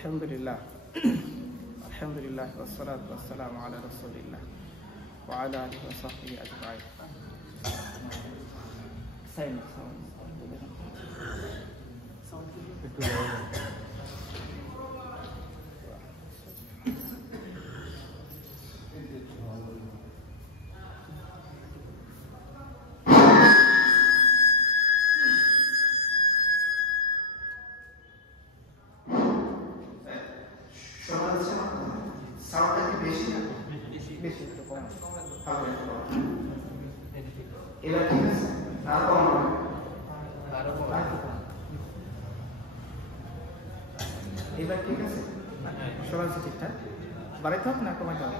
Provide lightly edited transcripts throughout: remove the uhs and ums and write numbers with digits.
আলহামদুলিল্লাহ আলহামদুলিল্লাহ ওয়াসসালাতু ওয়াসসালামু আলা রাসূলিল্লাহ ওয়া আলা আলিহি ওয়া সাহবিহি আজমাইন। এবার ঠিক আছে, আর কম এবার ঠিক আছে, সবাই ঠিকঠাক বাড়াইতে হবে না কমাইতে হবে?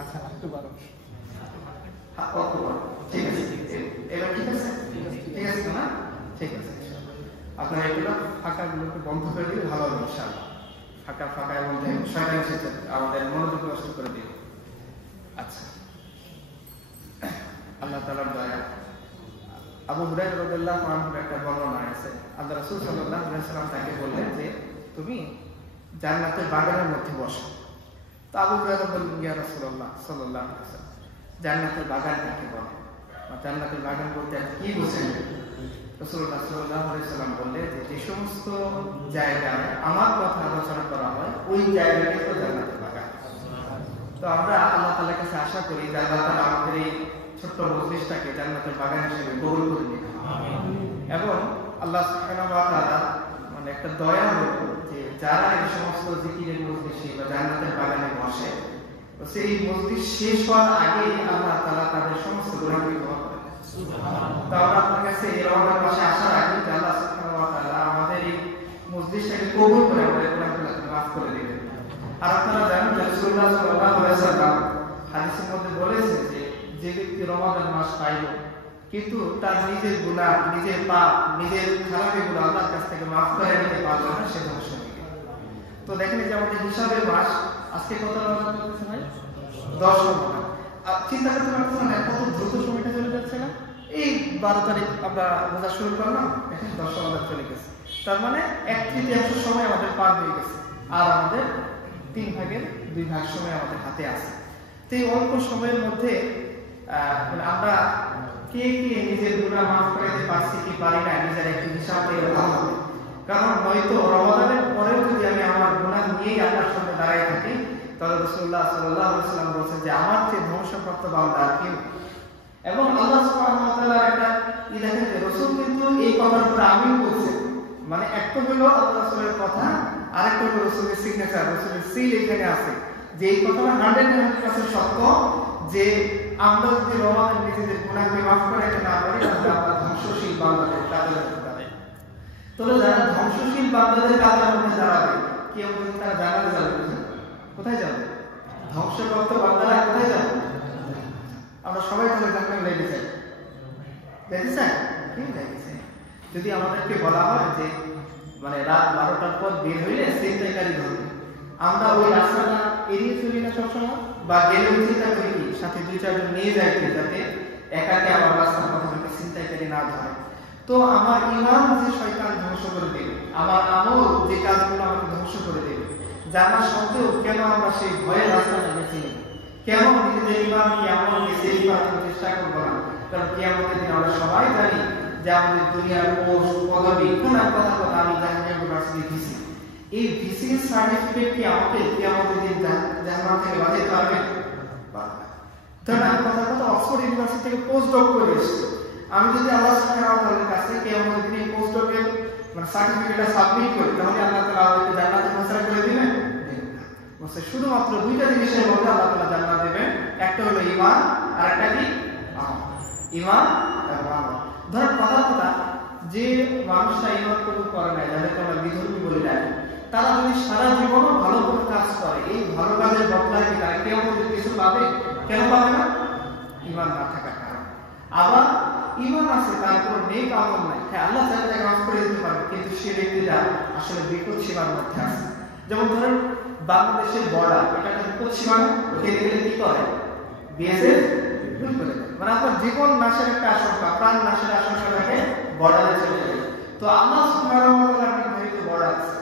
আচ্ছা একটু বাড়ো, ঠিক আছে। এবার ঠিক আছে, ঠিক আছে না? ঠিক আছে, আপনার এগুলো ফাঁকাগুলোকে বন্ধ করে দিলে ভালো হবে ইনশাআল্লাহ। ফাঁকার মধ্যে শয়তান এসেছে, আমাদের মনোযোগ নষ্ট করে দিবে। আচ্ছা, আল্লাহ তাআলার দয়া। আবু হুরায়রা রাদিয়াল্লাহু আনহুর একটা বর্ণনা আছে, আল্লাহ রাসূল সাল্লাল্লাহু আলাইহি ওয়াসাল্লাম তাকে বললেন যে তুমি জান্নাতের বাগানের মধ্যে বসো। তো আবু হুরায়রা বললেন, ইয়া রাসূলুল্লাহ সাল্লাল্লাহু আলাইহি ওয়াসাল্লাম, জান্নাতের বাগান কাকে বলে? জান্নাতের বাগান বলতে কি বোঝেন? রাসূলুল্লাহ সাল্লাল্লাহু আলাইহি ওয়াসাল্লাম বললেন যে সমস্ত জায়গায় আমার কথা আলোচনা করা হয় ওই জায়গাটাই তো জান্নাতের বাগান। তো আমরা আল্লাহ তাআলার কাছে আশা করি যে আল্লাহ তাআলা আমাদের এই ছোট্ট মজলিসটাকে জান্নাতের বাগান হিসেবে কবুল করে নিন। এবং আল্লাহ সুবহানাহু ওয়া তাআলা মানে একটা দয়া হলো যে যারা এই সমস্ত জিকিরের মজলিসে বা জান্নাতের বাগানে বসে, তো সেই মজলিস শেষ হওয়ার আগে আল্লাহ তাআলা তাদের সমস্ত গুনাহকে ক্ষমা করে দেন। সুবহানাল্লাহ। তো আমরা আপনার কাছে এই রমজান মাসে আশা রাখি যে আল্লাহ সুবহানাহু ওয়া তাআলা আমাদের এই মজলিসটাকে কবুল করে আমাদের গুনাহগুলোকে মাফ করে দিবেন। আর আপনারা জানেন যে রাসূলুল্লাহ সাল্লাল্লাহু আলাইহি ওয়াসাল্লাম হাদিসের মধ্যে বলেছেন যে ব্যক্তি রমাদান মাস পাইল কিন্তু তার নিজের গুনাহ, নিজের পাপ, নিজের খারাপিগুলো আল্লাহর কাছ থেকে মাফ করে নিতে পারলো না, সে ধ্বংস হয়ে গেল। তো দেখেন যে আমাদের হিসাবের মাস আজকে কত রমজান চলতেছে ভাই? 10 রমজান। চিন্তা করতে পারছেন না কত দ্রুত সময়টা চলে যাচ্ছে না? এই 12 তারিখ আমরা রোজা শুরু করলাম, এখন 10 রমজান চলে গেছে। তার মানে 1/3 সময় আমাদের পার হয়ে গেছে, আর আমাদের 3 ভাগের 2 ভাগ সময় আমাদের হাতে আছে। তো এই অল্প সময়ের মধ্যে আমরা কে কে নিজের গুনাহ মাফ করে দিতে পারছি কি পারি না, নিজের একটু হিসাব দিয়ে ভালো হবে। কারণ হয়তো রমাদানের পরেও যদি আমি আমার গুনাহ নিয়েই আল্লাহর সামনে দাঁড়ায় থাকি, তাহলে রাসূলুল্লাহ সাল্লাল্লাহু আলাইহি ওয়াসাল্লাম বলেছেন যে আমার চেয়ে ধ্বংসপ্রাপ্ত বান্দা আর কেউ। এবং আল্লাহ সুবহানাহু ওয়া তাআলার একটা দেখেন যে রাসূল কিন্তু এই কথার উপর আমিন বলছেন, মানে একটা হলো আল্লাহ রাসূলের কথা, আরেকটা হলো রাসূলের সিগনেচার, রাসূলের সিল এখানে আছে যে এই কথাটা 100% সত্য যে আমরা যদি রমাদান নিজেদের গুনাহকে মাফ করে না পারি তাহলে আমরা ধ্বংসশীল বান্দাদের কাতারে দাঁড়াবে। তাহলে যারা ধ্বংসশীল বান্দাদের কাতারের মধ্যে দাঁড়াবে, কেউ যদি তারা জানাতে যাবে কোথায় যাবে? ধ্বংসপ্রাপ্ত বান্দারা কোথায় যাবে? আমরা সবাই তাহলে জান্নাতে লেগে যাই, লেগে যাই কি লেগে যাই। যদি আমাদেরকে বলা হয় যে মানে রাত 12টার পর বের হইলে ছিনতাইকারী ধরবে, আমরা ওই রাস্তাটা এড়িয়ে চলি না সবসময়, বা গেলে চিন্তা করি কি সাথে 2-4 জন নিয়ে যাই যাতে একাকে আমার রাস্তার পথে ছিনতাইকারী না ধরে। তো আমার ঈমান যে শয়তান ধ্বংস করে দেবে, আমার আমল যে কাজগুলো আমাকে ধ্বংস করে দেবে, জানা সত্ত্বেও কেন আমরা সেই ভয়ের রাস্তাটা বেছে নিই? কেন নিজেদের ঈমানকে আমলকে সেই করার চেষ্টা করবো না? কারণ কিয়ামতের দিন আমরা সবাই জানি যে আমাদের দুনিয়ার পোস্ট পদবি কোন এক কথা আমি জাহান্নামে বাঁচিয়ে দিয়েছি। এই ভিসি সার্টিফিকেট কি আমাকে কিয়ামতের দিন জাহান্নাম থেকে বাঁচাতে পারবে? ধরেন আমি কথা অক্সফোর্ড ইউনিভার্সিটি থেকে পোস্ট ডক করে এসেছি, আমি যদি আল্লাহ সুবহানাহু ওয়া তাআলার কাছে কিয়ামতের দিন পোস্ট ডকের মানে সার্টিফিকেটটা সাবমিট করি, তাহলে আল্লাহ তাআলা আমাকে জান্নাতে পৌঁছাতে করে দিবেন? বলছে শুধুমাত্র 2টা জিনিসের মধ্যে আল্লাহ তাআলা জান্নাত দেবেন, একটা হলো ঈমান আর একটা কি আমল। ঈমান আর আমল। ধরেন কথা যে মানুষটা ঈমান কবুল করে না, যাদেরকে আমরা বিধর্মী বলে ডাকি, তারা যদি সারা জীবন ভালো কোনো কাজ করে, এই ভালো কাজের বদলায় কি তারা কিয়ামতের কিছু পাবে? কেন পাবে না? ঈমান না থাকার কারণে। আবার ঈমান আছে তারপর নেক আমল নাই, হ্যাঁ আল্লাহ চাইলে তাকে মাফ করে দিতে পারবে, কিন্তু সে ব্যক্তিটা আসলে বিপদ সীমার মধ্যে আছে। যেমন ধরেন বাংলাদেশের বর্ডার, এটা একটা বিপদ সীমা, ওখানে গেলে কি করে? বিএসএফ ভুল করে দেয়, মানে আপনার জীবন নাশের একটা আশঙ্কা, প্রাণ নাশের আশঙ্কা থাকে, বর্ডারে চলে যায়। তো আল্লাহ সুবহানাহু ওয়া তাআলার নির্ধারিত বর্ডার আছে,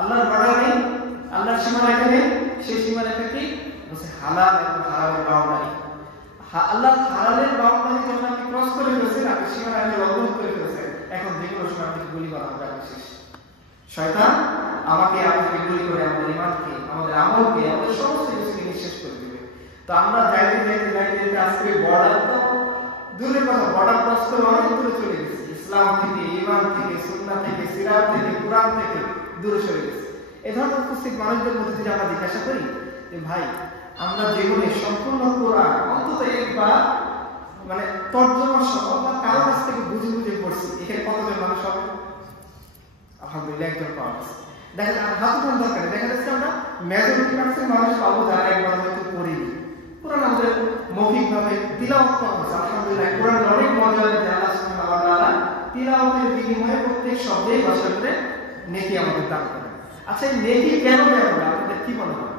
আল্লাহর বর্ডার নেই, শেষ। শয়তান আমাকে আপনাকে গুলি করে আমাদের ঈমানকে, আমাদের আমলকে, আমাদের সমস্ত কিছুকে নিঃশেষ করে দিবে। তো আমরা যাইতে যাইতে যাইতে যাইতে আজকে বর্ডার তো দূরের কথা, বর্ডার ক্রস করে অনেক দূরে চলে গেছে। ইসলাম থেকে, ঈমান থেকে, সুন্নাহ থেকে, সিরাত থেকে, কোরআন থেকে দূরে সরে গেছে। এই ধরনের উপস্থিত মানুষদের মধ্যে যদি আমরা জিজ্ঞাসা করি যে ভাই আমরা জীবনে সম্পূর্ণ কোরআন অন্তত একবার মানে তর্জমা সহ বা কারো কাছ থেকে বুঝে বুঝে পড়ছি, এখানে কতজন মানুষ হবে? আলহামদুলিল্লাহ একজন পাওয়া গেছে। দেখেন হাত উঠান দরকার, দেখা যাচ্ছে আমরা মেজরিটি পার্সেন্ট মানুষ পাবো যারা একবার হয়তো পড়িনি কোরআন, আমাদের মৌখিকভাবে তিলাওয়াত করা হচ্ছে। আলহামদুলিল্লাহ কোরআনের অনেক মজা আছে। আল্লাহ সুবহানাহু ওয়া তাআলা তিলাওয়াতের বিনিময়ে প্রত্যেক শব্দেই বসাতে নেকি আমাদের দান করেন। আচ্ছা এই নেকি কেন দেওয়া হবে আপনাদের কি মনে হয়?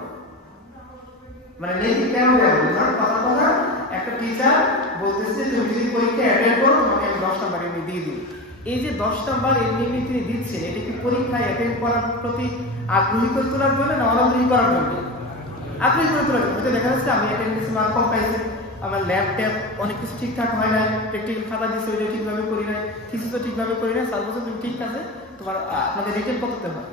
মানে নেকি কেন দেওয়া হবে? ধরুন কথা কথা একটা টিচার বলতেছে তুমি যদি পরীক্ষা অ্যাটেন্ড করো তোমাকে আমি 10 নাম্বার এমনি দিয়ে দিই। এই যে 10 নাম্বার এমনি তিনি দিচ্ছেন, এটা কি পরীক্ষায় অ্যাটেন্ড করার প্রতি আগ্রহী করে তোলার জন্য না অনাগ্রহী করার জন্য? আগ্রহী করে তোলার জন্য। দেখা যাচ্ছে আমি অ্যাটেন্ডেন্স মার্ক কম পাইছি, আমার ল্যাব ট্যাব অনেক কিছু ঠিকঠাক হয় না, প্র্যাকটিক্যাল খাতা দিচ্ছে ওইটা ঠিকভাবে করি নাই, থিসিসও ঠিকভাবে করি নাই, স্যার বলছে তুমি ঠিক আছে তোমার আপনাদের রিটেন কততে হয়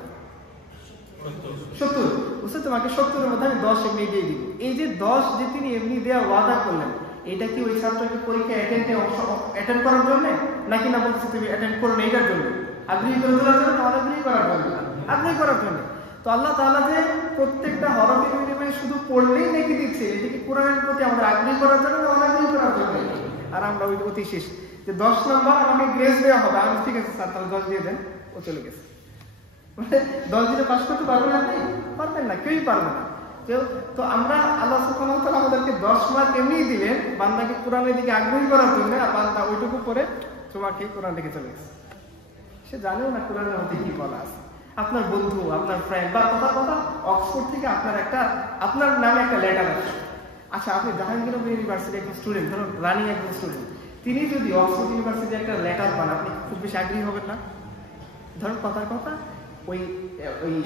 70, বুঝছো তোমাকে 70-এর মধ্যে আমি 10 এমনি দিয়ে দিব। এই যে 10 যে তিনি এমনি দেওয়ার ওয়াদা করলেন, এটা কি ওই ছাত্রকে পরীক্ষা অ্যাটেন্ড করার জন্য নাকি না বলছে তুমি অ্যাটেন্ড করো না এটার জন্য? আগ্রহী করে তোলার জন্য না অনাগ্রহী করার জন্য? আগ্রহী করার জন্য। তো আল্লাহ তাআলা যে প্রত্যেকটা হরফের বিনিময়ে শুধু পড়লেই নেকি দিচ্ছে, এটা কি কোরআনের প্রতি আমাদের আগ্রহী করার জন্য না অনাগ্রহী করার জন্য? আর আমরা ওই অতি শেষ যে 10 নাম্বার আমাকে গ্রেস দেওয়া হবে, আমি ঠিক আছে স্যার তাহলে 10 দিয়ে দেন, ও চলে গেছে। মানে 10 দিনে পাস করতে পারবেন আপনি? পারবেন না, কেউই পারবে না। তো আমরা আল্লাহ সুবহানাহু ওয়া তাআলা আমাদেরকে 10 মার্ক এমনিই দিলেন বান্দাকে কোরআনের দিকে আগ্রহী করার জন্য, আর বান্দা ওইটুকু পরে তোমাকে কোরআন দিকে চলে গেছে। সে জানেও না কোরআনের মধ্যে কি বলা আছে। আপনার বন্ধু, আপনার ফ্রেন্ড বা কথা অক্সফোর্ড থেকে আপনার নামে একটা লেটার আসে। আচ্ছা আপনি জাহাঙ্গীর ইউনিভার্সিটি একজন স্টুডেন্ট, ধরুন রানিং একজন স্টুডেন্ট, তিনি যদি অক্সফোর্ড ইউনিভার্সিটি একটা লেটার পান, আপনি খুব বেশি আগ্রহী হবেন না? ধরুন কথার কথা ওই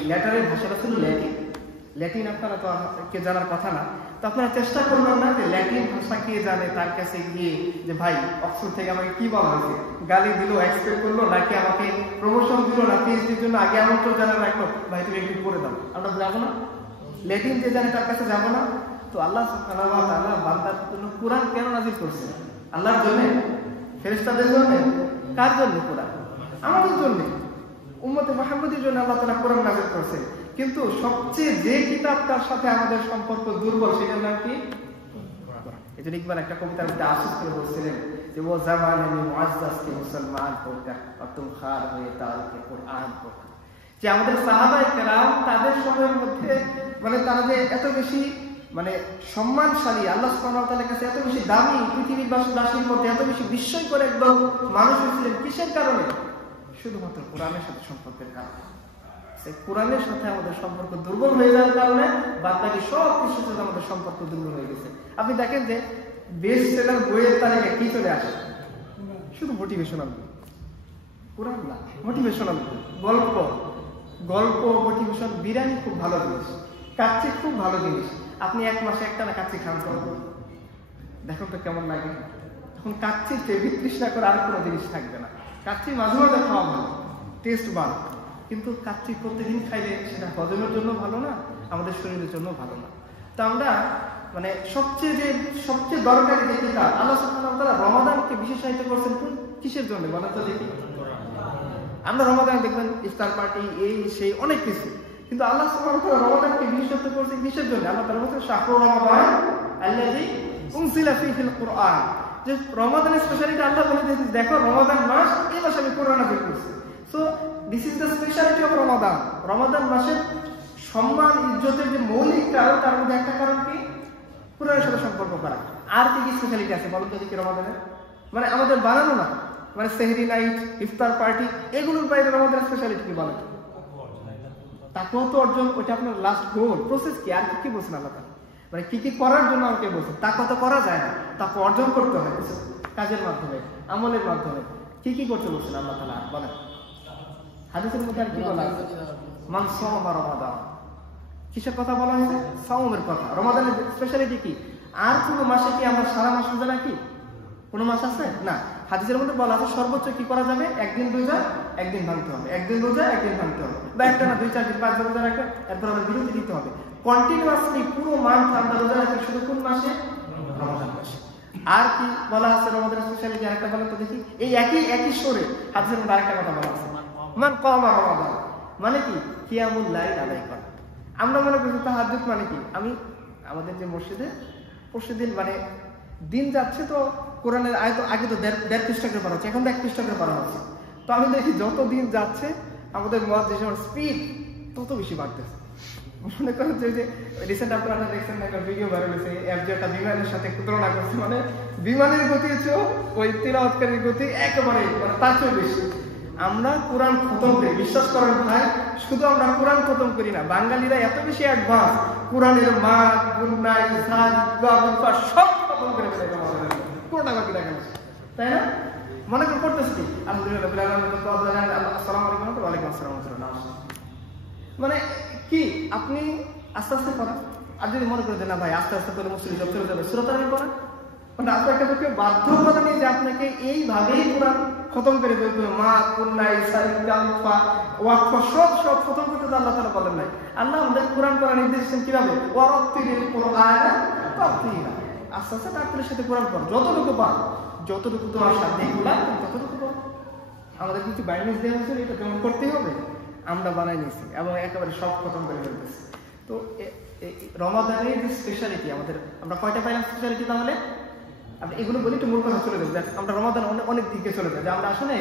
লেটারের ভাষাটা ছিল ল্যাটিন আপনারা তো কে জানার কথা না, তো আপনারা চেষ্টা করবেন না যে ল্যাটিন ভাষা কে জানে তার কাছে গিয়ে যে ভাই অক্সফোর্ড থেকে আমাকে কি বলা হয়েছে, গালি দিল, এক্সপেক্ট করলো, নাকি আমাকে প্রমোশন দিল, না পিএইচডির জন্য আগে আমন্ত্রণ জানানো রাখলো, ভাই তুমি একটু করে দাও, আমরা যাবো না? ল্যাটিন যে জানে তার কাছে যাবো না? তো আল্লাহ সুবহানাহু ওয়া তাআলা বান্দার জন্য কোরআন কেন নাযিল করছে? আল্লাহর জন্য, ফেরেশতাদের জন্য? কার জন্য কোরআন? আমাদের জন্য, উম্মতে মুহাম্মাদের জন্য আল্লাহ তাআলা কোরআন নাযিল করছে। কিন্তু সবচেয়ে যে কিতাবটার সাথে আমাদের সম্পর্ক দুর্বল সেটার নাম কি? কোরআন। এজন্য ইকবাল একটা কবিতার মধ্যে আশিস করে বলছিলেন যে ও জামানে মুআজ্জাজ কে মুসলমান পড়তা আর তুম খার হয়ে তালকে কোরআন পড়তা। যে আমাদের সাহাবায়ে কেরাম তাদের সময়ের মধ্যে মানে তারা যে এত বেশি মানে সম্মানশালী, আল্লাহ সুবহানাহু ওয়া তাআলার কাছে এত বেশি দামি, পৃথিবীর বাসীর মধ্যে এত বেশি বিস্ময়কর একদম মানুষ ছিলেন, কিসের কারণে? শুধুমাত্র কোরআনের সাথে সম্পর্কের কারণে। কোরআনের সাথে আমাদের সম্পর্ক দুর্বল হয়ে যাওয়ার কারণে বাকি সব কিছুর সাথে আমাদের সম্পর্ক দুর্বল হয়ে গেছে। আপনি দেখেন যে বেস্ট সেলার বইয়ের তালিকায় কি চলে আসে? শুধু মোটিভেশনাল বই, কোরআন না, মোটিভেশনাল বই, গল্প, মোটিভেশন। বিরিয়ানি খুব ভালো জিনিস, কাচ্চি খুব ভালো জিনিস। আপনি 1 মাসে একটা না কাচ্চি খান করবেন, দেখুন তো কেমন লাগে। তখন কাচ্চির চেয়ে বিতৃষ্ণা করে আর কোনো জিনিস থাকবে না। কাচ্চি মাঝে মাঝে খাওয়া ভালো, টেস্ট ভালো, কিন্তু কাচ্চি প্রতিদিন খাইলে সেটা হজমের জন্য ভালো না, আমাদের শরীরের জন্য ভালো না। তো আমরা মানে সবচেয়ে দরকারি যে কিতাব আল্লাহ সুবহানাহু ওয়া তাআলা রমাদানকে বিশেষায়িত করছেন কিসের জন্য বলেন তো দেখি? আমরা রমাদান দেখবেন ইফতার পার্টি, এই সেই অনেক কিছু, কিন্তু আল্লাহ সুবহানাহু ওয়া তাআলা রমাদানকে বিশেষায়িত করছেন কিসের জন্য? আল্লাহ তাআলা বলেছেন শাহরুর রমাদান আল্লাযী উনজিলা ফীহিল কুরআন। যে রমাদানের স্পেশালিটি আল্লাহ বলে দিয়েছেন, দেখো রমাদান মাস, এই মাসে আমি কোরআন নাযিল করছি। So this is the speciality of Ramadan. Ramadan মাসের সম্মান ইজ্জতের যে মৌলিক কারণ, তার মধ্যে একটা কারণ কি? কোরআনের সাথে সম্পর্ক করা। আর কি কি স্পেশালিটি আছে বলুন তো দেখি রমাদানের? মানে আমাদের বানানো না, মানে সেহরি নাইট, ইফতার পার্টি, এগুলোর বাইরে রমাদানের স্পেশালিটি কি বলেন? তাকওয়া তো অর্জন, ওইটা আপনার লাস্ট গোল, প্রসেস কি? আর কি বলছেন আল্লাহ তাআলা? মানে কি কি করার জন্য আমাকে বলছেন? তাকওয়া তো করা যায় না, তাকওয়া অর্জন করতে হয় কাজের মাধ্যমে, আমলের মাধ্যমে। কি কি করতে বলছেন আল্লাহ তাআলা বলেন? হাদিসের মধ্যে আর কি বলা আছে? মান সামা রমাদান। কিসের কথা বলা হয়েছে? সাওমের কথা। রমাদানের স্পেশালিটি কি? আর কোন মাসে কি আমরা সারা মাস রোজা রাখি? কোন মাস আছে না? হাদিসের মধ্যে বলা আছে সর্বোচ্চ কি করা যাবে, একদিন রোজা একদিন ভাঙতে হবে, একদিন রোজা একদিন ভাঙতে হবে, বা একটা না 2-4 দিন 5 দিন রোজা রাখবে, এরপর আবার বিরতি দিতে হবে। কন্টিনিউয়াসলি পুরো মান্থ আমরা রোজা রাখি শুধু কোন মাসে? রমাদান মাসে। আর কি বলা আছে রমাদানের স্পেশালিটি? আরেকটা বলেন তো দেখি। এই একই সুরে হাদিসের মধ্যে আরেকটা কথা বলা আছে, মান কামা রমাদান, মানে কি কিয়ামুল লাইল আদায় করা। আমরা মনে করি তাহাজ্জুদ মানে কি? আমি আমাদের যে মসজিদে প্রতিদিন মানে দিন যাচ্ছে তো কোরআনের আয়াত আগে তো 1.5 পৃষ্ঠা করে পড়া হচ্ছে, এখন তো 1 পৃষ্ঠা করে পড়া হচ্ছে। তো আমি দেখি যত দিন যাচ্ছে আমাদের মুয়াজ্জিনের স্পিড তত বেশি বাড়তেছে। মনে করেন যে রিসেন্ট আপনারা দেখছেন একটা ভিডিও ভাইরাল হয়েছে, একটা বিমানের সাথে তুলনা করছে, মানে বিমানের গতি চেয়েও ওই তিলাওয়াতকারীর গতি একেবারে মানে তার চেয়ে বেশি। আমরা কোরআন খতম করি, বিশ্বাস করেন ভাই, শুধু আমরা কোরআন খতম করি না, বাঙালিরা এত বেশি অ্যাডভান্স, কোরআনের মা গুন্নাই সব খতম করে ফেলে পুরোটা বাকি দেখা যাচ্ছে, তাই না? মনে করে করতেছি কি আলহামদুলিল্লাহ, মানে কি আপনি আস্তে আস্তে পড়ান। আর যদি মনে করেন যে না ভাই আস্তে আস্তে করে মুসলিম চলে যাবে, শ্রোতারা পড়ান, মানে আপনার কাছে বাধ্যকতা নেই যে আপনাকে এইভাবেই কোরআন খতম করে দেবে। মা কুন্নাই সাইফা ওয়াকফ সব খতম করতে আল্লাহ তাআলা বলেন নাই। আল্লাহ আমাদের কোরআন পড়া নির্দেশ দিয়েছেন কিভাবে? ওয়ারাত্তিলিল কুরআনা তারতিলা, আস্তে আস্তে তারপরের সাথে কোরআন পড়, যতটুকু পার, যতটুকু তোমার সাথে এগুলা ততটুকু পড়। আমাদের কিছু বাইন্ডিংস দেওয়া হয়েছে, এটা যেমন করতেই হবে, আমরা বানাই নিয়েছি এবং একেবারে সব খতম করে ফেলতেছি। তো রমাদানের যে স্পেশালিটি আমাদের, আমরা কয়টা পাইলাম স্পেশালিটি? তাহলে আপনি এগুলো বলি একটু মূল কথা চলে যাবে, আমরা রমাদান অনেক দিকে চলে যাবে। আমরা আসলে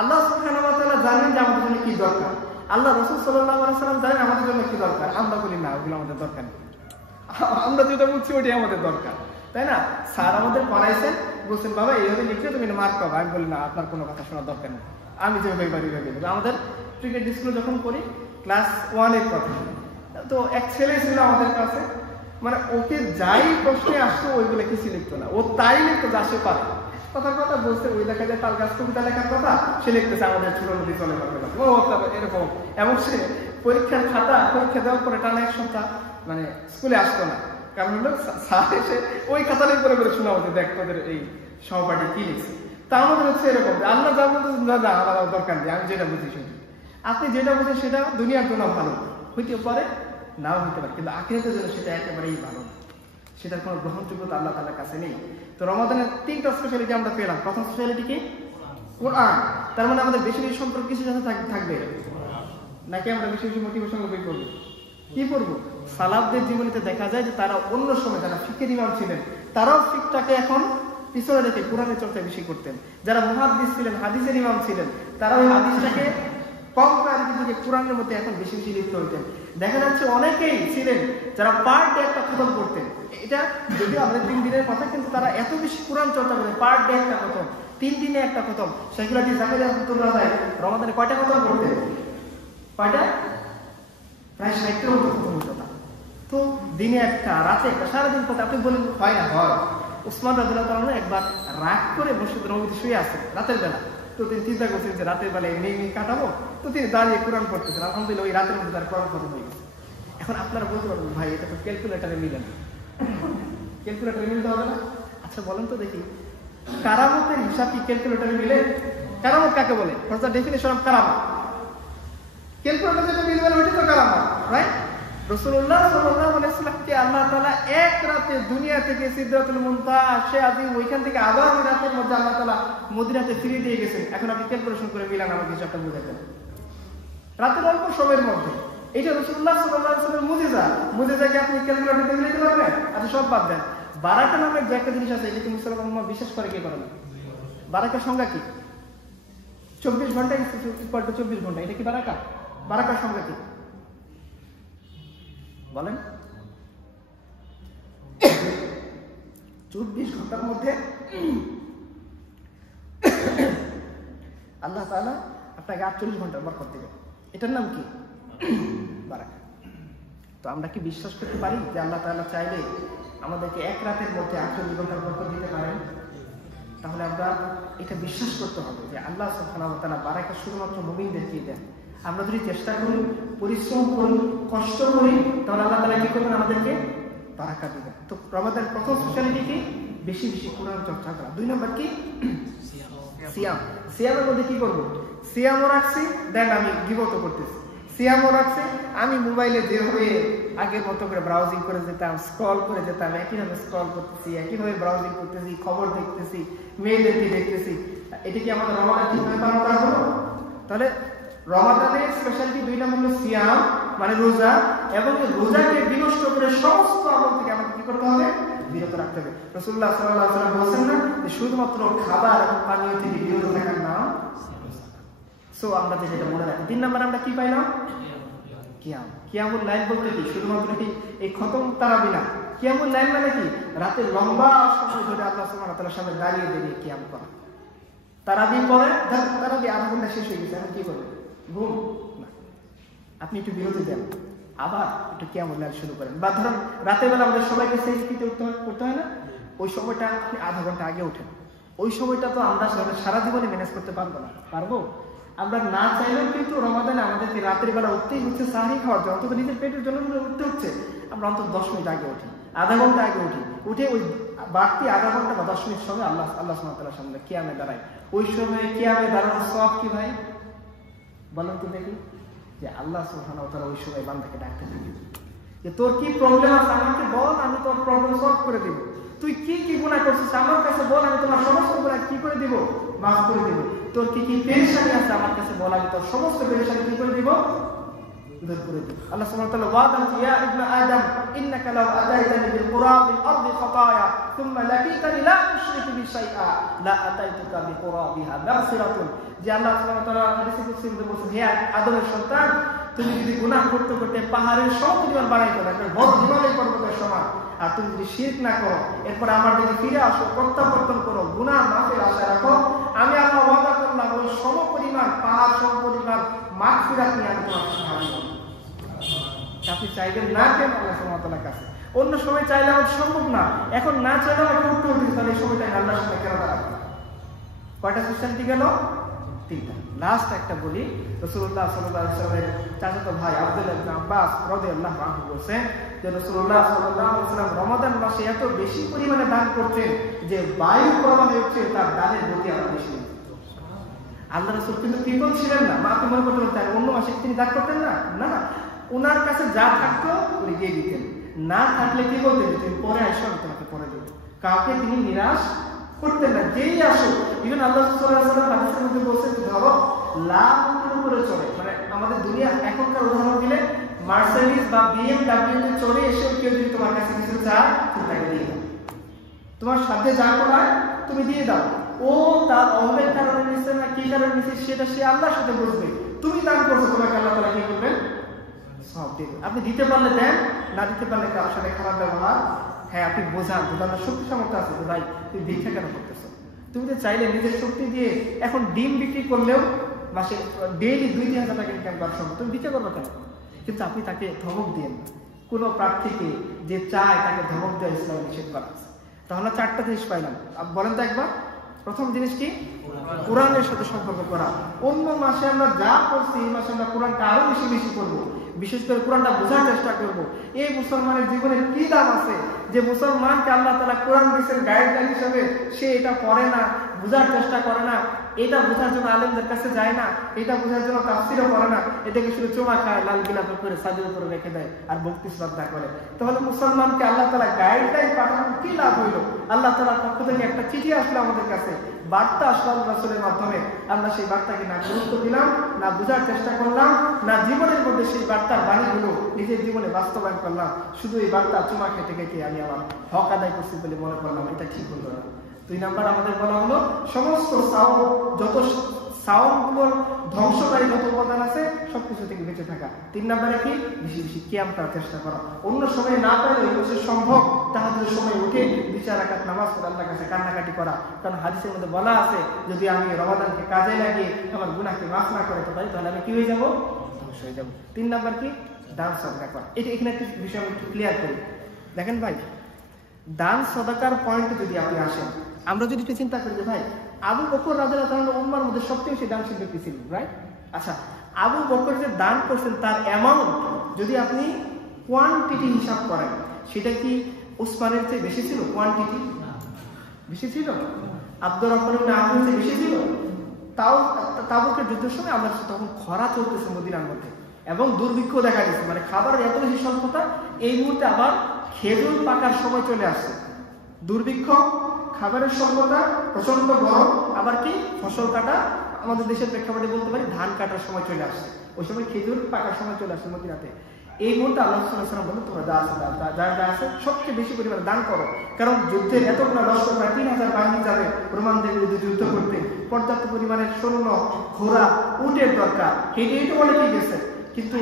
আল্লাহ সুবহানাহু ওয়া তাআলা জানেন যে আমাদের জন্য কি দরকার, আল্লাহ রাসূল সাল্লাল্লাহু আলাইহি ওয়াসাল্লাম জানেন আমাদের জন্য কি দরকার। আমরা বলি না ওগুলো আমাদের দরকার নেই, আমরা যেটা বুঝছি ওটাই আমাদের দরকার, তাই না? স্যার আমাদের পড়াইছেন, বলছেন বাবা এইভাবে লিখলে তুমি মার্ক পাবা। আমি বলি না, আপনার কোনো কথা শোনার দরকার নেই, আমি যেভাবে পারি ভেবে দেবো। আমাদের ক্রিকেট স্কুলে যখন পড়ি ক্লাস 1-এর কথা, তো এক ছেলে ছিল আমাদের কাছে, মানে ওকে যাই প্রশ্নে আসতো ওইগুলো কিছু লিখতো না, ও তাই লিখতো যা সে পারে। কথার কথা বলছে, ওই দেখা যায় তার গাছ কবিতা লেখার কথা সে লিখতেছে আমাদের ছোট নদী চলে এরকম। এবং সে পরীক্ষা দেওয়ার পরে টানা 1 সপ্তাহ মানে স্কুলে আসতো না, কারণ হলো স্যার এসে ওই খাতাটা করে করে শোনা হতো, দেখ তোদের এই সহপাঠী কি লিখছে। তা আমাদের হচ্ছে এরকম, আল্লাহ যা বলতে না আমার দরকার নেই, আমি যেটা বুঝি শুনি। আপনি যেটা বুঝেন সেটা দুনিয়ার জন্য ভালো হইতে পারে, নাও হইতে পারে, কিন্তু আখিরাতের জন্য সেটা একেবারেই ভালো, সেটার কোনো গ্রহণযোগ্যতা আল্লাহ তাআলার কাছে নেই। তো রমাদানের 3টা স্পেশালিটি আমরা পেলাম। প্রথম স্পেশালিটি কি? কোরআন। তার মানে আমাদের বেশি বেশি সম্পর্ক কিছু সাথে থাকবে, নাকি আমরা বেশি বেশি মোটিভেশন বই পড়বো? কি পড়বো? সালাফদের জীবনীতে দেখা যায় যে তারা অন্য সময় যারা ফিকহের ইমাম ছিলেন তারাও ফিকহটাকে এখন পিছনে রেখে কোরআনের চর্চা বেশি করতেন। যারা মুহাদ্দিস ছিলেন, হাদিসের ইমাম ছিলেন, তারা ওই হাদিসটাকে কম করে কোরআনের মধ্যে এখন বেশি বেশি লিপ্ত হইতেন। দেখা যাচ্ছে অনেকেই ছিলেন যারা পার ডে একটা খতম করতেন। এটা যদিও আমাদের 3 দিনের কথা, কিন্তু তারা এত বেশি কোরআন চর্চা করেন, পার ডে একটা খতম, 3 দিনে একটা খতম। সেগুলো দিয়ে জাকারিয়া রাহমাতুল্লাহ আলাইহি রমাদানে কয়টা খতম করতেন? কয়টা? প্রায় 60টার মতো খতম হতো না। তো দিনে একটা, রাতে একটা, সারাদিন কথা। আপনি বলেন হয় না? হয়। উসমান রাদিয়াল্লাহু তাআলা একবার রাগ করে মসজিদের নববীতে শুয়ে আছেন রাতের বেলা। তো তিনি চিন্তা করছেন যে রাতের বেলা এমনি কাটাবো, তো তিনি দাঁড়িয়ে কোরআন পড়তেছেন। আলহামদুলিল্লাহ ওই রাতের মধ্যে তার কোরআন খতম হয়ে গেছে। এখন আপনারা বলতে পারবেন ভাই এটা তো ক্যালকুলেটারে মিলে না, ক্যালকুলেটারে মিলতে হবে না। আচ্ছা বলেন তো দেখি, কারামতের হিসাব কি ক্যালকুলেটারে মিলে? কারামত কাকে বলে? ফার্স্ট ডেফিনিশন অফ কারামত, ক্যালকুলেটর যেটা মিলবে ওইটা তো কারামত, রাইট? রাসূলুল্লাহ সাল্লাল্লাহু আলাইহি ওয়াসাল্লামকে আল্লাহ তাআলা এক রাতে দুনিয়া থেকে সিদরাতুল মুনতাহা সে আদিম, ওইখান থেকে আবার ওই রাতের মধ্যে আল্লাহ তাআলা মদিনাতে ফিরিয়ে দিয়ে গেছেন। এখন আপনি ক্যালকুলেশন করে মিলান, আমাকে হিসাবটা বুঝাবেন। রাতের অল্প সময়ের মধ্যে, এটা রাসূলুল্লাহ সাল্লাল্লাহু আলাইহি ওয়াসাল্লামের মুজিজা। মুজিজাকে আপনি ক্যালকুলেটরে মিলাতে পারবেন? আচ্ছা সব বাদ দেন, বারাকা নামের যে একটা জিনিস আছে, এটা কি মুসলমান উম্মাহ বিশ্বাস করে কি করে না? বারাকার সংজ্ঞা কি? 24 ঘন্টা ইকুয়াল টু 24 ঘন্টা, এটা কি বারাকা? বারাকার সংজ্ঞা কি বলেন? 24 ঘন্টার মধ্যে আল্লাহ তাআলা আপনাকে 48 ঘন্টার বরকত দিবেন, এটার নাম কি? বারাকা। তো আমরা কি বিশ্বাস করতে পারি যে আল্লাহ তাআলা চাইলে আমাদেরকে এক রাতের মধ্যে 48 ঘন্টার বরকত দিতে পারেন? তাহলে আমরা এটা বিশ্বাস করতে হবে যে আল্লাহ সুবহানাহু ওয়া তাআলা বারাকা শুধুমাত্র মুমিনদেরকেই দেন। আমরা যদি চেষ্টা করি, পরিশ্রম করি, কষ্ট করি, তাহলে আল্লাহ তাআলা কি করবেন? আমাদেরকে বারাকা দিবেন। তো রমাদানের প্রথম স্পেশালিটি কি? বেশি বেশি কোরআন চর্চা করা। 2 নম্বর কি? সিয়াম। সিয়ামের মধ্যে কি করবো? সিয়ামও রাখছি, দেন আমি গীবতও করতেছি। সিয়ামও রাখছি, আমি মোবাইলে যেভাবে আগের মতো করে ব্রাউজিং করে যেতাম, স্ক্রল করে যেতাম, একইভাবে স্ক্রল করতেছি, একইভাবে ব্রাউজিং করতেছি, খবর দেখতেছি, মেয়েদেরকে দেখতেছি। এটা কি আমাদের রমাদান ঠিকভাবে পালন করা হলো? তাহলে রমাদানের স্পেশালিটি 2 নম্বর হলো সিয়াম, মানে রোজা, এবং রোজাকে বিনষ্ট করে সমস্ত আমল থেকে আমাকে কি করতে হবে? বিরত রাখতে হবে। রাসূলুল্লাহ সাল্লাল্লাহু আলাইহি ওয়াসাল্লাম বলেছেন না যে শুধুমাত্র খাবার এবং পানীয় থেকে বিরত থাকার নাম। সো আমরা যেটা মনে রাখি। 3 নম্বর আমরা কি পাইলাম? কিয়াম। কিয়ামুল লাইল বলতে কি শুধুমাত্র এই খতম তারাবি না। কিয়ামুল লাইল মানে কি? রাতে লম্বা সময় ধরে আল্লাহ সুবহানাহু ওয়া তাআলার সামনে দাঁড়িয়ে দাঁড়িয়ে কিয়াম করা। তারাবি পরে তারাবি আধা ঘন্টা শেষ হয়ে গেছে, এখন কি করবেন? ঘুম না, আপনি একটু বিরতি দেন, আবার একটু কিয়ামুল লাইল শুরু করেন। বা ধরুন রাতের বেলা আমাদের সবাইকে সেজদাতে করতে হয় না, ওই সময়টা আপনি আধা ঘন্টা আগে ওঠেন। ওই সময়টা তো আমরা সারা জীবনে ম্যানেজ করতে পারবো না। পারবো? আমরা না চাইলেও কিন্তু রমাদানে আমাদেরকে রাতের বেলা উঠতেই হচ্ছে সাহরি খাওয়ার জন্য, অন্তত নিজের পেটের জন্য উঠতে হচ্ছে। আমরা অন্তত 10 মিনিট আগে উঠি, আধা ঘন্টা আগে উঠি, উঠে ওই বাড়তি আধা ঘন্টা বা 10 মিনিট সময় আল্লাহ সুবহানাহু ওয়া তাআলার সামনে কিয়ামে দাঁড়াই। ওই সময় কিয়ামে দাঁড়ানোর সওয়াব কি ভাই বলেন তো দেখি? যে আল্লাহ সুবহানাহু ওয়া তাআলা ওই সময় বান্দাকে ডাকতে থাকে যে তোর কি প্রবলেম আছে আমাকে বল, আমি তোর প্রবলেম সলভ করে দেব। তুই কি কি গুনাহ করছিস আমার কাছে বল, আমি তোমার সমস্ত গুনাহ কি করে দেব? মাফ করে দেব। তোর কি কি পেরেশানি আছে আমার কাছে বল, আমি তোর সমস্ত পেরেশানি কি করে দেব? দূর করে দেব। আল্লাহ সুবহানাহু ওয়া তাআলা ওয়াদা করেন, ইয়া ইবনে আদম ইন্নাকা লাউ আতাইতানি বিল কুরাবিল আরদি খাতায়া সুম্মা লাকিতানি লা তুশরিকু বি শাইআ লা আতাইতুকা বিকুরাবিহা মাগফিরাতুন। যে আল্লাহ সুবহানাহু ওয়া তাআলা হাদিসে কুদসিতে বলেছেন, হে আদমের সন্তান, তুমি যদি গুনাহ করতে করতে পাহাড়ের সমপরিমাণ বাড়াইতে না, বড় হিমালয় পর্বতের সমান, আর তুমি যদি শিরক না করো, এরপর আমার দিকে ফিরে আসো, প্রত্যাবর্তন করো, গুনাহ মাফের আশা রাখো, আমি আল্লাহ ওয়াদা করলাম ওই সমপরিমাণ পাহাড় সমপরিমাণ মাগফিরাত নিয়ে আমি তোমার সাহায্য করব। আপনি চাইবেন না কেন আল্লাহ সুবহানাহু ওয়া তাআলার কাছে? অন্য সময় চাইলে আমার সম্ভব না, এখন না চাইলে আমার করতে হবে, তাহলে এই সময়টা আল্লাহর সাথে কেন দাঁড়াবো? কয়টা সিস্টেমটি গেল? 3টা। লাস্ট একটা বলি, রাসূলুল্লাহ সাল্লাল্লাহু আলাইহি ওয়াসাল্লামের চাচাতো ভাই আব্দুল্লাহ ইবনে আব্বাস রাদিয়াল্লাহু আনহু বলেন যে রাসূলুল্লাহ সাল্লাল্লাহু আলাইহি ওয়াসাল্লাম রমাদান মাসে এত বেশি পরিমাণে দান করতেন যে বায়ু প্রবাহ হচ্ছে তার দানের গতি আরো বেশি। আল্লাহ রাসূল কিন্তু কৃপণ ছিলেন না, আপনি মনে করতে পারেন অন্য মাসে তিনি দান করতেন না, না, ওনার কাছে যা থাকতো উনি দিয়ে দিতেন। না থাকলে কি বলতেন? তুমি পরে আসো, আমি তোমাকে পরে দেব। কাউকে তিনি নিরাশ করতেন না, যেই আসো। ইভেন আল্লাহ সাল্লাল্লাহু আলাইহি ওয়াসাল্লাম হাদিসের মধ্যে বলছেন, ধরো লাখের উপরে চলে, মানে আমাদের দুনিয়া এখনকার উদাহরণ দিলে মার্সেডিস বা BMW তে চলে এসে কেউ যদি তোমার কাছে কিছু চায় তুমি তাকে দিয়ে দাও, তোমার সাথে যা করায় তুমি দিয়ে দাও। ও তার অহংকারের কারণে নিচ্ছে না কি কারণে নিচ্ছে সেটা সে আল্লাহর সাথে বুঝবে। তুমি দান করছো, তোমাকে আল্লাহ তাআলা কি করবেন? সব দিবে। আপনি দিতে পারলে দেন, না দিতে পারলে কারোর সাথে খারাপ ব্যবহার, হ্যাঁ আপনি বোঝান যে আপনার শক্তি সামর্থ্য আছে, ভাই তুমি ভিক্ষা কেন করতেছো? তুমি তো চাইলে নিজের শক্তি দিয়ে এখন ডিম বিক্রি করলেও মাসে ডেইলি 2-3 হাজার টাকা ইনকাম করা সম্ভব, তুমি ভিক্ষা করবো কেন? কিন্তু আপনি তাকে ধমক দিয়েন না। কোনো প্রার্থীকে যে চায় তাকে ধমক দেওয়া ইসলামে নিষেধ করা আছে। তাহলে 4টা জিনিস পাইলাম, বলেন তো একবার। প্রথম জিনিস কি? কোরআনের সাথে সম্পর্ক করা। অন্য মাসে আমরা যা করছি এই মাসে আমরা কোরআনটা আরো বেশি বেশি করবো, বিশেষ করে কোরআনটা বোঝার চেষ্টা করবো। এই মুসলমানের জীবনের কি দাম আছে যে মুসলমানকে আল্লাহ তাআলা কোরআন দিয়েছেন গাইডলাইন হিসেবে, সে এটা পড়ে না, বোঝার চেষ্টা করে না, এটা বোঝার জন্য আলেমদের কাছে যায় না, এটা বোঝার জন্য তাফসীরও পড়ে না, এটাকে শুধু চুমা খায়, লাল গোলাপ করে ছাদের উপরে রেখে দেয় আর ভক্তি শ্রদ্ধা করে। তাহলে মুসলমানকে আল্লাহ তাআলা গাইডলাইন পাঠানোর কি লাভ হইল? আল্লাহ তাআলার পক্ষ থেকে একটা চিঠি আসলো আমাদের কাছে, বার্তা আসলো রাসূলের মাধ্যমে, আমরা সেই বার্তাকে না গুরুত্ব দিলাম, না বোঝার চেষ্টা করলাম, না জীবনের মধ্যে সেই বার্তার বাণীগুলো নিজের জীবনে বাস্তবায়ন করলাম। শুধু এই বার্তা চুমা খেতে খেতে আমি আমার হক আদায় করছি বলে মনে করলাম, এটা ঠিক হলো না। 2 নাম্বার আমাদের বলা হলো সমস্ত যত সাওমগুলোর ধ্বংসকারী যত উপাদান আছে সবকিছু থেকে বেঁচে থাকা। 3 নাম্বারে কি? বেশি বেশি কিয়াম করার চেষ্টা করা। অন্য সময় না পারলে ওই বছর সম্ভব তাহাজ্জুদের সময় উঠে 2-4 রাকাত নামাজ পড়ে আল্লাহর কাছে কান্নাকাটি করা। কারণ হাদিসের মধ্যে বলা আছে, যদি আমি রমাদানকে কাজে লাগিয়ে আমার গুনাহকে মাফ না করতে পারি তাহলে আমি কি হয়ে যাব? ধ্বংস হয়ে যাব। 3 নাম্বার কি? দান সদকা করা। এটা এখানে একটা বিষয় আমি ক্লিয়ার করি। দেখেন ভাই, দান সদকার পয়েন্টে যদি আপনি আসেন, আমরা যদি একটু চিন্তা করি যে ভাই আবু বকর রাদিয়াল্লাহু তাআলা উম্মার মধ্যে সবচেয়ে বেশি দানশীল ব্যক্তি ছিলেন, রাইট? আচ্ছা, আবু বকর যে দান করছেন তার অ্যামাউন্ট যদি আপনি কোয়ান্টিটি হিসাব করেন, সেটা কি উসমানের চেয়ে বেশি ছিল কোয়ান্টিটি? বেশি ছিল? আব্দুর রহমান ইবনে আওফের চেয়ে বেশি ছিল? তাও তাবুকের যুদ্ধের সময় আমরা তখন খরা চলতেছে মদিনার মধ্যে এবং দুর্ভিক্ষ দেখা গেছে, মানে খাবারের এত বেশি স্বল্পতা। এই মুহূর্তে আবার খেজুর পাকার সময় চলে আসছে। দুর্ভিক্ষ, খাবারের স্বল্পতা, প্রচন্ড গরম, আবার কি ফসল কাটা, আমাদের দেশের প্রেক্ষাপটে বলতে পারি ধান কাটার সময় চলে আসছে। ওই সময় খেজুর পাকার সময় চলে আসছে মদিনাতে। এই মুহূর্তে আল্লাহ সাল্লাল্লাহু আলাইহি ওয়াসাল্লাম বলেন, তোমরা যা আছে সবচেয়ে বেশি পরিমাণে দান করো, কারণ যুদ্ধের এতগুলো দর্শক প্রায় 3000 বাহিনী যাবে রোমানদের বিরুদ্ধে যুদ্ধ করতে, পর্যাপ্ত পরিমাণের সৈন্য, ঘোড়া, উটের দরকার। হেঁটে হেঁটে অনেকেই গেছে, কিন্তু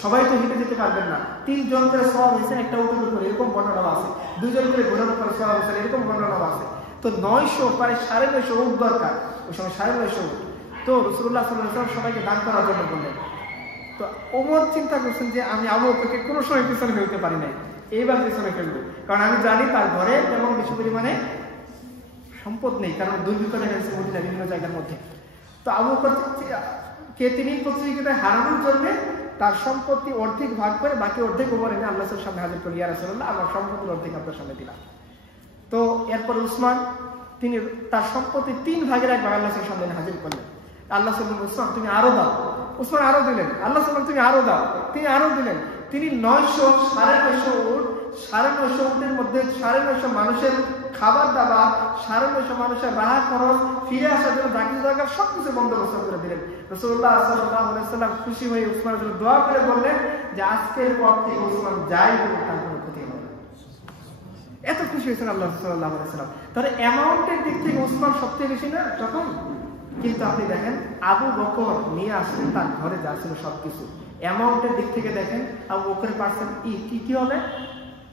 সবাই তো হেঁটে যেতে পারবেন না। 3 জন করে সওয়ার হয়েছে একটা উটের উপরে, এরকম বর্ণনা আছে। 2 জন করে ঘোড়ার উপরে সওয়ার হয়েছে, এরকম বর্ণনা আছে। তো 900, প্রায় 950 উট দরকার, ওই সময় 950 উট। তো রাসূলুল্লাহ সাল্লাল্লাহু আলাইহি ওয়াসাল্লাম সবাইকে দান করার জন্য বললেন। তো ওমর চিন্তা করছেন যে আমি আবু বকরকে কোনো সময় পিছনে ফেলতে পারি নাই, এইবার পিছনে ফেলবো, কারণ আমি জানি তার ঘরে তেমন বেশি পরিমাণে সম্পদ নেই, কারণ দুর্ভিক্ষ দেখা যাচ্ছে মদিনার বিভিন্ন জায়গার মধ্যে। তো আবু বকরকে তিনি প্রতিযোগিতায় হারানোর জন্য তার সম্পত্তি অর্ধেক ভাগ করে বাকি অর্ধেক ওমর এনে আল্লাহর সামনে হাজির করি, ইয়া রাসূলুল্লাহ আমার সম্পত্তির অর্ধেক আপনার সামনে দিলাম। তো এরপর উসমান তিনি তার সম্পত্তি 3 ভাগের 1 ভাগ আল্লাহর সামনে হাজির করলেন। আল্লাহ সাল্লাল্লাহু আলাইহি ওয়াসাল্লাম তুমি আরো দাও, উসমান আরো দিলেন। আল্লাহ সাল্লাল্লাহু তুমি আরো দাও, তিনি আরো দিলেন। তিনি 900, 950 উট, 950 উটের মধ্যে 950 মানুষের খাবার দাবার, 950 মানুষের রাহা খরচ, ফিরে আসার জন্য যা কিছু দরকার সবকিছু বন্দোবস্ত করে দিলেন। রাসূলুল্লাহ সাল্লাল্লাহু আলাইহি ওয়াসাল্লাম খুশি হয়ে উসমানের জন্য দোয়া করে বললেন যে আজকের পর থেকে উসমান যাই করুক তার কোনো ক্ষতি হবে না। এত খুশি হয়েছেন আল্লাহ সাল্লাল্লাহু আলাইহি ওয়াসাল্লাম। তাহলে অ্যামাউন্টের দিক থেকে উসমান সবচেয়ে বেশি না তখন? কিন্তু আপনি দেখেন আবু বকর নিয়ে আসছেন তার ঘরে যা ছিল সবকিছু। অ্যামাউন্টের দিক থেকে দেখেন আবু বকরের পার্সেন্ট কি হবে,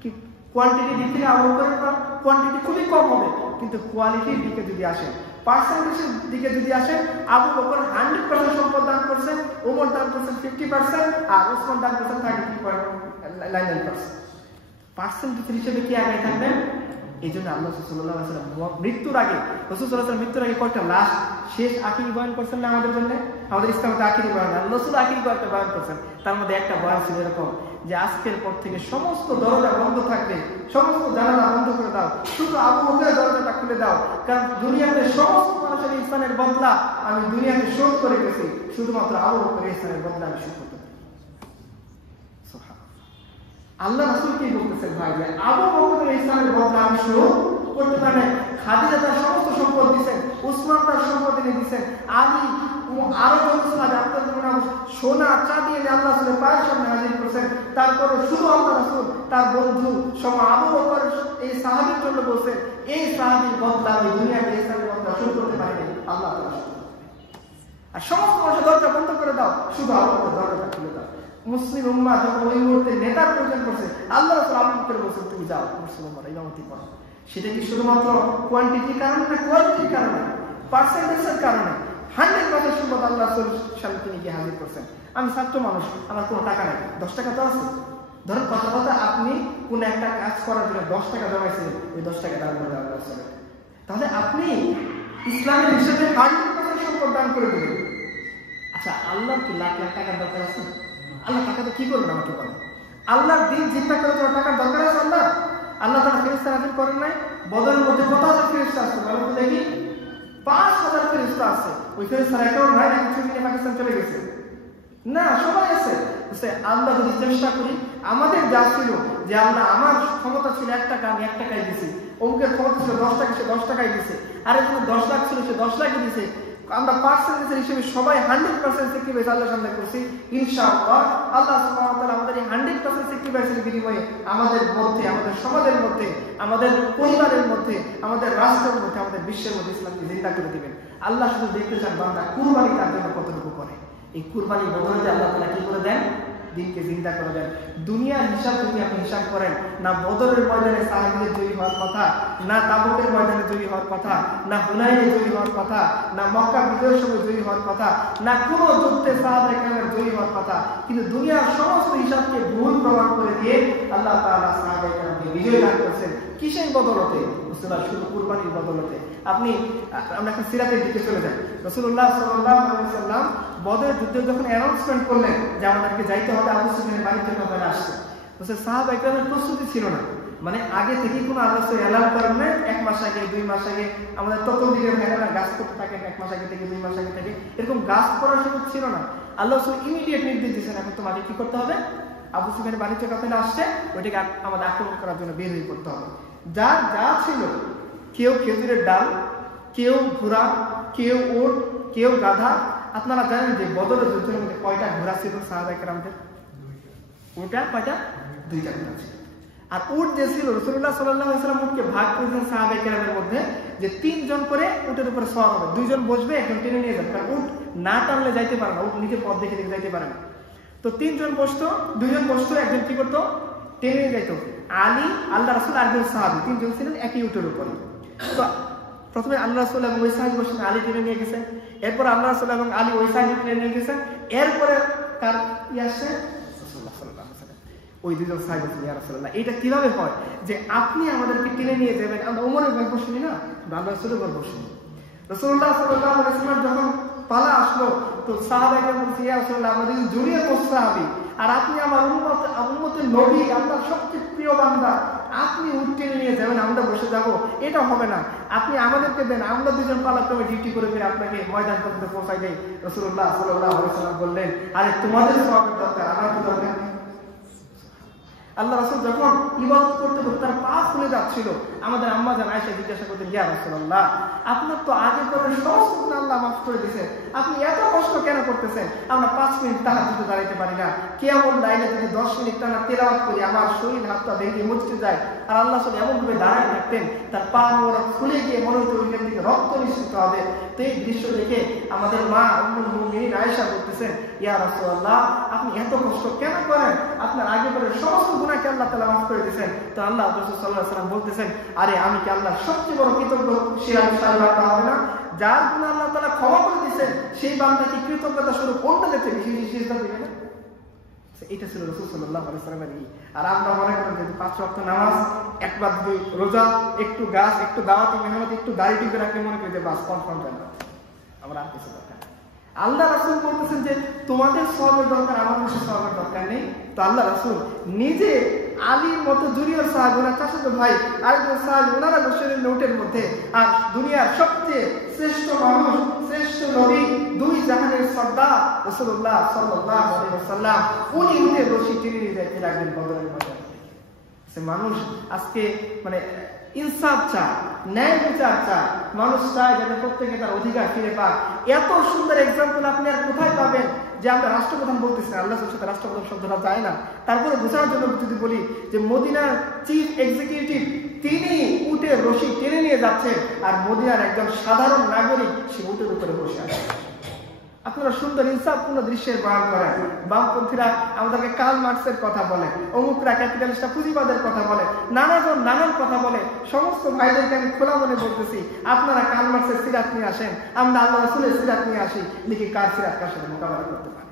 কি কোয়ান্টিটির দিক থেকে আবু বকরের কোয়ান্টিটি খুবই কম হবে, কিন্তু কোয়ালিটির দিকে যদি আসেন, পার্সেন্টেজের দিকে যদি আসেন, আবু বকর 100% সম্পদ দান করছেন, ওমর দান করছেন 50%, আর ওসমান দান করছেন 33.99%। পার্সেন্টেজ হিসেবে কি আগে থাকবেন? এই জন্য আল্লাহ সাল্লাল্লাহু আলাইহি ওয়াসাল্লাম মৃত্যুর আগে, রাসূল সাল্লাল্লাহু আলাইহি ওয়াসাল্লাম মৃত্যুর আগে কয়টা লাশ শেষ আখিরি বয়ান করছেন না আমাদের জন্য? আমাদের ইসলামে আখিরি বয়ান, রাসূল আখিরি কয়েকটা বয়ান করছেন, তার মধ্যে একটা বয়ান ছিল এরকম যে আজকের পর থেকে সমস্ত দরজা বন্ধ থাকবে, সমস্ত জানালা বন্ধ করে দাও, শুধু আবু বকরের দরজাটা খুলে দাও, কারণ দুনিয়াতে সমস্ত মানুষের ইসলামের বদলা আমি দুনিয়াতে শোধ করে গেছি, শুধুমাত্র আবু বকরের ইসলামের বদলা আমি শোধ করতে পারি। আল্লাহ রাসূল কি বলতেছেন ভাই, আবু বকরের ইসলামের বদলা আমি শোধ করতে পারি। খাদিজা তার সমস্ত সম্পদ দিয়েছেন, উসমান তার সম্পদ এনে দিয়েছেন, আলী আরো সোনা চাঁদি এনে আল্লাহ রাসূলের পায়ের সামনে হাজির করেছেন। তারপরে শুধু আল্লাহ রাসূল তার বন্ধু আবু বকর এই সাহাবীর জন্য বলছেন এই সাহাবীর বদলা আমি দুনিয়াতে ইসলামের বদলা শোধ করতে পারিনি, আল্লাহ তাআলা। আর সমস্ত মানুষের দরজা বন্ধ করে দাও, শুধু আবু বকরের দরজাটা খুলে দাও। মুসলিম উম্মাহ যখন ওই মুহূর্তে নেতার প্রয়োজন করছে, আল্লাহ রাসূল আবু বকরকে বলছেন তুমি যাও মুসলিম উম্মাহর ইমামতি করো। সেটা কি শুধুমাত্র কোয়ান্টিটির কারণে না কোয়ালিটির কারণে, পার্সেন্টেজের কারণে? 100% সম্পদ আল্লাহ রাসূলের সামনে তিনি গিয়ে হাজির করছেন। আমি ছাত্র মানুষ, আমার কোনো টাকা নেই, 10 টাকা তো আছে। ধরেন কথা কথা আপনি কোন একটা কাজ করার জন্য 10 টাকা জমাইছেন, ওই 10 টাকা দান করে আল্লাহ রাসূলের, তাহলে আপনি ইসলামের হিসেবে 100% সম্পদ দান করে দিলেন। আচ্ছা, আল্লাহর কি লাখ লাখ টাকার দরকার আছে? আল্লাহ টাকাটা কি করবেন আমাকে বলেন? আল্লাহর দিন জিন্দা করার জন্য টাকার দরকার আছে? আল্লাহ তারা ফেরেশতা নাযিল করেন নাই? বদরের মধ্যে কত হাজার ফেরেশতা আছে বলেন তো দেখি? 5000 ফেরেশতা আছে। ওই ফেরেশতারা একটাও নাই নাকি ছুটি নিয়ে পাকিস্তান চলে গেছে? না, সবাই আছে। আমরা যদি চেষ্টা করি, আমাদের যা ছিল যে আমরা আমার ক্ষমতা ছিল 1 টাকা, আমি 1 টাকায় দিছি, অমুকের ক্ষমতা ছিল 10 টাকা, সে 10 টাকায় দিছে, আরেকজন 10 লাখ ছিল সে 10 লাখই দিছে। আমরা পার্সেন্টেজের হিসেবে সবাই 100% স্যাক্রিফাইস আল্লাহর সামনে করছি। ইনশাআল্লাহ আল্লাহ সুবহানাহু ওয়া তাআলা আমাদের এই 100% স্যাক্রিফাইসের বিনিময়ে আমাদের মধ্যে, আমাদের সমাজের মধ্যে, আমাদের পরিবারের মধ্যে, আমাদের রাষ্ট্রের মধ্যে, আমাদের বিশ্বের মধ্যে ইসলামকে জিন্দা করে দিবেন। আল্লাহ শুধু দেখতে চান বান্দা কুরবানি তার জন্য কতটুকু করে। এই কুরবানি বদলে আল্লাহ তাআলা কি করে দেন? দিনকে জিন্দা করে দেন। দুনিয়ার হিসাব যদি আপনি হিসাব করেন, না বদরের ময়দানে সাহাবীদের জয়ী হওয়ার কথা, না তাবুকের ময়দানে জয়ী হওয়ার কথা, না হুনাইনে জয়ী হওয়ার কথা, না মক্কা বিজয়ের সময় জয়ী হওয়ার কথা, না কোনো যুদ্ধে সাহাবায়ে কেরামের জয়ী হওয়ার কথা, কিন্তু দুনিয়ার সমস্ত হিসাবকে ভুল প্রমাণ করে দিয়ে আল্লাহ তাআলা সাহাবায়ে কেরামকে বিজয় দান করেছেন। কিসের বদলতে? শুধু কুরবানির বদলতে। আমরা এখন সিরাতের দিকে চলে যাই। রাসূলুল্লাহ সাল্লাল্লাহু আলাইহি ওয়াসাল্লাম বদরের যুদ্ধে যখন অ্যানাউন্সমেন্ট করলেন যে আমাদেরকে যাইতে হবে, আবু সুফিয়ানের বাড়ির জন্য ওখানে আসছে, সাহাবায়ে কেরামের প্রস্তুতি ছিল না। মানে আগে থেকে কোনো আল্লাহ এলান করেন না 1 মাস আগে 2 মাস আগে। আমাদের তত দিকে ভাইরা গাছ করতে থাকেন 1 মাস আগে থেকে 2 মাস আগে থেকে, এরকম গাছ করার সুযোগ ছিল না। আল্লাহ ইমিডিয়েট নির্দেশ দিয়েছেন এখন তোমাকে কি করতে হবে, আবু সুফিয়ানের বাড়িতে কাফেলা আসছে ওইটাকে আমাদের আক্রমণ করার জন্য বের হয়ে পড়তে হবে। যা যা ছিল, কেউ খেজুরের ডাল, কেউ ঘোড়া, কেউ উট, কেউ গাধা। আপনারা জানেন যে বদরের যুদ্ধের মধ্যে কয়টা ঘোড়া ছিল সাহাবায়ে কেরামদের? উটটা কয়টা? 2টা ঘোড়া ছিল। আর উট যে ছিল রাসূলুল্লাহ সাল্লাল্লাহু আলাইহি ওয়াসাল্লাম উটকে ভাগ করেছেন সাহাবায়ে কেরামের মধ্যে যে 3 জন করে উটের উপরে সওয়ার হবে, 2 জন বসবে, একজন টেনে নিয়ে যাবে, কারণ উট না টানলে যাইতে পারে না, উট নিজে পথ দেখে দেখে যাইতে পারে না। তো 3 জন বসতো, 2 জন বসতো, একজন কি করতো, টেনে নিয়ে যাইতো। আলী, আল্লাহ রাসূল আর একজন সাহাবী, 3 জন ছিলেন একই উটের উপরে। তো প্রথমে আল্লাহ রাসূল এবং ওই সাহাবী বসেন, আলী টেনে নিয়ে গেছেন, এরপর আল্লাহ রাসূল এবং আলী ওই সাহাবী টেনে নিয়ে গেছেন, এরপরে কার কি আসছে, রাসূলুল্লাহ সাল্লাল্লাহু আলাইহি ওয়াসাল্লাম। ওই 2 জন সাহাবী বলেন, ইয়া রাসূলুল্লাহ, এটা কিভাবে হয় যে আপনি আমাদেরকে টেনে নিয়ে যাবেন? আমরা ওমরের গল্প শুনি না, আমরা রাসূলের গল্প শুনি। রাসূলুল্লাহ সাল্লাল্লাহু আলাইহি ওয়াসাল্লাম যখন পালা আসলো, তো সাহাবায়ে বলছে, ইয়া রাসূলুল্লাহ, আমাদের জুনিয়র সাহাবী, আর আপনি আমার উম্মতের নবী, আপনার সবচেয়ে প্রিয় বান্দা, আপনি উট টেনে নিয়ে যাবেন, আমরা বসে যাবো, এটা হবে না। আপনি আমাদেরকে দেন, আমরা 2 জন পালাক্রমে ডিউটি করে ফিরে আপনাকে ময়দান পর্যন্ত পৌঁছাই দেই। রাসূলুল্লাহ সাল্লাল্লাহু আলাইহি ওয়াসাল্লাম বললেন, আরে তোমাদের সওয়াবের দরকার, আমার তো দরকার নেই। আল্লাহ রাসূল যখন ইবাদত করতে করতে তার পা ফুলে যাচ্ছিল, আমাদের আম্মা জান আয়েশা জিজ্ঞাসা করতেন, ইয়া রাসূলুল্লাহ, আপনার তো আগে করে সমস্ত গুনাহ আল্লাহ মাফ করে দিয়েছেন, আপনি এত কষ্ট কেন করতেছেন? আমরা 5 মিনিট তাহাজ্জুদে দাঁড়াইতে পারি না, কিয়ামুল লাইলে যদি 10 মিনিট টানা তেলাওয়াত করি আমার শরীর হাত পা ভেঙে মুচকে যায়। আর আল্লাহ রাসূল এমন ভাবে দাঁড়ায় থাকতেন, তার পা মোবারক ফুলে গিয়ে মনে হতো ওইখান থেকে রক্ত নিঃসৃত হবে। তো এই দৃশ্য দেখে আমাদের মা উম্মুল মুমিনিন আয়েশা বলতেছেন, ইয়া রাসূলুল্লাহ, আপনি এত কষ্ট কেন করেন? আপনার আগে করে সমস্ত গুনাহকে আল্লাহ তাআলা মাফ করে দিয়েছেন। তো আল্লাহ রাসূল সাল্লাল্লাহু আলাইহি ওয়াসাল্লাম বলতেছেন, আরে আমি কি আল্লাহর সবচেয়ে বড় কৃতজ্ঞ? সে ইনশাআল্লাহ হবে না, যার গুনাহ আল্লাহ তাআলা ক্ষমা করে দিয়েছেন, সেই বান্দাকে কৃতজ্ঞতা স্বরূপ অন্যদের থেকে বেশি সিজদা দিবেন না। এটা ছিল রাসূল সাল্লাল্লাহু আলাইহি ওয়াসাল্লামের ই। আর আমরা মনে করি যে 5 ওয়াক্ত নামাজ, একবার রোজা, একটু গাছ, একটু দাওয়াতি মেহনত, একটু দাড়ি টুপি রাখলে মনে করি যে বাস কনফার্ম জান্নাত, আমরা আর কিছু দরকার। আল্লাহ রাসূল বলতেছেন যে তোমাদের সওয়াবের দরকার, আমার কাছে সওয়াবের দরকার নেই। তো আল্লাহ রাসূল নিজে আলীর মতো জুনিয়র সাহাবী, ওনার চাচাতো ভাই আরেকজন সাহাবী, ওনারা বসেছিলেন উটের মধ্যে। আর দুনিয়ার সবচেয়ে শ্রেষ্ঠ মানুষ, শ্রেষ্ঠ নবী, 2 জাহানের সর্দার রাসূলুল্লাহ সাল্লাল্লাহু আলাইহি ওয়াসাল্লাম, উনি উটের রশি টেনে নিয়ে যাইতে লাগলেন বদরের ময়দানে। সে মানুষ আজকে মানে ইনসাফ চায়, ন্যায় বিচার চায়, মানুষ চায় যাতে প্রত্যেকে তার অধিকার ফিরে পায়। এত সুন্দর এক্সাম্পল আপনি আর কোথায় পাবেন? যে আমরা রাষ্ট্রপ্রধান বলতেছি, আল্লাহর সাথে রাষ্ট্রপ্রধান শব্দটা যায় না, তারপরে বোঝানোর জন্য যদি বলি যে মদিনার চিফ এক্সিকিউটিভ তিনি উটের রশি টেনে নিয়ে যাচ্ছেন, আর মদিনার একজন সাধারণ নাগরিক সে উটের উপরে বসে আছে। আপনারা সুন্দর ইনসাফপূর্ণ দৃশ্যের বয়ান করেন। বামপন্থীরা আমাদেরকে কার্ল মার্কসের কথা বলে, অমুকরা ক্যাপিটালিস্টরা পুঁজিবাদের কথা বলে, নানাজন নানান কথা বলে। সমস্ত ভাইদেরকে আমি খোলা মনে বলতেছি, আপনারা কার্ল মার্কসের সিরাত নিয়ে আসেন, আমরা আল্লাহ রাসূলের সিরাত নিয়ে আসি, দেখি কার সিরাত কার সাথে মোকাবেলা করতে পারে।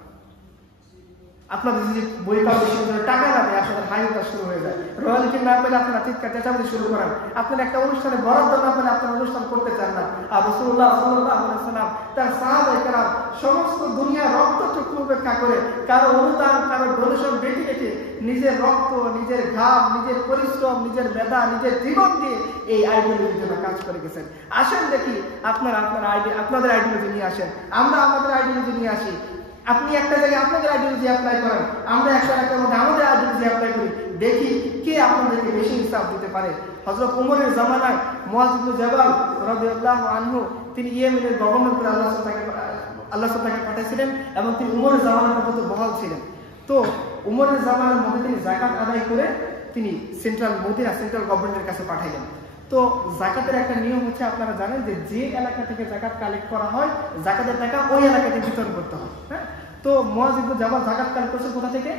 আপনাদের যদি বই পাবলিশ করে টাকা না দেয়, আপনাদের হাইটা শুরু হয়ে যায়, রয়্যালিটি না পেলে আপনারা চিৎকার চেঁচামেচি শুরু করেন, আপনারা একটা অনুষ্ঠানে বরাদ্দ না পেলে আপনারা অনুষ্ঠান করতে চান না। আর রাসূলুল্লাহ সাল্লাল্লাহু আলাইহি ওয়াসাল্লাম তার সাহাবায়ে কেরাম সমস্ত দুনিয়া রক্ত চক্ষু উপেক্ষা করে, কারো অনুদান, কারো ডোনেশন বেঁচে রেখে নিজের রক্ত, নিজের ঘাম, নিজের পরিশ্রম, নিজের মেধা, নিজের জীবন দিয়ে এই আইডিওলজির জন্য কাজ করে গেছেন। আসেন দেখি আপনারা আপনাদের আইডিওলজি নিয়ে আসেন, আমরা আমাদের আইডিওলজি নিয়ে আসি। আপনি একটা জায়গায় আপনাদের আইডিওলজি অ্যাপ্লাই করেন, আমরা একটা এলাকার মধ্যে আমাদের আইডিওলজি অ্যাপ্লাই করি, দেখি কে আপনাদেরকে বেশি ইনসাফ দিতে পারে। হযরত ওমরের জামানায় মুআয ইবনে জাবাল রাদিয়াল্লাহু আনহু তিনি ইয়েমেনের গভর্নর করে আল্লাহ তাকে পাঠিয়েছিলেন, এবং তিনি ওমরের জামানার পর্যন্ত বহাল ছিলেন। তো ওমরের জামানার মধ্যে তিনি যাকাত আদায় করে তিনি সেন্ট্রাল গভর্নমেন্টের কাছে পাঠাইলেন। তো যাকাতের একটা নিয়ম হচ্ছে, আপনারা জানেন যে যে এলাকা থেকে যাকাত কালেক্ট করা হয়, যাকাতের টাকা ওই এলাকাতে বিতরণ করতে হয়। হ্যাঁ, তো মুআয ইবনে জাবাল যাকাত কালেক্ট করছে কোথা থেকে?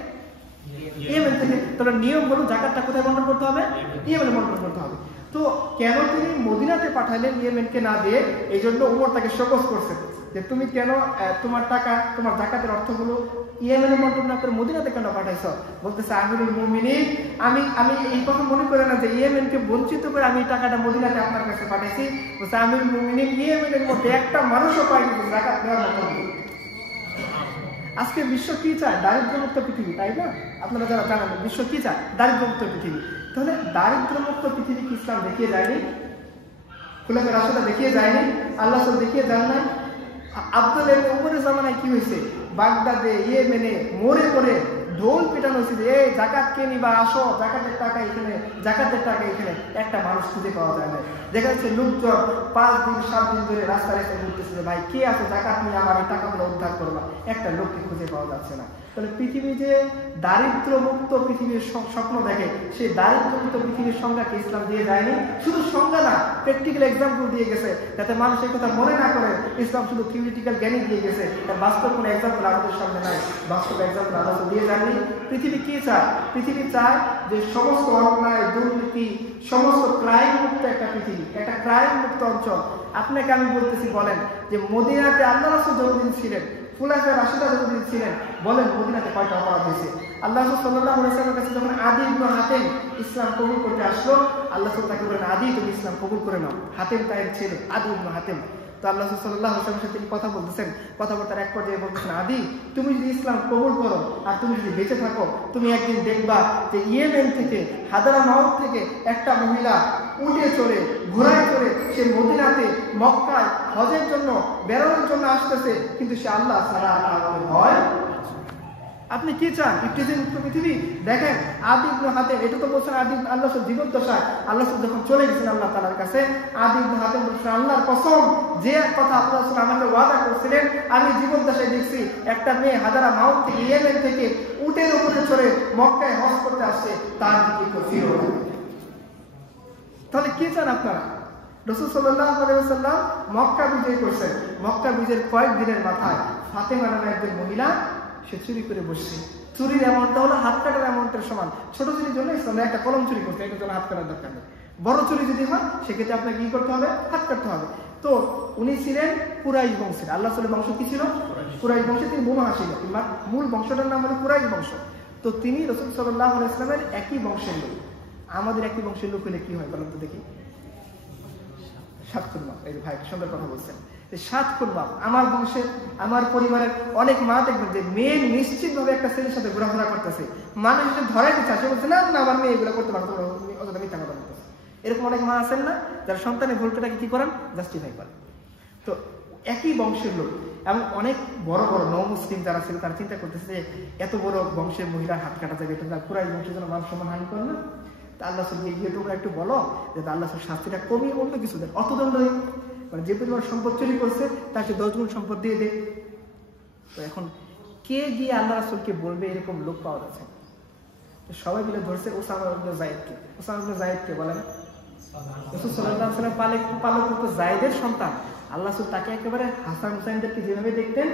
ইয়েমেন থেকে। তাহলে নিয়ম হলো যাকাতটা কোথায় বন্টন করতে হবে? ইয়েমেনে বন্টন করতে হবে। তো কেন তিনি মদিনাতে পাঠাইলেন ইয়েমেনকে না দিয়ে? এই জন্য ওমর তাকে শোকজ করছেন যে তুমি কেন তোমার টাকা, তোমার যাকাতের অর্থগুলো ইয়েমেনে বন্টন না করে মদিনাতে কেন পাঠাইছো? বলতেছে আমিরুল মুমিনিন, আমি এই কথা মনে করি না যে ইয়েমেনকে বঞ্চিত করে আমি টাকাটা মদিনাতে আপনার কাছে পাঠাইছি। বলছে আমিরুল মুমিনিন, ইয়েমেনের মধ্যে একটা মানুষও পায়নি যাকাত দেওয়ার মতো। আজকে বিশ্ব কি চায়? দারিদ্র্যমুক্ত পৃথিবী, তাই না? আপনারা যারা জানেন বিশ্ব কি চায়? দারিদ্র্যমুক্ত পৃথিবী। তাহলে দারিদ্র্যমুক্ত পৃথিবী কি ইসলাম দেখিয়ে যায়নি? খুলাফায়ে রাশিদা দেখিয়ে যায়নি? আল্লাহ রাসূল দেখিয়ে যান নাই? আব্দুল উমরের জামানায় কি হয়েছে? বাগদাদে, ইয়েমেনে মোড়ে মোড়ে ঢোল পিটানো হয়েছে যে এই জাকাত কে নিবা, আসো, জাকাতের টাকা এখানে, জাকাতের টাকা এখানে। একটা মানুষ খুঁজে পাওয়া যায় না। দেখা যাচ্ছে লোকজন 5 দিন 7 দিন ধরে রাস্তায় রাস্তায় ঘুরতেছে যে ভাই কে আছে জাকাত নিয়ে আমার এই টাকাগুলো উদ্ধার করবা, একটা লোককে খুঁজে পাওয়া যাচ্ছে না। তাহলে পৃথিবী যে দারিদ্র্যমুক্ত পৃথিবীর স্বপ্ন দেখে, সেই দারিদ্র্যমুক্ত পৃথিবীর সংজ্ঞাকে ইসলাম দিয়ে যায়নি। শুধু সংজ্ঞা না, প্র্যাকটিক্যাল এক্সাম্পল দিয়ে গেছে, যাতে মানুষ এই কথা মনে না করে ইসলাম শুধু থিওরিটিক্যাল জ্ঞানই দিয়ে গেছে, তার বাস্তব কোনো এক্সাম্পল আমাদের সামনে নাই। বাস্তব এক্সাম্পল আল্লাহ দিয়ে যায়নি। পৃথিবী কি চায়? পৃথিবী চায় যে সমস্ত অন্যায়, দুর্নীতি, সমস্ত ক্রাইম মুক্ত একটা পৃথিবী, একটা ক্রাইম মুক্ত অঞ্চল। আপনাকে আমি বলতেছি, বলেন যে মদিনাতে আল্লাহ রাসূল যতদিন ছিলেন, খুলাফায়ে রাশিদা যতদিন ছিলেন, বলেন মদিনাতে কয়টা অপরাধ হয়েছে? আল্লাহ রাসূল সাল্লাল্লাহু আলাইহি ওয়াসাল্লামের কাছে যখন আদী ইবনে হাতেম ইসলাম কবুল করতে আসলো, আল্লাহ রাসূল তাকে বলেন আদী তুমি ইসলাম কবুল করে নাও। হাতেম তার ছেলে আদী ইবনে হাতেম। তো আল্লাহ রাসূল সাল্লাল্লাহু আলাইহি ওয়াসাল্লামের সাথে তিনি কথা বলতেছেন, কথা বলতে এক পর্যায়ে বলতেছেন আদী তুমি যদি ইসলাম কবুল করো আর তুমি যদি বেঁচে থাকো, তুমি একদিন দেখবা যে ইয়েমেন থেকে, হাদারামাউত থেকে একটা মহিলা উঠে চড়ে, ঘোড়ায় চড়ে সে মদিনাতে, মক্কায় হজের জন্য, বেড়ানোর জন্য আসতেছে, কিন্তু সে আল্লাহ ছাড়া আর হয়। আপনি কি চান? ইফতিজিমুক্ত পৃথিবী? দেখেন আদী ইবনে হাতেম, এটা তো বলছেন আদী আল্লাহ জীবন দশায়, আল্লাহ যখন চলে গেছেন আল্লাহ তাআলার কাছে, আদী ইবনে হাতেম বলছেন আল্লাহর কসম, যে কথা আল্লাহ আমাকে ওয়াদা করেছিলেন আমি জীবন দশায় দেখছি একটা মেয়ে হাদারামাউত থেকে, ইয়েমেন থেকে উটের উপরে চড়ে মক্কায় হজ করতে আসছে, তার দিকে কেউ ফিরো না। তাহলে কি চান আপনারা? রাসূল সাল্লাল্লাহু আলাইহি ওয়াসাল্লাম মক্কা বিজয় করছেন। মক্কা বিজয়ের কয়েক দিনের মাথায় ফাতেমা নামে একজন মহিলা সে চুরি করে বসছে। চুরির অ্যামাউন্টটা হলো হাত কাটার অ্যামাউন্টের সমান। ছোট চুরির জন্য ইসলামে একটা কলম চুরি করতে, এটার জন্য হাত কাটার দরকার নেই। বড় চুরি যদি হয় সেক্ষেত্রে আপনাকে কি করতে হবে? হাত কাটতে হবে। তো উনি ছিলেন কুরাইশ বংশের। আল্লাহ রাসূলের বংশ কি ছিল? কুরাইশ বংশে। তিনি বনু হাশিম, মূল বংশটার নাম হলো কুরাইশ বংশ। তো তিনি রাসূল সাল্লাল্লাহু আলাইহি ওয়াসাল্লামের একই বংশের লোক। আমাদের একই বংশের লোক হলে কি হয় বলেন তো দেখি? 7 খুন মাপ। এই ভাই সুন্দর কথা বলছেন, 7 খুন মাপ। আমার বংশের, আমার পরিবারের অনেক মা দেখবেন যে মেয়ে নিশ্চিত ভাবে একটা ছেলের সাথে ঘোরাফেরা করতেছে, মানুষ যদি ধরাই দিচ্ছে, সে বলছে না না আমার মেয়ে এগুলো করতে পারতো, অতটা মিথ্যা কথা বলতেছে। এরকম অনেক মা আছেন না, যারা সন্তানের ভুলটাকে কি করেন? জাস্টিফাই করেন। তো একই বংশের লোক, এবং অনেক বড় বড় নও-মুসলিম যারা ছিল তারা চিন্তা করতেছে যে এত বড় বংশের মহিলার হাত কাটা যাবে, এটা কুরাইশ বংশের জন্য মান সম্মান হানি করে না। আল্লাহ গিয়ে তোমরা একটু বলো যে আল্লাহ শাস্তিটা কমিয়ে অন্য কিছু দেন, অর্থদণ্ড দেয়, মানে যে পরিমাণ সম্পদ চুরি করছে তাকে 10 গুণ সম্পদ দিয়ে দেয়। তো এখন কে গিয়ে আল্লাহ রাসূলকে বলবে? এরকম লোক পাওয়া যাচ্ছে। সবাই মিলে ধরছে ওসামা ইবনে যায়েদকে। ওসামা ইবনে যায়েদকে বলেন রাসূল সাল্লাল্লাহু আলাইহি ওয়াসাল্লাম পালক যায়েদের সন্তান। আল্লাহ রাসূল তাকে একেবারে হাসান হুসাইনদেরকে যেভাবে দেখতেন,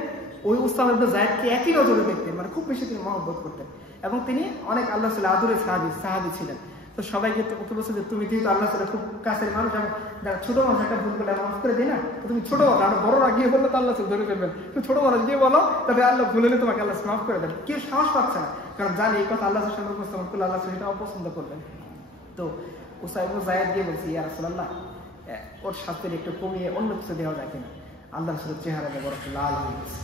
ওই ওসামা ইবনে যায়েদকে একই নজরে দেখতেন, মানে খুব বেশি তিনি মহব্বত করতেন। এবং তিনি অনেক আল্লাহ রাসূলের আদরের সাহাবী ছিলেন। তো সবাইকে তো বলছে যে তুমি যেহেতু আল্লাহ তাআলা খুব কাছের মানুষ, এবং যারা ছোট মানুষ একটা ভুল করলে মাফ করে দিই না, তো তুমি ছোট আর বড়রা গিয়ে বললে তো আল্লাহ ধরে ফেলবেন, তুমি ছোট মানুষ গিয়ে বলো, তবে আল্লাহ ভুলে তোমাকে আল্লাহ মাফ করে দেন। কেউ সাহস পাচ্ছে না, কারণ জানি এই কথা আল্লাহ সামনে উপস্থাপন করলে আল্লাহ সেটা অপছন্দ করবেন। তো ওসামা ইবনে যায়েদ গিয়ে বলছে ইয়া রাসূলুল্লাহ, ওর শাস্তির একটু কমিয়ে অন্য কিছু দেওয়া যায় কিনা? আল্লাহ রাসূলের চেহারাটা বড় লাল হয়ে গেছে।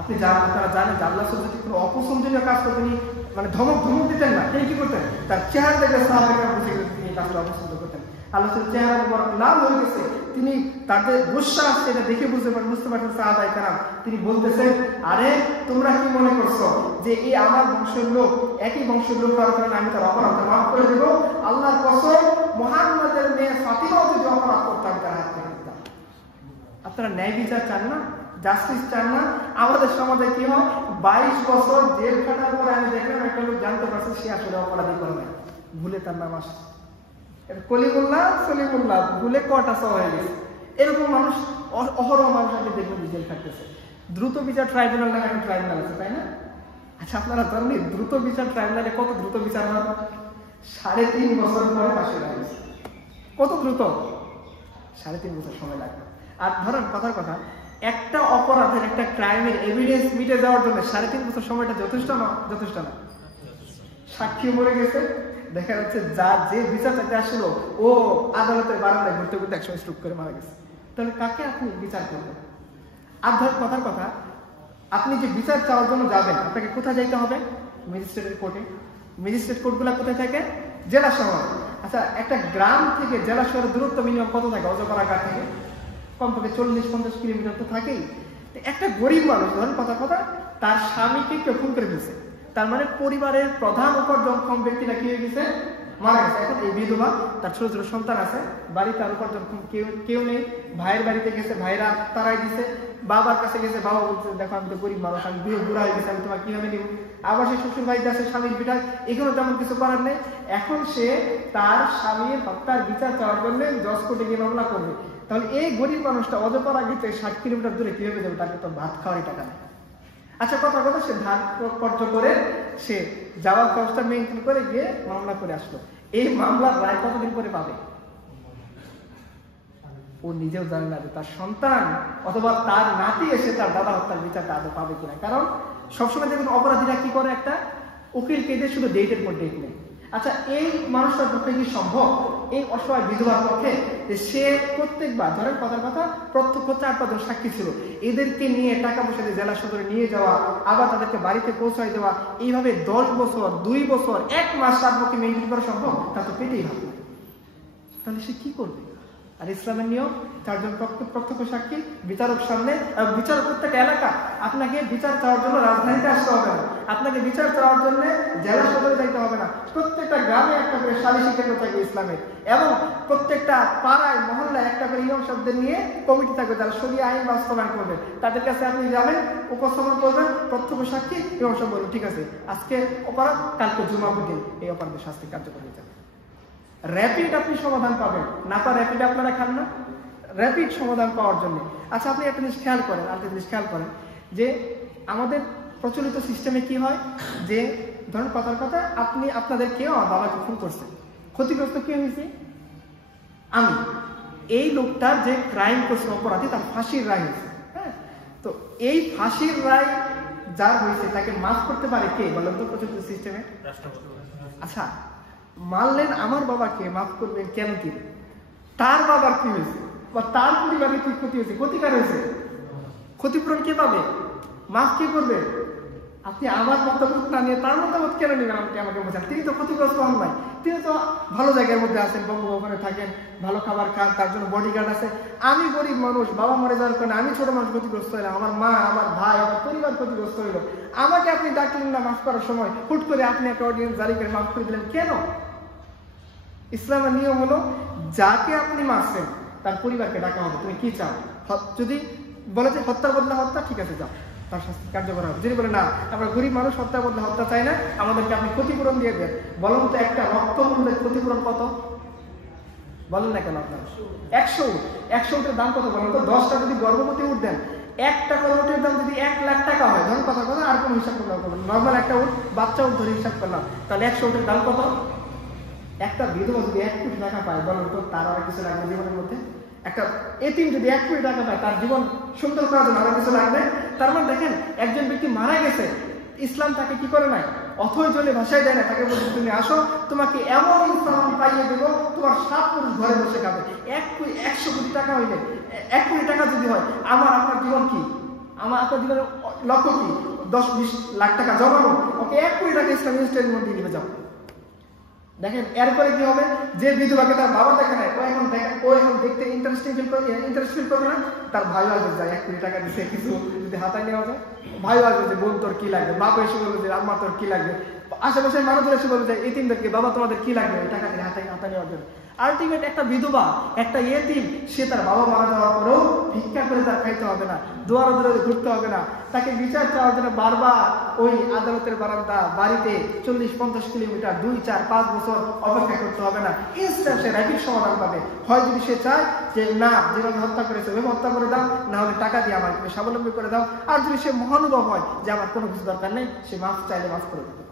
আপনি আপনারা জানেন যে আল্লাহ রাসূল যদি কোনো অপছন্দনীয় কাজ করতেন, মানে ধমক দিতেন না, তিনি কি করতেন? তার চেহারা দেখে সাহাবারা বুঝে গেছে তিনি কাজটা অপছন্দ করতেন। আল্লাহ রাসূলের চেহারা বড় লাল হয়ে গেছে। তিনি তাদের গুসা আসছে এটা দেখে বুঝতে পারছেন সাহাবায়ে কেরাম। তিনি বলতেছেন, আরে তোমরা কি মনে করছো যে এই আমার বংশের লোক, একই বংশের লোক হওয়ার কারণে আমি তার অপরাধ মাফ করে দেব? আল্লাহর কসম, মুহাম্মাদের মেয়ে ফাতিমাও যদি অপরাধ করতাম তার হাত থেকে দিতাম। আপনারা ন্যায় বিচার চান না? জাস্টিস চান না? আমাদের সমাজে কি হয়, 22 বছর জেল খাটার পরে আমি দেখলাম একটা লোক জানতে পারছে সে আসলে অপরাধী করে নাই, ভুলে তার নাম আসছে কলিমুল্লাহ সলিমুল্লাহ, ভুলে কটা হয়ে গেছে। এরকম মানুষ অহরহ মানুষ আপনি দেখবেন জেল খাটতেছে। দ্রুত বিচার ট্রাইব্যুনাল নামে একটা ট্রাইব্যুনাল আছে, তাই না? আচ্ছা আপনারা জানেন দ্রুত বিচার ট্রাইব্যুনালে কত দ্রুত বিচার হয়? 3.5 বছর পরে ফাঁসি লাগে। কত দ্রুত? 3.5 বছর সময় লাগবে। আর ধরেন কথার কথা, একটা অপরাধের, একটা ক্রাইমের এভিডেন্স মিটে যাওয়ার জন্য 3.5 বছর সময়টা যথেষ্ট না? যথেষ্ট না। সাক্ষী মরে গেছে, দেখা যাচ্ছে যে বিচার চাইতে আসছিল ও আদালতের বারান্দায় ঘুরতে ঘুরতে একসময় স্ট্রোক করে মারা গেছে। তাহলে কাকে আপনি বিচার করবেন? আর ধর কথার কথা, আপনি যে বিচার চাওয়ার জন্য যাবেন, আপনাকে কোথায় যাইতে হবে? ম্যাজিস্ট্রেটের কোর্টে। ম্যাজিস্ট্রেট কোর্টগুলো কোথায় থাকে? জেলা শহর। আচ্ছা, একটা গ্রাম থেকে জেলা শহরের দূরত্ব মিনিমাম কত থাকে? অজপাড়াঘাট থেকে কমপক্ষে 40-50 কিলোমিটার তো থাকেই। একটা গরিব মানুষ, ধরেন কথা তার স্বামীকে কেউ খুন করে ফেলছে, তার মানে পরিবারের প্রধান উপার্জনক্ষম ব্যক্তিরা কি হয়ে গেছে? মারা গেছে। এখন এই বিধবা, তার ছোট ছোট সন্তান আছে, বাড়িতে আর উপার্জনক্ষম কেউ নেই। ভাইয়ের বাড়িতে গেছে, ভাইরা তারাই দিছে। বাবার কাছে গেছে, বাবা বলছে দেখো আমি তো গরিব মানুষ, আমি বুড়া হয়ে গেছে, আমি তোমার কিভাবে নিব? আবার সে শ্বশুর বাড়িতে আছে, স্বামীর বিটার, এখানে তেমন কিছু করার নেই। এখন সে তার স্বামীর হত্যার বিচার চাওয়ার জন্য জজ কোর্টে গিয়ে মামলা করবে। তাহলে এই গরিব মানুষটা অজপাড়া গেছে 60 কিলোমিটার দূরে কিভাবে যাবে? তাকে তো ভাত খাওয়ারই টাকা নেই। আচ্ছা, কথা সে ধার কর্য করে সে যাওয়ার খরচটা মেনটেন করে গিয়ে মামলা করে আসলো। এই মামলার রায় কতদিন পরে পাবে? ও নিজেও জানে না যে তার সন্তান অথবা তার নাতি এসে তার দাদা হত্যার বিচারটা আদৌ পাবে কিনা। কারণ সবসময় দেখুন অপরাধীরা কি করে, একটা উকিল কেঁদে শুধু ডেটের পর ডেট নেই। আচ্ছা, এই মানুষটার পক্ষে কি সম্ভব, এই অসহায় বিধবার পক্ষে, যে সে প্রত্যেকবার ধরেন কথা প্রত্যক্ষ 4-5 জন সাক্ষী ছিল, এদেরকে নিয়ে টাকা পয়সা দিয়ে জেলা সদরে নিয়ে যাওয়া, আবার তাদেরকে বাড়িতে পৌঁছায় দেওয়া, এইভাবে 10 বছর 2 বছর 1 মাস তার পক্ষে মেনটেন করা সম্ভব? তা তো পেতেই হবে। তাহলে সে কি করবে? আর ইসলামের নিয়ম 4 জন প্রত্যক্ষ সাক্ষী, বিচারক সামনে, বিচার প্রত্যেক এলাকা। আপনাকে বিচার চাওয়ার জন্য রাজধানীতে আসতে হবে না, আপনাকে বিচার চাওয়ার জন্য জেলা সদরে যাইতে হবে না। প্রত্যেকটা গ্রামে একটা করে সালিশি কেন্দ্র থাকে ইসলামের, এবং প্রত্যেকটা পাড়ায় মহল্লায় একটা করে ইমাম সাহেবদের নিয়ে কমিটি থাকবে যারা শরিয়া আইন বাস্তবায়ন করবে। তাদের কাছে আপনি যাবেন, উপস্থাপন করবেন, প্রত্যক্ষ সাক্ষী, ইমাম সাহেব বলবেন ঠিক আছে আজকে অপরাধ, কালকে জুমা দিন এই অপরাধের শাস্তি কার্যকর হয়ে যাবে। র্যাপিড আপনি সমাধান পাবেন না। র্যাপিড আপনারা খান না, র্যাপিড সমাধান পাওয়ার জন্য। আচ্ছা, আপনি একটা জিনিস খেয়াল করেন, যে আমাদের প্রচলিত সিস্টেমে কি হয়, যে ধরেন কথা আপনি আপনাদের কেউ বাবাকে খুন করছেন, ক্ষতিগ্রস্ত কি হয়েছে? আমি। এই লোকটার যে ক্রাইম করছে, অপরাধী, তার ফাঁসির রায় হয়েছে। হ্যাঁ, তো এই ফাঁসির রায় যার হয়েছে তাকে মাফ করতে পারে কে বলেন তো প্রচলিত সিস্টেমে? আচ্ছা, মানলেন আমার বাবাকে, মাফ করবেন কেন? কি তার বাবার কি হয়েছে বা তার পরিবারের কি ক্ষতি হয়েছে? ক্ষতিকার হয়েছে, ক্ষতিপূরণ কে পাবে? মাফ কে করবে? আপনি আমার মতামত না নিয়ে তার মতামত কেন নিলেন? আমাকে বোঝান। তিনি তো ক্ষতিগ্রস্ত হন নাই, তিনি তো ভালো জায়গার মধ্যে আছেন, বঙ্গভবনে থাকেন, ভালো খাবার খান, তার জন্য বডিগার্ড আছে। আমি গরিব মানুষ, বাবা মরে যাওয়ার কারণে আমি ছোট মানুষ ক্ষতিগ্রস্ত হইলাম, আমার মা, আমার ভাই, আমার পরিবার ক্ষতিগ্রস্ত হইল। আমাকে আপনি ডাকলেন না মাফ করার সময়, হুট করে আপনি একটা অডিয়েন্স জারি করে মাফ করে দিলেন কেন? ইসলামের নিয়ম হলো যাকে আপনি মারছেন তার পরিবারকে ডাকা হবে। তুমি কি চাও? যদি বলে যে হত্যার বদলা হত্যা, ঠিক আছে যাও, তার শাস্তি কার্যকর হবে। যদি বলে না আমরা গরিব মানুষ, হত্যার বদলা হত্যা চাই না, আমাদেরকে আপনি ক্ষতিপূরণ দিয়ে দেন, বলুন তো একটা রক্তমূল্যের ক্ষতিপূরণ কত? বলেন না কেন আপনারা? 100 উট। 100 উটের দাম কত বলুন তো? 10টা যদি গর্ভবতী উট দেন, 1 টাকা উটের দাম যদি 1 লাখ টাকা হয়, ধরুন কথা আর কোনো হিসাব করলাম, নর্মাল একটা উট, বাচ্চা উট ধরে হিসাব করলাম, তাহলে 100 উটের দাম কত? একটা বিধবা যদি 1 কোটি টাকা পায়, বলুন তো তার আর কিছু লাগবে জীবনের মধ্যে? একটা এতিম যদি 1 কোটি টাকা পায়, তার জীবন সুন্দর করার জন্য আরো কিছু লাগবে? তার মানে দেখেন, একজন ব্যক্তি মারা গেছে, ইসলাম তাকে কি করে নাই? অথই জলে ভাষায় দেয় না, তাকে বলছে তুমি আসো, তোমাকে এমন ইনসান পাইয়ে দেবো, তোমার 7 পুরুষ ঘরে বসে খাবে। 100 কোটি টাকা হইলে, 1 কোটি টাকা যদি হয়, আপনার জীবন কি? আপনার জীবনের লক্ষ্য কি? 10-20 লাখ টাকা জমানো, ওকে 1 কোটি টাকা ইসলামী স্টেজের মধ্যে নিয়ে যাও। দেখেন এরপরে কি হবে? যে বিধবাকে তার বাবা দেখে নাই, ও এখন দেখতে ইন্টারেস্ট ফিল করবে না? তার ভাই আসবে, যায় 1 কোটি টাকা দিচ্ছে, কিছু যদি হাতায় নেওয়া যায়, ভাই আসবে যে বোন তোর কি লাগবে, বাবা এসে বলবে যে আম্মা তোর কি লাগবে, আশেপাশের মানুষজন এসে বলবে যে এতিমদেরকে বাবা তোমাদের কি লাগবে, ওই টাকা দিয়ে হাতায় নেওয়ার জন্য। আলটিমেট একটা বিধবা, একটা ইয়েতিম, সে তার বাবা মারা যাওয়ার পরেও ভিক্ষা করে তার খাইতে হবে না, দুয়ারে দুয়ারে ঘুরতে হবে না, তাকে বিচার চাওয়ার জন্য বারবার ওই আদালতের বারান্দা, বাড়িতে 40-50 কিলোমিটার 2-4-5 বছর অপেক্ষা করতে হবে না। ইনস্ট্যান্ট সে র্যাপিড সমাধান পাবে। হয় যদি সে চায় যে না, যেভাবে হত্যা করেছে ওইভাবে হত্যা করে দাও, না হলে টাকা দিয়ে আমাকে স্বাবলম্বী করে দাও। আর যদি সে মহানুভব হয় যে আমার কোনো কিছু দরকার নেই, সে মাফ চাইলে মাফ করে দেবে।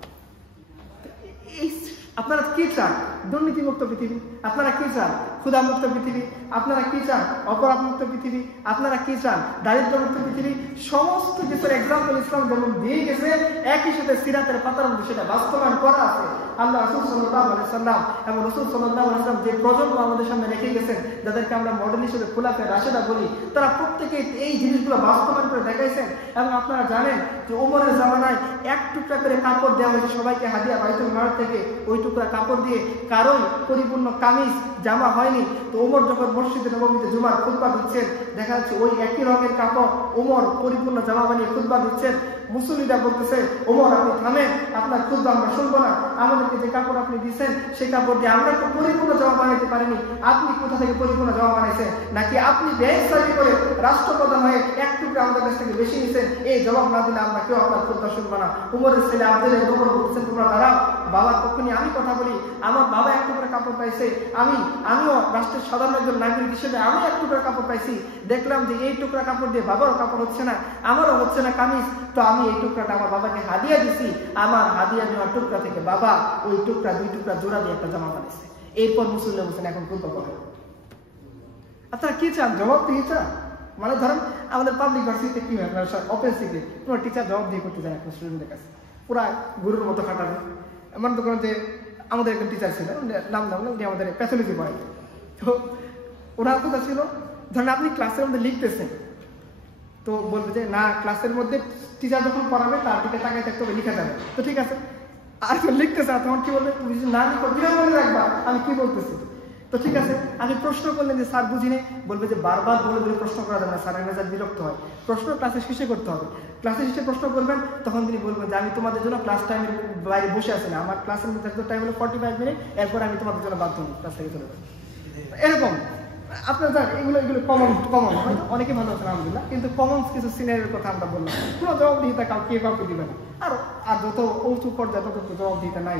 আপনারা কি চান? দুর্নীতিমুক্ত পৃথিবী? আপনারা কি চান ক্ষুধামুক্ত পৃথিবী? আপনারা কি চান অপরাধমুক্ত পৃথিবী? আপনারা কি চান দারিদ্র্যমুক্ত পৃথিবী? সমস্ত কিছুর এক্সাম্পল ইসলাম যেমন দিয়ে গেছে, একই সাথে সিরাতের পাতার মধ্যে সেটা বাস্তবায়ন করা আছে। আল্লাহ রাসূল সাল্লাল্লাহু আলাইহি সাল্লাম এবং রাসূল সাল্লাল্লাহু আলাইহি সাল্লাম যে প্রজন্ম আমাদের সামনে রেখে গেছেন, যাদেরকে আমরা মডেল হিসেবে খোলাফায়ে রাশেদা বলি, তারা প্রত্যেকে এই জিনিসগুলো বাস্তবায়ন করে দেখাইছেন। এবং আপনারা জানেন যে ওমরের জামানায় এক টুকরা করে কাপড় দেওয়া হয়েছে সবাইকে হাদিয়া বাইতুল মাল থেকে। ওই টুকরা কাপড় দিয়ে কারোই পরিপূর্ণ কামিজ জামা হয়নি। তো ওমর যখন মসজিদে নববীতে জুমার খুতবা দিচ্ছেন, দেখা যাচ্ছে ওই একই রঙের কাপড় ওমর পরিপূর্ণ জামা বানিয়ে খুতবা দিচ্ছেন। মুসল্লিরা বলতেছে, ওমর আপনি থামেন, আপনার খুতবা আমরা শুনবো না, আমাদেরকে যে কাপড় আপনি দিচ্ছেন সেই কাপড় দিয়ে আমরা তো পরিপূর্ণ জামা বানাইতে পারিনি, আপনি কোথা থেকে পরিপূর্ণ জামা বানাইছেন? নাকি আপনি ব্যয়সারি করে রাষ্ট্রপ্রধান হয়ে এক টুকরা আমাদের কাছ থেকে বেশি নিছেন? এই জবাব না দিলে আমরা কেউ আপনার খুতবা শুনবো না। উমরের ছেলে আব্দুল ওমর বলছেন, তোমরা দাঁড়াও, বাবার পক্ষে আমি কথা বলি। আমার বাবা এক টুকরা কাপড় পাইছে, আমিও রাষ্ট্রের সাধারণ একজন নাগরিক হিসেবে আমি এক টুকরা কাপড় পাইছি। দেখলাম যে এই টুকরা কাপড় দিয়ে বাবারও কাপড় হচ্ছে না, আমারও হচ্ছে না কামিজ, তো আমি এই টুকরাটা আমার বাবাকে হাদিয়া দিছি। আমার হাদিয়া নেওয়ার টুকরা থেকে বাবা ওই টুকরা দুই টুকরা জোড়া দিয়ে একটা জামা বানিয়েছে। এরপর মুসল্লিরা বলছেন এখন খুতবা করে। আপনারা কি চান? জবাব দিয়ে চান? মানে ধরেন আমাদের পাবলিক ভার্সিটিতে কি হয়, ওপেন সিটি কোনো টিচার জবাব দিয়ে করতে যায় একটা স্টুডেন্টের কাছে, পুরা গুরুর মতো খাটাবে। এমন তো কোনো যে আমাদের একজন টিচার ছিল, নাম উনি আমাদের প্যাথোলজি পড়ায়। তো ওনার কথা ছিল, ধরেন আপনি ক্লাসের মধ্যে লিখতেছেন, তো বলবে যে না ক্লাসের মধ্যে টিচার যখন পড়াবে তার দিকে তাকাই থাকতে হবে, লিখা যাবে। তো ঠিক আছে, আর লিখতেছে, তখন কি বলবে, তুমি না লিখো বিরাম মনে রাখবা আমি কি বলতেছি। তো ঠিক আছে, আমি প্রশ্ন করলেন যে স্যার বুঝিনি, বলবে যে বারবার বলে বলে প্রশ্ন করা যাবে না, স্যারের মেজাজ বিরক্ত হয়, প্রশ্ন ক্লাসে শেষে করতে হবে। ক্লাসে শেষে প্রশ্ন করবেন, তখন তিনি বলবেন যে আমি তোমাদের জন্য ক্লাস টাইমের বাইরে বসে আছি না, আমার ক্লাসের নির্ধারিত টাইম হলো 45 মিনিট, এরপর আমি তোমাদের জন্য বাধ্য হই ক্লাস থেকে চলে যাবো। এরকম আপনার এগুলো কমন অনেকে ভালো আছেন আলহামদুলিল্লাহ, কিন্তু কমন কিছু সিনারির কথা আমরা বললাম, কোনো জবাবদিহিতা কাউকে দিবে না। আর যত উঁচু পর্যায়ে তত জবাবদিহিতা নাই।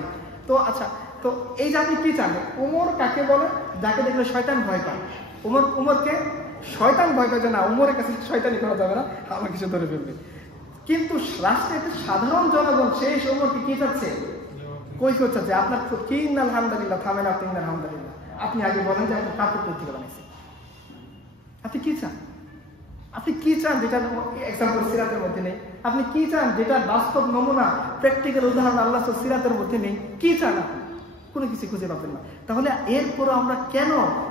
তো আচ্ছা, তো এই যে আপনি কি চান? ওমর কাকে বলে? যাকে দেখলে শয়তান ভয় পায়। ওমরকে শয়তান ভয় পায় না, ওমরের কাছে শয়তানি করা যাবে না, আমার কিছু ধরে ফেলবে। কিন্তু রাষ্ট্রের সাধারণ জনগণ সেই ওমরকে কি চাচ্ছে? কৈফিয়ত চাচ্ছে। আপনার কি আলহামদুলিল্লাহ, থামেন আপনি আলহামদুলিল্লাহ, আপনি আগে বলেন যে আপনি কাপড় থেকে বানাইছেন, আপনি কি চান? আপনি কি চান যেটা এক্সাম্পল সিরাতের মধ্যে নেই? আপনি কি চান যেটা বাস্তব নমুনা প্র্যাকটিক্যাল উদাহরণ আল্লাহ সিরাতের মধ্যে নেই? কি চান? আপনি কোনো কিছু খুঁজে পাবেন না। তাহলে এরপরও আমরা কেন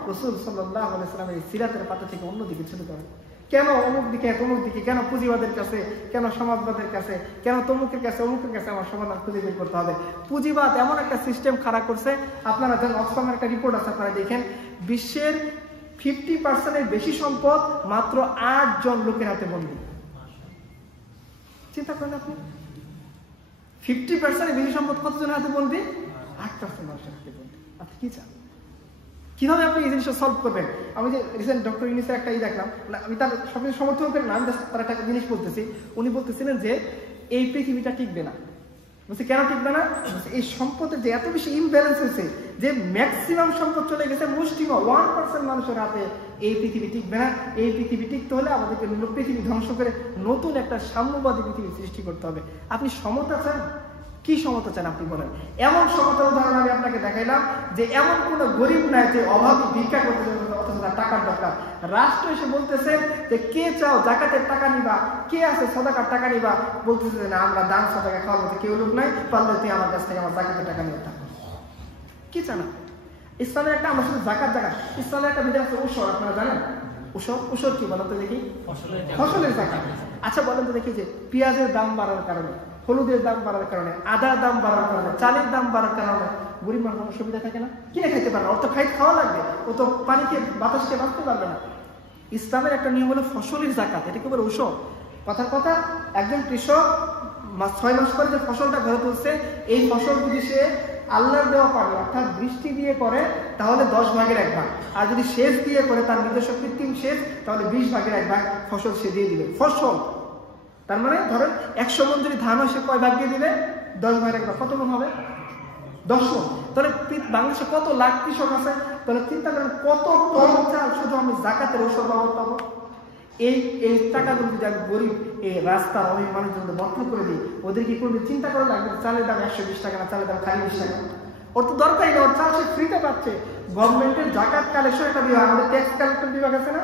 রাসূল সাল্লাল্লাহু আলাইহি ওয়াসাল্লামের এই সিরাতের পাতা থেকে অন্যদিকে ছুটে যাই? কেন অমুক দিকে তমুক দিকে? কেন পুঁজিবাদের কাছে, কেন সমাজবাদের কাছে, কেন তমুকের কাছে অমুকের কাছে আমার সমাধান খুঁজে বের করতে হবে? পুঁজিবাদ এমন একটা সিস্টেম খাড়া করছে, আপনারা জানেন অক্সফামের একটা রিপোর্ট আছে, আপনারা দেখেন বিশ্বের 50% বেশি সম্পদ মাত্র 8 জন লোকের হাতে বন্দী। চিন্তা করেন আপনি, 50% বেশি সম্পদ কতজনের হাতে বন্দী? 8% মানুষের হাতে বন্দী। আপনি কি চান? কিভাবে আপনি এই জিনিসটা সলভ করবেন? আমি যে রিসেন্ট ডক্টর ইউনিসের একটা দেখলাম, আমি তার সবকিছু সমর্থন করি না, আমি তার একটা জিনিস বলতেছি। উনি বলতেছিলেন যে এই পৃথিবীটা টিকবে না। বলছে কেন টিকবে না? এই সম্পদের যে এত বেশি ইমব্যালেন্স হয়েছে, যে ম্যাক্সিমাম সম্পদ চলে গেছে মুষ্টিমেয় 1% মানুষের হাতে, এই পৃথিবী টিকবে না। এই পৃথিবী টিকতে হলে আমাদেরকে পৃথিবী ধ্বংস করে নতুন একটা সাম্যবাদী পৃথিবী সৃষ্টি করতে হবে। আপনি সমতা চান? কি সমতা চান আপনি বলেন? এমন সমতার উদাহরণ আমি আপনাকে দেখাইলাম যে এমন কোন গরিব নাই যে অভাবী ভিক্ষা করতে অথচ তার টাকার দরকার। রাষ্ট্র এসে বলতেছে যে কে চাও জাকাতের টাকা নিবা, কে আছে সাদাকার টাকা নিবা, বলতেছে না আমরা দান সাদাকা খাওয়ার মতো কেউ লোক নাই, পারলে তুই আমার কাছ থেকে আমার জাকাতের টাকা নিয়ে টাকা। কি চান? ইসলামের একটা, আমরা শুধু জাকাত ইসলামের একটা বিধান আছে উসর, আপনারা জানেন উসর কি বলেন তো দেখি? ফসলের জাকাত। আচ্ছা বলেন তো দেখি, যে পেঁয়াজের দাম বাড়ার কারণে, হলুদের দাম বাড়ার কারণে, আদার দাম বাড়ার কারণে, চালের দাম বাড়ার কারণে গরিব মানুষ কোনো সুবিধা থাকে না? কিনে খাইতে পারে না, ওর তো খাওয়া লাগবে, ও তো পানিকে বাতাসকে বাঁচতে পারবে না। ইসলামের একটা নিয়ম হলো ফসলের জাকাত, এটাকে বলে উসর। কথার কথা, একজন কৃষক 6 মাস পরে যে ফসলটা ঘরে তুলছে, এই ফসল যদি সে আল্লাহর দেওয়া পানি অর্থাৎ বৃষ্টি দিয়ে করে তাহলে 10 ভাগের 1 ভাগ, আর যদি সেচ দিয়ে করে তার নিজস্ব কৃত্রিম সেচ তাহলে 20 ভাগের 1 ভাগ ফসল সে দিয়ে দিবে। ফসল তার মানে ধরেন 100 মণ যদি ধান হয় সে কয় ভাগ দিয়ে দিবে? 10 ভাগের 1 ভাগ। কত মণ হবে? 10 মণ। তাহলে বাংলাদেশে কত লাখ কৃষক আছে? তাহলে চিন্তা করেন কত টন চাল শুধু আমি জাকাতের ওষুধ বাবদ পাবো। এই টাকাগুলো যদি আমি গরিব এই রাস্তার অনেক মানুষের মধ্যে বর্তন করে দিই, ওদের কি কোনো চিন্তা করা লাগবে চালের দাম 120 টাকা না চালের দাম খালি 20 টাকা? ওর তো দরকারই না, ওর চাল সে ফ্রিতে পাচ্ছে। গভর্নমেন্টের জাকাত কালেকশন একটা বিভাগ, আমাদের ট্যাক্স কালেকশন বিভাগ আছে না,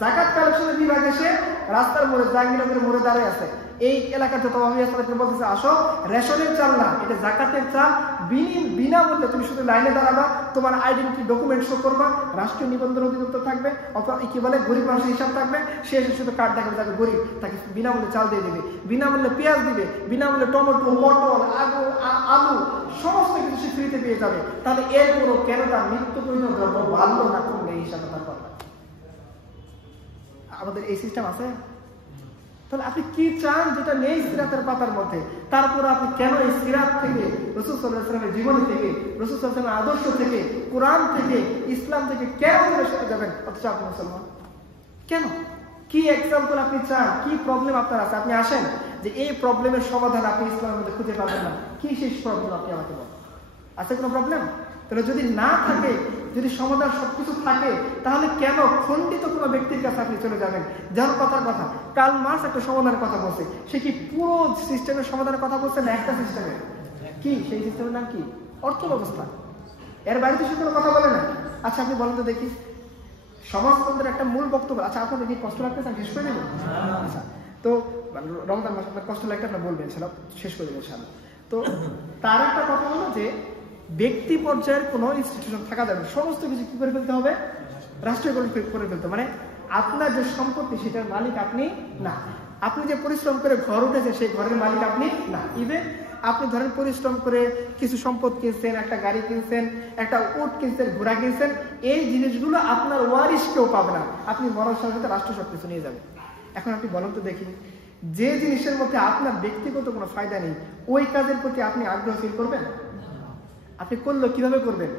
জাকাত কালেকশনের বিভাগ এসে রাস্তার মোড়ে জাহাঙ্গীরনগরের মোড়ে দাঁড়িয়ে আছে। এই এলাকার যত অভিবাসী বলতেছে আসো, রেশনের চাল না, এটা জাকাতের চাল, বিনামূল্যে তুমি শুধু লাইনে দাঁড়াবা, তোমার আইডেন্টি ডকুমেন্ট শো করবা, রাষ্ট্রীয় নিবন্ধন অধিদপ্তর থাকবে, অথবা কি বলে গরিব মানুষের হিসাব থাকবে, সে এসে শুধু কার্ড দেখাবে তাকে গরিব, তাকে বিনামূল্যে চাল দিয়ে দিবে, বিনামূল্যে পেঁয়াজ দিবে, বিনামূল্যে টমেটো, পটল, আলু সমস্ত কিছু সে ফ্রিতে পেয়ে যাবে। তাহলে এরপরও কেন তার নিত্য প্রয়োজনীয় দ্রব্য বাড়লো না কমলে এই হিসাবে তার কথা? আমাদের এই সিস্টেম আছে? তাহলে আপনি কি চান যেটা নেই সিরাতের পাতার মধ্যে? তারপর আপনি কেন এই সিরাত থেকে, রাসূল সাল্লাল্লাহু আলাইহি ওয়াসাল্লামের জীবনী থেকে, রাসূল সাল্লাল্লাহু আলাইহি ওয়াসাল্লামের আদর্শ থেকে, কোরআন থেকে, ইসলাম থেকে কেন দূরে সরে যাবেন? অথচ আপনি মুসলমান কেন? কি এক্সাম্পল আপনি চান? কি প্রবলেম আপনার আছে? আপনি আসেন যে এই প্রবলেমের সমাধান আপনি ইসলামের মধ্যে খুঁজে পাবেন না। কি শেষ প্রবলেম আপনি আমাকে বলেন? আছে কোনো প্রবলেম? তাহলে যদি না থাকে, যদি সমাধান সবকিছু থাকে, তাহলে কেন খণ্ডিত কোনো ব্যক্তির কাছে আপনি চলে যাবেন? যেমন কথার কথা, কার্ল মার্কস একটা সমাধানের কথা বলছে, সে কি পুরো সিস্টেমের সমাধানের কথা বলছে না একটা সিস্টেমের? কি সেই সিস্টেমের নাম কি? অর্থ ব্যবস্থা। এর বাইরে সে কোনো কথা বলে না। আচ্ছা আপনি বলেন তো দেখি, সমাজতন্ত্রের একটা মূল বক্তব্য। আচ্ছা আপনার কি কষ্ট লাগতেছে? শেষ করে দেবেন? আচ্ছা, তো রমজান মাস আপনার কষ্ট লাগতে আপনার বলবেন, সেটা শেষ করে দেবেন সামনে। তো তার একটা কথা হলো যে ব্যক্তি পর্যায়ের কোনো ইনস্টিটিউশন থাকা যাবে, সমস্ত কিছু কি করে ফেলতে হবে? রাষ্ট্রীয়করণ করে ফেলতে। মানে আপনার যে সম্পত্তি সেটার মালিক আপনি না, আপনি যে পরিশ্রম করে ঘর উঠেছে সেই ঘরের মালিক আপনি না। ইভেন আপনি ধরেন পরিশ্রম করে কিছু সম্পদ কিনছেন, একটা গাড়ি কিনছেন, একটা উট কিনছেন, ঘোড়া কিনছেন, এই জিনিসগুলো আপনার ওয়ারিশ কেউ পাবে না। আপনি মরার সাথে সাথে রাষ্ট্র সবকিছু নিয়ে যাবে। এখন আপনি বলেন তো দেখি, যে জিনিসের মধ্যে আপনার ব্যক্তিগত কোনো ফায়দা নেই, ওই কাজের প্রতি আপনি আগ্রহ ফিল করবেন? আপনি করলো কিভাবে করবেন?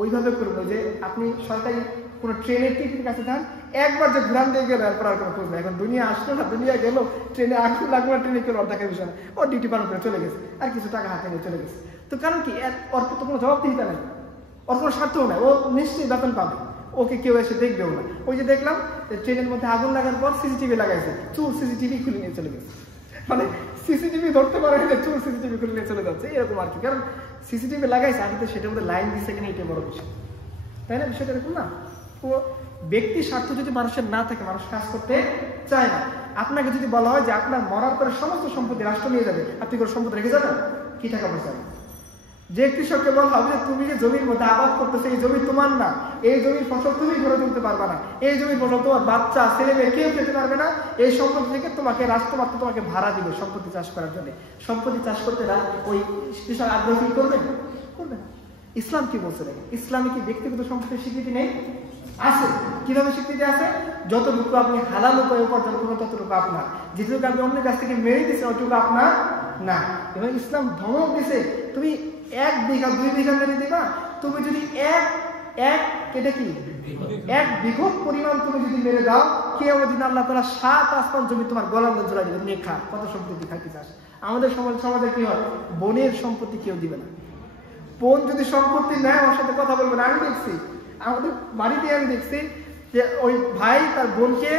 ওইভাবে করবো যে আপনি সরকারি কোনো ট্রেনের টিকিটের কাছে যান, একবার যে ঘুরান দিয়ে গেল এরপর আর কোনো করবে। এখন দুনিয়া আসলো না, দুনিয়া গেল, ট্রেনে আসলো লাগলো না, ট্রেনে গেল, দেখার বিষয় না, ও ডিউটি পালন করে চলে গেছে, আর কিছু টাকা হাতে নিয়ে চলে গেছে। তো কারণ কি, ওর তো কোনো জবাবদিহিতা নেই, ওর কোনো স্বার্থও নাই, ও নিশ্চয়ই বেতন পাবে, ওকে কেউ এসে দেখবেও না। ওই যে দেখলাম ট্রেনের মধ্যে আগুন লাগার পর সিসিটিভি লাগাইছে, চুল সিসিটিভি খুলে নিয়ে চলে গেছে, মানে সিসিটিভি ধরতে পারে না, চুল সিসিটিভি খুলে নিয়ে চলে যাচ্ছে, এরকম আর কি। কারণ সিসিটিভি লাগাইছে, আমি তো সেটার মধ্যে লাইন দিচ্ছে কিনা এটা বড় বিষয়, তাই না? বিষয়টা এরকম না। ও ব্যক্তি স্বার্থ যদি মানুষের না থাকে, মানুষ কাজ করতে চায় না। আপনাকে যদি বলা হয় যে আপনার মরার পরে সমস্ত সম্পত্তি রাষ্ট্র নিয়ে যাবে, আপনি কোনো সম্পত্তি রেখে যাবেন? কি টাকা পয়সা? যে কৃষককে বলা হবে যে তুমি যে জমির মধ্যে আবাদ করতেছে, এই জমি তোমার না, এই জমির ফসল তুমি ঘরে তুলতে পারবে না, এই জমির ফসল তোমার বাচ্চা ছেলে মেয়ে কেউ খেতে পারবে না, এই সম্পত্তি থেকে তোমাকে রাষ্ট্র মাত্র তোমাকে ভাড়া দিবে সম্পত্তি চাষ করার জন্য। সম্পত্তি চাষ করতে না ওই কৃষক আগ্রহী করবে? করবে না। ইসলাম কি বলছে দেখেন, ইসলামে কি ব্যক্তিগত সম্পত্তির স্বীকৃতি নেই? আছে। কিভাবে স্বীকৃতি আছে? যতটুকু আপনি হালাল উপায়ে উপার্জন করবেন ততটুকু আপনার, যেটুকু আপনি অন্যের কাছ থেকে মেরে দিচ্ছেন ওটুকু আপনার না। এবং ইসলাম ধমক দিছে, তুমি 1 বিঘা 2 বিঘা মেরে দিবা, তুমি যদি এক বিঘত পরিমাণ তুমি যদি মেরে দাও, কিয়ামতের দিন আল্লাহ তাআলা 7 আসমান জমি তোমার গলার মধ্যে ঝুলাই দিবেন, নিয়ে খা, কত সম্পত্তি খাইতে চাস। আমাদের সমাজে কি হয়, বোনের সম্পত্তি কেউ দিবে না। বোন যদি সম্পত্তি নেয় আমার সাথে কথা বলবে না। আমি দেখছি আমাদের বাড়িতে, আমি দেখছি যে ওই ভাই তার বোনকে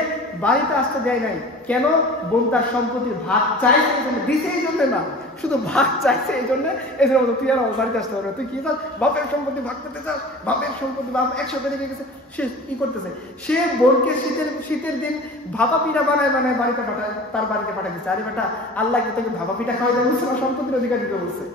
বাড়িতে আসতে দেয় নাই। কেন? বোন তার সম্পত্তির ভাগ চাইছে, দিছে এই জন্য না, শুধু ভাগ চাইছে এই জন্য। এই জন্য তুই আর আমার বাড়িতে আসতে পারবে, তুই কি চাস? বাপের সম্পত্তি ভাগ করতে চাস? বাপের সম্পত্তি বাপ একসাথে রেখে গেছে, সে কি করতেছে? সে বোনকে শীতের দিন ভাপা পিঠা বানায় বাড়িতে পাঠায়, তার বাড়িতে পাঠিয়ে দিচ্ছে। আরে বেটা, আল্লাহকে তোকে ভাপা পিঠা খাওয়াই দেওয়া বলছে না, সম্পত্তির অধিকার দিতে বলছে।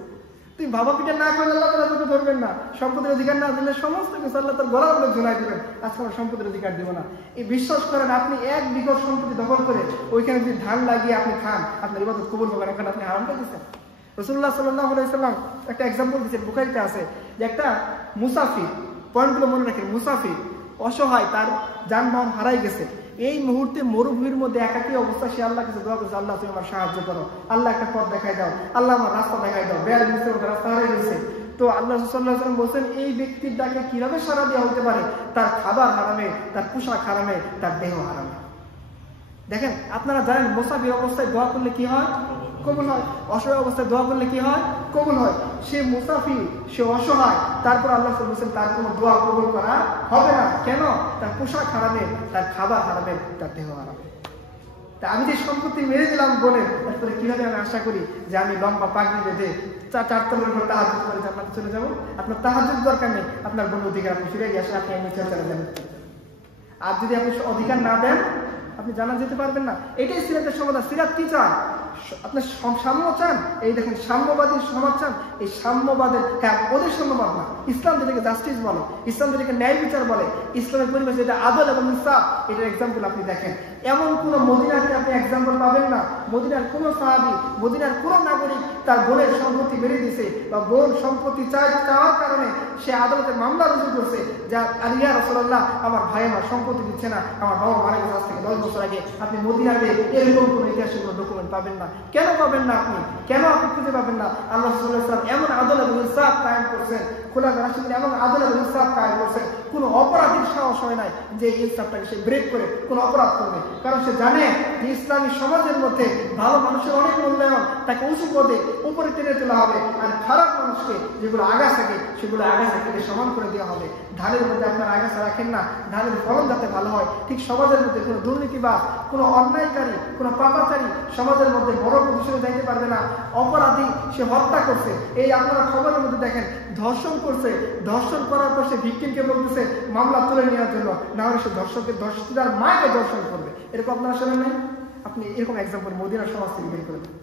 তুই ভাবা পিঠা না করে আল্লাহ তাআলা তোকে ধরবেন না, সম্পত্তির অধিকার না দিলে সমস্ত কিছু আল্লাহ তার গলার মধ্যে ঝুলাই দিবেন। আজকে আমরা সম্পত্তির অধিকার দিব না। এই বিশ্বাস করেন, আপনি 1 বিঘা সম্পত্তি দখল করে ওইখানে যদি ধান লাগিয়ে আপনি খান, আপনার ইবাদত কবুল হবে না, কারণ আপনি হারামটা দিচ্ছেন। রাসূলুল্লাহ সাল্লাল্লাহু আলাইহি ওয়াসাল্লাম একটা এক্সাম্পল দিচ্ছেন, বুখারীতে আছে, যে একটা মুসাফির, পয়েন্টগুলো মনে রাখেন, মুসাফির অসহায়, তার যানবাহন হারাই গেছে, এই মুহূর্তে মরুভূমির মধ্যে একাকী অবস্থা, সে আল্লাহ কাছে দোয়া করছে, আল্লাহ তুমি আমার সাহায্য করো, আল্লাহ একটা পথ দেখাই দাও, আল্লাহ আমার রাস্তা দেখাই দাও, বেড়া দিচ্ছে, রাস্তা হারিয়ে গেছে। তো আল্লাহ সাল্লাল্লাহু আলাইহি ওয়াসাল্লাম বলছেন, এই ব্যক্তির ডাকে কিভাবে সাড়া দেওয়া হতে পারে? তার খাবার হারামে, তার পোশাক হারামে, তার দেহ হারামে। দেখেন, আপনারা জানেন মুসাফির অবস্থায় দোয়া করলে কি হয়? কবুল হয়। অসহায় অবস্থায় দোয়া করলে কি হয়? কবুল হয়। সে মুসাফির, সে অসহায়, তারপর আল্লাহ বলছেন তার কোনো দোয়া কবুল করা হবে না। কেন? তার পোশাক হারাবে, তার খাবার হারাবে, তার দেহ হারাবে। তা আমি যে সম্পত্তি মেরে দিলাম বলে তারপরে কিভাবে আমি আশা করি যে আমি লম্বা পাগড়ি বেঁধে চারতলার উপর তাহাজ্জুদ করে জান্নাতে চলে যাবো? আপনার তাহাজ্জুদ দরকার নেই, আপনার বোন অধিকার আপনি ফিরে গিয়ে আসেন, আপনি এমনি চলে যাবেন। আর যদি আপনি অধিকার না দেন আপনি জানা যেতে পারবেন না। এটাই সিরাতের সমাধান। সিরাত কি চান? আপনার সাম্য চান? এই দেখেন সাম্যবাদী সমাজ চান। এই সাম্যবাদের, হ্যাঁ ওদের সাম্যবাদ না, ইসলাম যেটাকে জাস্টিস বলে, ইসলাম যেটাকে ন্যায় বিচার বলে, ইসলামের পরিবেশ এটা আদল এবং ইনসাফ, এটার এক্সাম্পল আপনি দেখেন। এমন কোন মদিনাকে আপনি এক্সাম্পল পাবেন না, মদিনার কোন সাহাবী, মদিনার কোন নাগরিক তার বোনের সম্পত্তি বেড়ে দিছে বা বোন সম্পত্তি চাওয়ার কারণে সে আদালতে মামলা রুজু করছে, যা ইয়া রাসূলুল্লাহ আমার ভাই আমার সম্পত্তি দিচ্ছে না, আমার বাবা মারা গেছে আজ থেকে 10 বছর আগে। আপনি মদিনাতে এরকম কোন ইতিহাসের কোন ডকুমেন্ট পাবেন না। কেন পাবেন না? কেন আপনি খুঁজে পাবেন না? আল্লাহ রাসূল সাল্লাল্লাহু আলাইহি ওয়াসাল্লাম এমন আদল এবং ইনসাফ কায়েম করছেন, খোলাফায়ে রাশিদিন এমন আদল এবং ইনসাফ কায়েম করছেন, কোন অপরাধীর সাহস হয় নাই যে ইনসাফটাকে সে ব্রেক করে কোন অপরাধ করবে। কারণ সে জানে যে ইসলামী সমাজের মধ্যে ভালো মানুষের অনেক মূল্যায়ন, তাকে উঁচু পদে উপরে টেনে তোলা হবে, আর খারাপ মানুষকে যেগুলো আগাছা থাকে সেগুলো আগাছা থেকে সমান করে দেওয়া হবে। ধানের মধ্যে আপনার আগাছা রাখেন না, ধানের ফলন যাতে ভালো হয়, ঠিক সমাজের মধ্যে কোনো দুর্নীতিবাজ, কোনো অন্যায়কারী, কোনো পাপাচারী সমাজের মধ্যে বড় প্রতিষ্ঠানে যাইতে পারবে না। অপরাধী সে হত্যা করছে, এই আপনারা খবরের মধ্যে দেখেন, ধর্ষণ করছে, ধর্ষণ করার পর সে ভিকটিমকে বলতেছে মামলা তুলে নেওয়ার জন্য, না হলে সে ধর্ষিতার মাকে ধর্ষণ করবে। এরকম আপনারা শোনেন নাই? আপনি এরকম এক্সাম্পল মদিনার সমাজ থেকে বের করে দেন।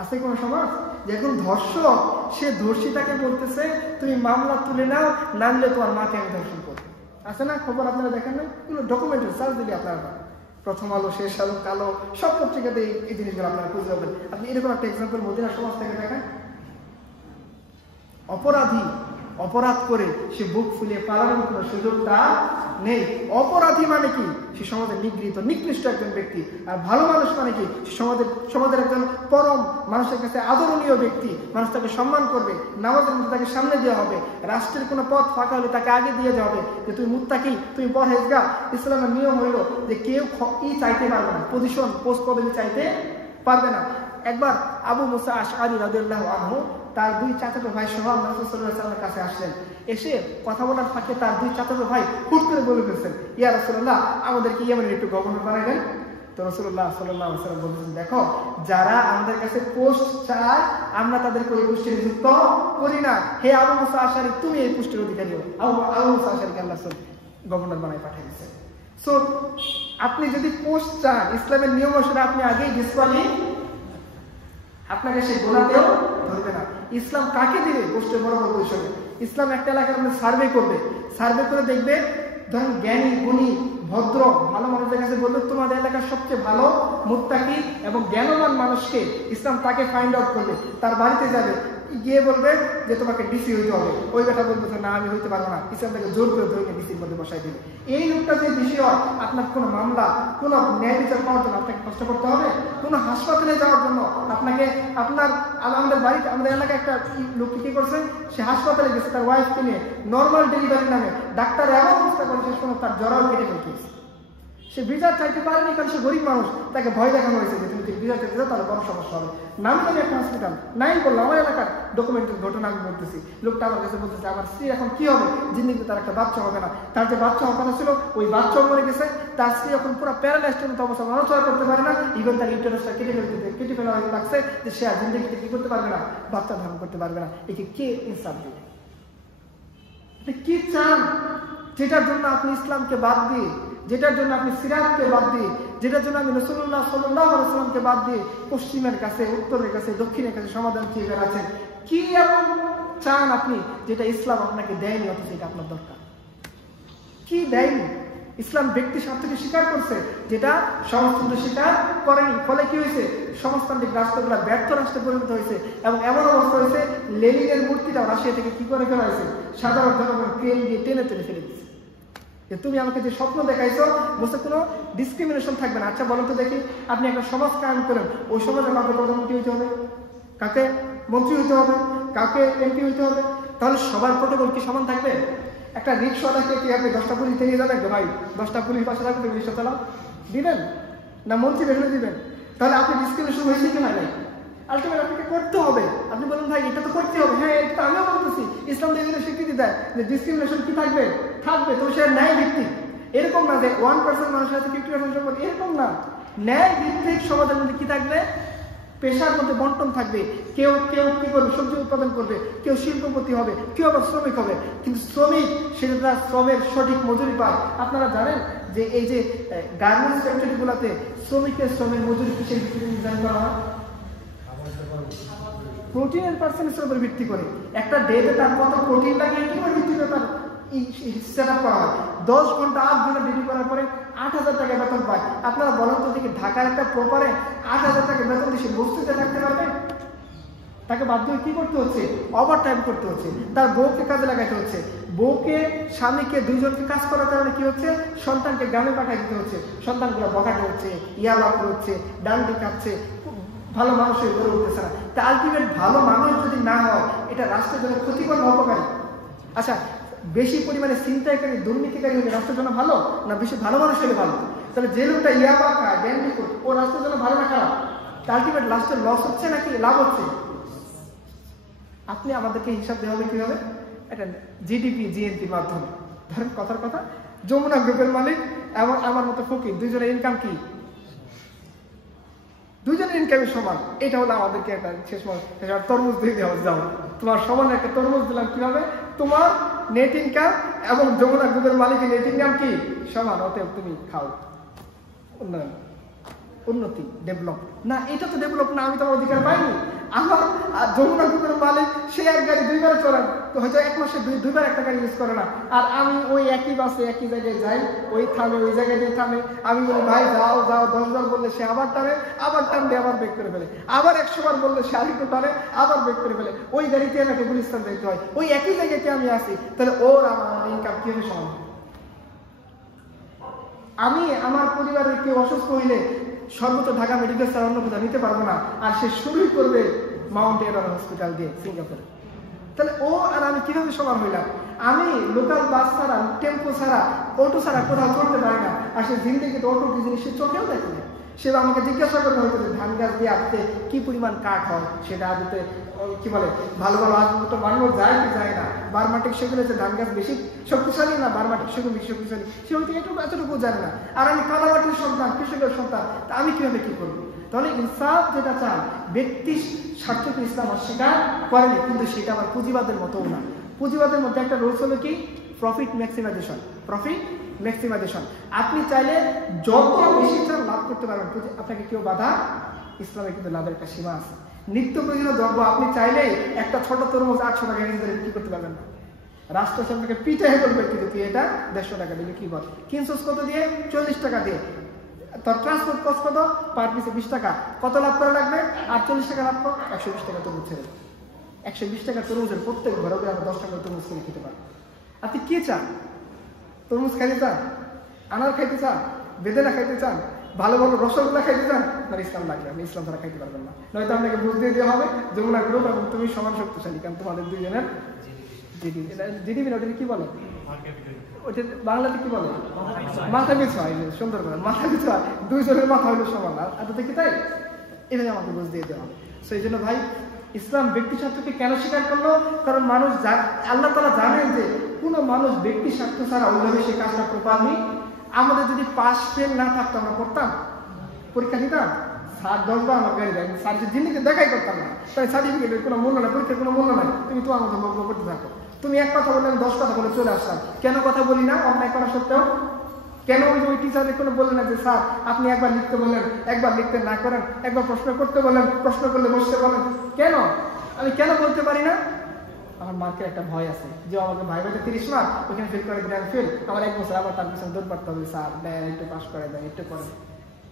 আছে কোন সমাজ যে এখন ধর্ষক সে ধর্ষিতাকে বলতেছে তুমি মামলা তুলে নাও, না নিলে তোমার মাকে আমি ধর্ষণ করবো? আছে না খবর? আপনারা দেখেন না? এগুলো ডকুমেন্টারি সার্চ দিলে আপনারা, প্রথম আলো, শেষ আলো, কালো, সব পত্রিকাতে এই জিনিসগুলো আপনারা খুঁজে পাবেন। আপনি এরকম একটা এক্সাম্পল মদিনার সমাজ থেকে দেখেন। অপরাধী অপরাধ করে সে বুক ফুলিয়ে পালানোর কোনো সুযোগ তার নেই। অপরাধী মানে কি? সে সমাজের নিগৃহীত নিকৃষ্ট একজন ব্যক্তি। আর ভালো মানুষ মানে কি? সে সমাজের একজন পরম মানুষের কাছে আদরণীয় ব্যক্তি, মানুষ তাকে সম্মান করবে, নামাজের মধ্যে তাকে সামনে দেওয়া হবে, রাষ্ট্রের কোনো পথ ফাঁকা হলে তাকে আগে দিয়ে যাওয়া হবে যে তুমি মুত্তাকি, তুমি পরহেজগার। ইসলামের নিয়ম হইল যে কেউ চাইতে পারবে না, পজিশন পোস্ট পদবি চাইতে পারবে না। একবার আবু মুসা আশআরী রাদিয়াল্লাহু আনহু তার দুই চাচাতো ভাই সহ রাসূল সাল্লাল্লাহু আলাইহি ওয়াসাল্লামের কাছে আসলেন। এসে কথা বলার ফাঁকে তার দুই চাচাতো ভাই হুট করে বলে ফেলছেন, ইয়া রাসূলুল্লাহ আমাদেরকে ইয়েমেনের একটু গভর্নর বানাবেন। তো রাসূলুল্লাহ সাল্লাল্লাহু আলাইহি ওয়াসাল্লাম বলছেন, দেখো যারা আমাদের কাছে পোস্ট চায় আমরা তাদেরকে ওই পোস্টে নিযুক্ত করি না। হে আবু মুসা আশআরী তুমি এই পোস্টের অধিকারী হও। আবু মুসা আশআরীকে আল্লাহ গভর্নর বানায় পাঠিয়েছে। সো আপনি যদি পোস্ট চান, ইসলামের নিয়ম অনুসারে আপনি আগেই ডিসকোয়ালি, আপনাকে সে গোনাতেও ধরবে না। ইসলাম কাকে দিবে পোস্টের বড় বড় পরিসরে? ইসলাম একটা এলাকার মধ্যে সার্ভে করবে, সার্ভে করে দেখবে ধরেন জ্ঞানী, গুণী, ভদ্র, ভালো মানুষদের কাছে বলবে তোমাদের এলাকার সবচেয়ে ভালো মুত্তাকি এবং জ্ঞানবান মানুষকে ইসলাম তাকে ফাইন্ড আউট করবে, তার বাড়িতে যাবে, গিয়ে বলবে যে তোমাকে ডিসি হইতে হবে। ওই কথা বলবে না আমি হইতে পারবো না, ইসলাম তাকে জোর করে ধরে ডিসির মধ্যে বসাই দিবে। এই লোকটা যে ডিসি হয়, আপনার কোনো মামলা, কোনো ন্যায় বিচার পাওয়ার জন্য আপনাকে কষ্ট করতে হবে, কোনো হাসপাতালে যাওয়ার জন্য আপনাকে আমাদের বাড়িতে, আমাদের এলাকায় একটা লোক কি করছে, সে হাসপাতালে গেছে তার ওয়াইফকে নিয়ে, নর্মাল ডেলিভারি নামে ডাক্তার এমন অবস্থা করে শেষ পর্যন্ত তার জ্বরাও কেটে ফেলতেছে। সে বিচার চাইতে পারেনি কারণ সে গরিব মানুষ, তাকে ভয় দেখানো হয়েছে যে তুমি বিচার চাইতে যাও তাহলে বড় সমস্যা হবে। নাম জানি একটা হসপিটাল নাই বললাম, আমার এলাকার ডকুমেন্টের ঘটনা আমি বলতেছি। লোকটা আমার কাছে বলতেছে আমার স্ত্রী এখন কি হবে, জিন্দিগিতে তার একটা বাচ্চা হবে না, তার যে বাচ্চা হওয়ার কথা ছিল ওই বাচ্চাও মরে গেছে, তার স্ত্রী এখন পুরো প্যারালাইজড মতো অবস্থা, নড়াচড়া করতে পারে না, ইভেন তার ইউটেরাসটা কেটে ফেলা লাগছে যে সে আর জিন্দিগিতে কি করতে পারবে না, বাচ্চা ধারণ করতে পারবে না। একে কে ইনসাফ দেবে? কি চান যেটার জন্য আপনি ইসলামকে বাদ দিয়ে, যেটার জন্য আপনি সিরাতকে বাদ দিয়ে, যেটার জন্য আপনি রাসূলুল্লাহ সাল্লাল্লাহু আলাইহি ওয়াসাল্লামকে বাদ দিয়ে পশ্চিমের কাছে, উত্তরের কাছে, দক্ষিণের কাছে সমাধান খেয়ে বেড়াচ্ছেন? কি এমন চান আপনি যেটা ইসলাম আপনাকে দেয়নি অথচ এটা আপনার দরকার? কি দেয়নি? ইসলাম ব্যক্তি স্বার্থকে স্বীকার করছে যেটা সমাজতন্ত্র স্বীকার করেনি। ফলে কি হয়েছে? সমাজতান্ত্রিক রাষ্ট্রগুলো ব্যর্থ রাষ্ট্রে পরিণত হয়েছে এবং এমন অবস্থা হয়েছে লেনিনের মূর্তিটা রাশিয়া থেকে কি করে ফেলা হয়েছে, সাধারণ জনগণ ক্রেন দিয়ে টেনে টেনে ফেলে দিচ্ছে। তুমি আমাকে যে স্বপ্ন দেখাইছো বলছে কোনো ডিসক্রিমিনেশন থাকবে না। আচ্ছা বলো তো দেখি, আপনি একটা সমাজ কায়েম করেন, ওই সমাজে কাউকে প্রধানমন্ত্রী হইতে হবে, কাকে মন্ত্রী হইতে হবে, কাউকে এমপি হইতে হবে, তাহলে সবার প্রোটোকল কি সমান থাকবে? একটা রিক্সাওয়ালাকে কি আপনি 10টা পুলিশ থেকে যাবেন ভাই 10টা পুলিশ পাশে রাখবে রিক্সা চালাও দিবেন না, মন্ত্রী বের হয়ে দিবেন? তাহলে আপনি ডিসক্রিমিনেশন হয়েছে কি নাই? আলটিমেট আপনাকে করতে হবে। আপনি বলেন ভাই এটা তো করতে হবে, হ্যাঁ এটা আমিও বলতেছি, ইসলাম এগুলো স্বীকৃতি দেয় যে ডিসক্রিমিনেশন কি থাকবে, থাকবে, তো সে ন্যায় ভিত্তিক। এরকম না যে 1% মানুষের সাথে 50% সম্পর্ক, এরকম না। ন্যায় ভিত্তিক সমাজের মধ্যে কি থাকবে? পেশার মধ্যে বন্টন থাকবে। কেউ কেউ কি করবে? সবজি উৎপাদন করবে, কেউ শিল্পপতি হবে, কেউ আবার শ্রমিক হবে। কিন্তু শ্রমিক সেটা তার শ্রমের সঠিক মজুরি পায়। আপনারা জানেন যে এই যে গার্মেন্টস ফ্যাক্টরি গুলাতে শ্রমিকের শ্রমের মজুরি কিসের ভিত্তিতে নির্ধারণ করা হয়? প্রোটিনের পার্সেন্টেজের উপর ভিত্তি করে। একটা ডেতে তার কত প্রোটিন লাগে এটার উপর ভিত্তি করে তার সেট আপ করা হয়। 10 ঘন্টা 8 ঘন্টা ডিউটি করার পরে 8,000 টাকা বেতন পায়। আপনারা বলেন তো দেখি, ঢাকার একটা প্রপারে 8,000 টাকা বেতন দিয়ে সে বস্তিতে থাকতে পারবে? তাকে বাধ্য হয়ে কি করতে হচ্ছে? ওভার টাইম করতে হচ্ছে, তার বউকে কাজে লাগাতে হচ্ছে, বউকে স্বামীকে দুইজনকে কাজ করার কারণে কি হচ্ছে? সন্তানকে গ্রামে পাঠিয়ে দিতে হচ্ছে, সন্তানগুলো বকাটে হচ্ছে, ইয়ালাপ হচ্ছে, ডান্ডি খাচ্ছে, ভালো মানুষ হয়ে গড়ে উঠতেছে না। তা আলটিমেট ভালো মানুষ যদি না হয় এটা রাষ্ট্রের জন্য ক্ষতিকর না অপকারী? আচ্ছা, বেশি পরিমাণে ছিনতাইকারী দুর্নীতিকারী হলে রাষ্ট্রের জন্য ভালো না বেশি ভালো মানুষ হলে ভালো? তাহলে যে লোকটা ইয়াবা খায়, ড্যান্ডি করে, ও রাষ্ট্রের জন্য ভালো না খারাপ? আলটিমেট রাষ্ট্রের লস হচ্ছে নাকি লাভ হচ্ছে? আপনি আমাদেরকে হিসাব দেওয়া হবে কিভাবে? এটা জিডিপি জিএনপির মাধ্যমে। ধরেন কথার কথা, যমুনা গ্রুপের মালিক এবং আমার মতো ফকির, দুইজনের ইনকাম কি? দুইজনের ইনকামের সমান। এটা হলো আমাদেরকে একটা শেষ তরমুজ দিয়ে দেওয়া। যাও, তোমার সমান একটা তরমুজ দিলাম, কিভাবে? তোমার নেট ইনকাম এবং যমুনা গ্রুপের মালিকের নেট ইনকাম কি? সমান। অতএব তুমি খাও। উন্নয়ন, উন্নতি, ডেভেলপ না? এটা তো ডেভেলপ না। আমি তোমার অধিকার পাইনি। আমার যমুনা গ্রুপের মালিক সে এক গাড়ি দুইবার চড়ান, তো হয়তো এক মাসে দুইবার একটা গাড়ি ইউজ করে না। আর আমি ওই একই বাসে একই জায়গায় যাই, ওই থামে, ওই জায়গায় দিয়ে থামে। আমি বলি ভাই যাও যাও, 10 বার বললে সে আবার টানে, আবার টানবে, আবার ব্রেক করে ফেলে। আবার 100 বার বললে সে আরেকটু টানে, আবার ব্রেক করে ফেলে। ওই গাড়িতে আমাকে গুলিস্তান যেতে হয়, ওই একই জায়গাতে আমি আসি। তাহলে ওর আমার ইনকাম কিভাবে সমান? আমি আমার পরিবারের কেউ অসুস্থ হইলে সর্বোচ্চ ঢাকা মেডিকেল স্যার অন্য কোথাও নিতে পারবো না, আর সে শুরুই করবে মাউন্ট এভার হসপিটাল দিয়ে সিঙ্গাপুরে। তাহলে ও আর আমি কিভাবে সমান হইলাম? আমি লোকাল বাস ছাড়া, টেম্পো ছাড়া, অটো ছাড়া কোথাও চলতে পারি না, আর সে জিন্দেগিতে অটো কি জিনিস সে চোখেও দেখে না। সে আমাকে জিজ্ঞাসা করতে হয়তো ধান গাছ দিয়ে আসতে কি পরিমাণ কাঠ হয়, সেটা আদিতে কি বলে ভালো ভালো আসবো বানানো যায় কি যায় না, বারমাটিক সেগুলো হচ্ছে ধান গাছ বেশি শক্তিশালী না বারমাটিক সেগুলো বেশি শক্তিশালী, সে হয়তো এতটুকু জানে না। আর আমি কাদামাটির সন্তান, কৃষকের সন্তান, তা আমি কিভাবে কি করবো? তাহলে ইনসাফ যেটা চান, ব্যক্তি স্বার্থকে ইসলাম অস্বীকার করেনি, কিন্তু সেটা আবার পুঁজিবাদের মতও না। পুঁজিবাদের মধ্যে একটা রোলস হলো কি? Profit maximisation. Profit maximisation. আপনি চাইলে যত বেশি চান লাভ করতে পারবেন, আপনাকে কেউ বাধা? ইসলামে কিন্তু লাভের একটা সীমা আছে। নিত্য প্রয়োজনীয় দ্রব্য আপনি চাইলেই একটা ছোট তরমুজ 800 টাকা বিক্রি করতে পারবেন না। রাষ্ট্র আপনাকে পিটাই করবে, কিন্তু তুই এটা 150 টাকা দিয়ে বিক্রি কর। কিনছস কত দিয়ে? 40 টাকা দিয়ে। তোর ট্রান্সপোর্ট কস্ট কত? পার পিসে 20 টাকা। কত লাভ করা লাগবে? 48 টাকা লাভ কর। 120 টাকা তরমুজ ছেড়ে 120 টাকা তরমুজের প্রত্যেক ঘরে আমরা 10 টাকা তরমুজ কিনে খেতে পারি। আপনি কি চান? তরমুজ খাইতে চান? আনার খাইতে চান? বেদেনা খাইতে চান? ভালো ভালো রসগোল্লা খাইতে চান? তার ইসলাম লাগবে। আপনি ইসলাম তারা খাইতে পারবেন না। নয়তো আপনাকে বুঝ দিয়ে দেওয়া হবে যমুনা গ্রুপ এবং তুমি সমান শক্তিশালী, কারণ তোমাদের দুইজনের জিডিপি না, ওটা কি বলে? ওটা বাংলাতে কি বলে? মাথা পিছু হয়। সুন্দর করে মাথা পিছু হয়, দুইজনের মাথা হইলো সমান। এত কি তাই? এটাই আমাকে বুঝ দিয়ে দেওয়া হবে। সেই জন্য ভাই, ইসলাম ব্যক্তি স্বার্থকে কেন স্বীকার করলো? কারণ মানুষ আল্লাহ তাআলা জানেন যে কোনো মানুষ ব্যক্তি স্বার্থ ছাড়া ওইভাবে সে কাজটা করতে পারনি। আমাদের যদি পাস ফেল না থাকতো আমরা করতাম? পরীক্ষা দিতাম? স্যার 10 বার আমার গাড়ি দেয়, স্যার যে জিনিসকে দেখাই করতাম না। তাই সার্টিফিকেটের কোনো মূল্য নাই, পরীক্ষার কোনো মূল্য নাই। তুমি তোমার মতো বক্তব্য করতে থাকো। তুমি এক কথা বললে আমি 10 কথা বলে চলে আসলাম। কেন কথা বলি না অন্যায় করা সত্ত্বেও? কেন ওই টিচারের কোনো বললেন না যে স্যার আপনি একবার লিখতে বললেন, একবার লিখতে না করেন, একবার প্রশ্ন করতে বললেন, প্রশ্ন করলে বসতে বলেন? কেন? আমি কেন বলতে পারি না? আমার মার্কের একটা ভয় আছে যে আমাকে ভাই ভাইতে 30 মার্ক, ওখানে ফেল করে দিলে আমি ফেল, আমার 1 বছর আবার তার পিছনে দৌড় পারতে হবে, স্যার দেয় একটু পাস করে দেয়, একটু করে।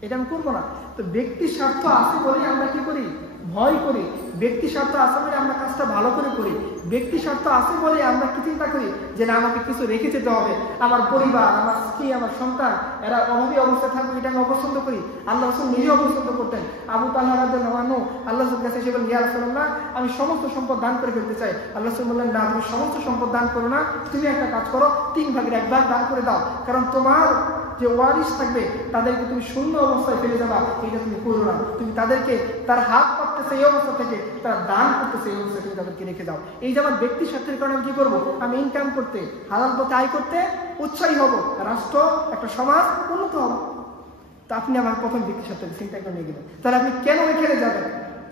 এটা আমি করবো না। তো ব্যক্তি স্বার্থ আছে বলেই আমরা কি করি? ভয় করি। ব্যক্তি স্বার্থ আছে বলে আমরা কাজটা ভালো করে করি। ব্যক্তি স্বার্থ আছে বলে আমরা কি চিন্তা করি যে না আমাকে কিছু রেখে যেতে হবে, আমার পরিবার, আমার স্ত্রী, আমার সন্তান এরা অভাবী অবস্থায় থাকবে, এটা আমি অপছন্দ করি। আল্লাহ রাসূল নিজে অপছন্দ করতেন। আবু তালহা রাদিয়াল্লাহু আনহু আল্লাহ রাসূলের কাছে এসে বললেন, ইয়া রাসূলুল্লাহ আমি সমস্ত সম্পদ দান করে ফেলতে চাই। আল্লাহ রাসূল বললেন, না তুমি সমস্ত সম্পদ দান করো না, তুমি একটা কাজ করো, 3 ভাগের 1 ভাগ দান করে দাও। কারণ তোমার যে ওয়ারিস থাকবে তাদেরকে তুমি শূন্য অবস্থায় ফেলে যাবা, এটা তুমি করো না। তুমি তাদেরকে তার হাত পাততেছে এই অবস্থা থেকে, তারা দান করতেছে এই অবস্থায়, তুমি তাদেরকে রেখে দাও। এই যে আমার ব্যক্তি স্বার্থের কারণে আমি কি করবো? আমি ইনকাম করতে, হালাল পথে আয় করতে উৎসাহী হব, রাষ্ট্র একটা সমাজ উন্নত হবে। তো আপনি আমার প্রথম ব্যক্তির সাথে চিন্তা করে নিয়ে গেলেন, তাহলে আপনি কেন এখানে যাবেন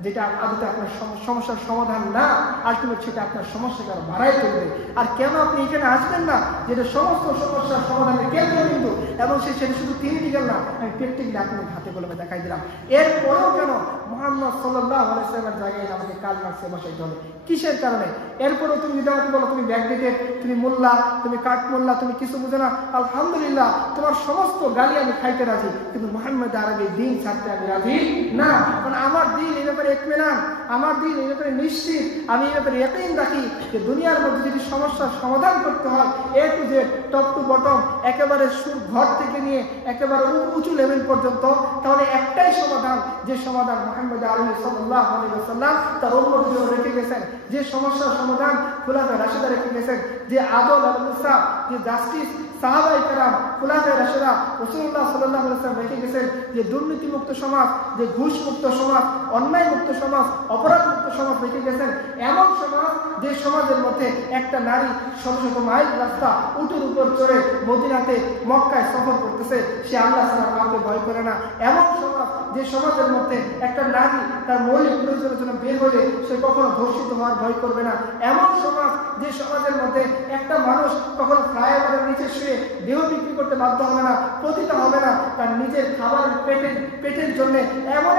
যেটা আদতে আপনার সমস্যার সমাধান না, আলটিমেট সেটা আপনার সমস্যাকে আরো বাড়াই তুলবে। আর কেন আপনি এখানে আসবেন না যেটা সমস্ত সমস্যার সমাধানের কেন্দ্রবিন্দু, এবং সেটা শুধু থিওরিটিক্যাল না, আমি প্র্যাকটিক্যালি আপনাকে হাতে কলমে দেখাই দিলাম। এরপরেও কেন মুহাম্মদ সাল্লাল্লাহু আলাইহি ওয়াসাল্লামের জায়গায় আমাকে কাল মার্কসে বসাই চলে, কিসের কারণে? এরপরেও তুমি যদি আমাকে বলো তুমি ব্যাকডেটেড, তুমি মোল্লা, তুমি কাঠ মোল্লা, তুমি কিছু বুঝো না, আলহামদুলিল্লাহ তোমার সমস্ত গালি আমি খাইতে রাজি, কিন্তু মুহাম্মদ আরবির দিন ছাড়তে আমি রাজি না। কারণ আমার দিন এই ব্যাপারে ইতমিনান, আমার দিন এই ব্যাপারে নিশ্চিত, আমি এই ব্যাপারে ইয়াকিন রাখি যে দুনিয়ার মধ্যে যদি সমস্যার সমাধান করতে হয় A to Z, top to bottom, একেবারে ঘর থেকে নিয়ে একেবারে উঁচু লেভেল পর্যন্ত, তাহলে একটাই সমাধান, যে সমাধান মুহাম্মদ আরবি সাল্লাল্লাহু আলাইহি ওয়াসাল্লাম তার উম্মতের জন্য রেখে গেছেন, যে সমস্যার সমাধান খুলাফায়ে রাশিদা রেখে গেছেন, যে আদল আর ইনসাফ, যে জাস্টিস সাহাবায়ে কেরাম খুলাফায়ে রাশিদা রাসূলুল্লাহ সাল্লাল্লাহু আলাইহি ওয়াসাল্লাম রেখে গেছেন, যে দুর্নীতিমুক্ত সমাজ, যে ঘুষ মুক্ত সমাজ, অন্যায় মুক্ত সমাজ, অপরাধ মুক্ত সমাজ রেখে গেছেন, এমন সমাজ যে সমাজের মধ্যে একটা নারী শত শত মাইল রাস্তা উটের উপর চড়ে মদিনাতে মক্কায় সফর করতেছে, সে আল্লাহ ছাড়া কাউকে ভয় করে না, এমন সমাজ যে সমাজের মধ্যে একটা নারী তার মৌলিক প্রয়োজনের জন্য বের হলে সে কখনো ধর্ষিত হওয়ার ভয় করবে না, এমন সমাজ যে সমাজের মধ্যে একটা মানুষ কখনো ফ্লাইওভারের নিচে শুয়ে দেহ বিক্রি করতে বাধ্য হবে না, পতিত হবে না তার নিজের খাবারের পেটের জন্য, এমন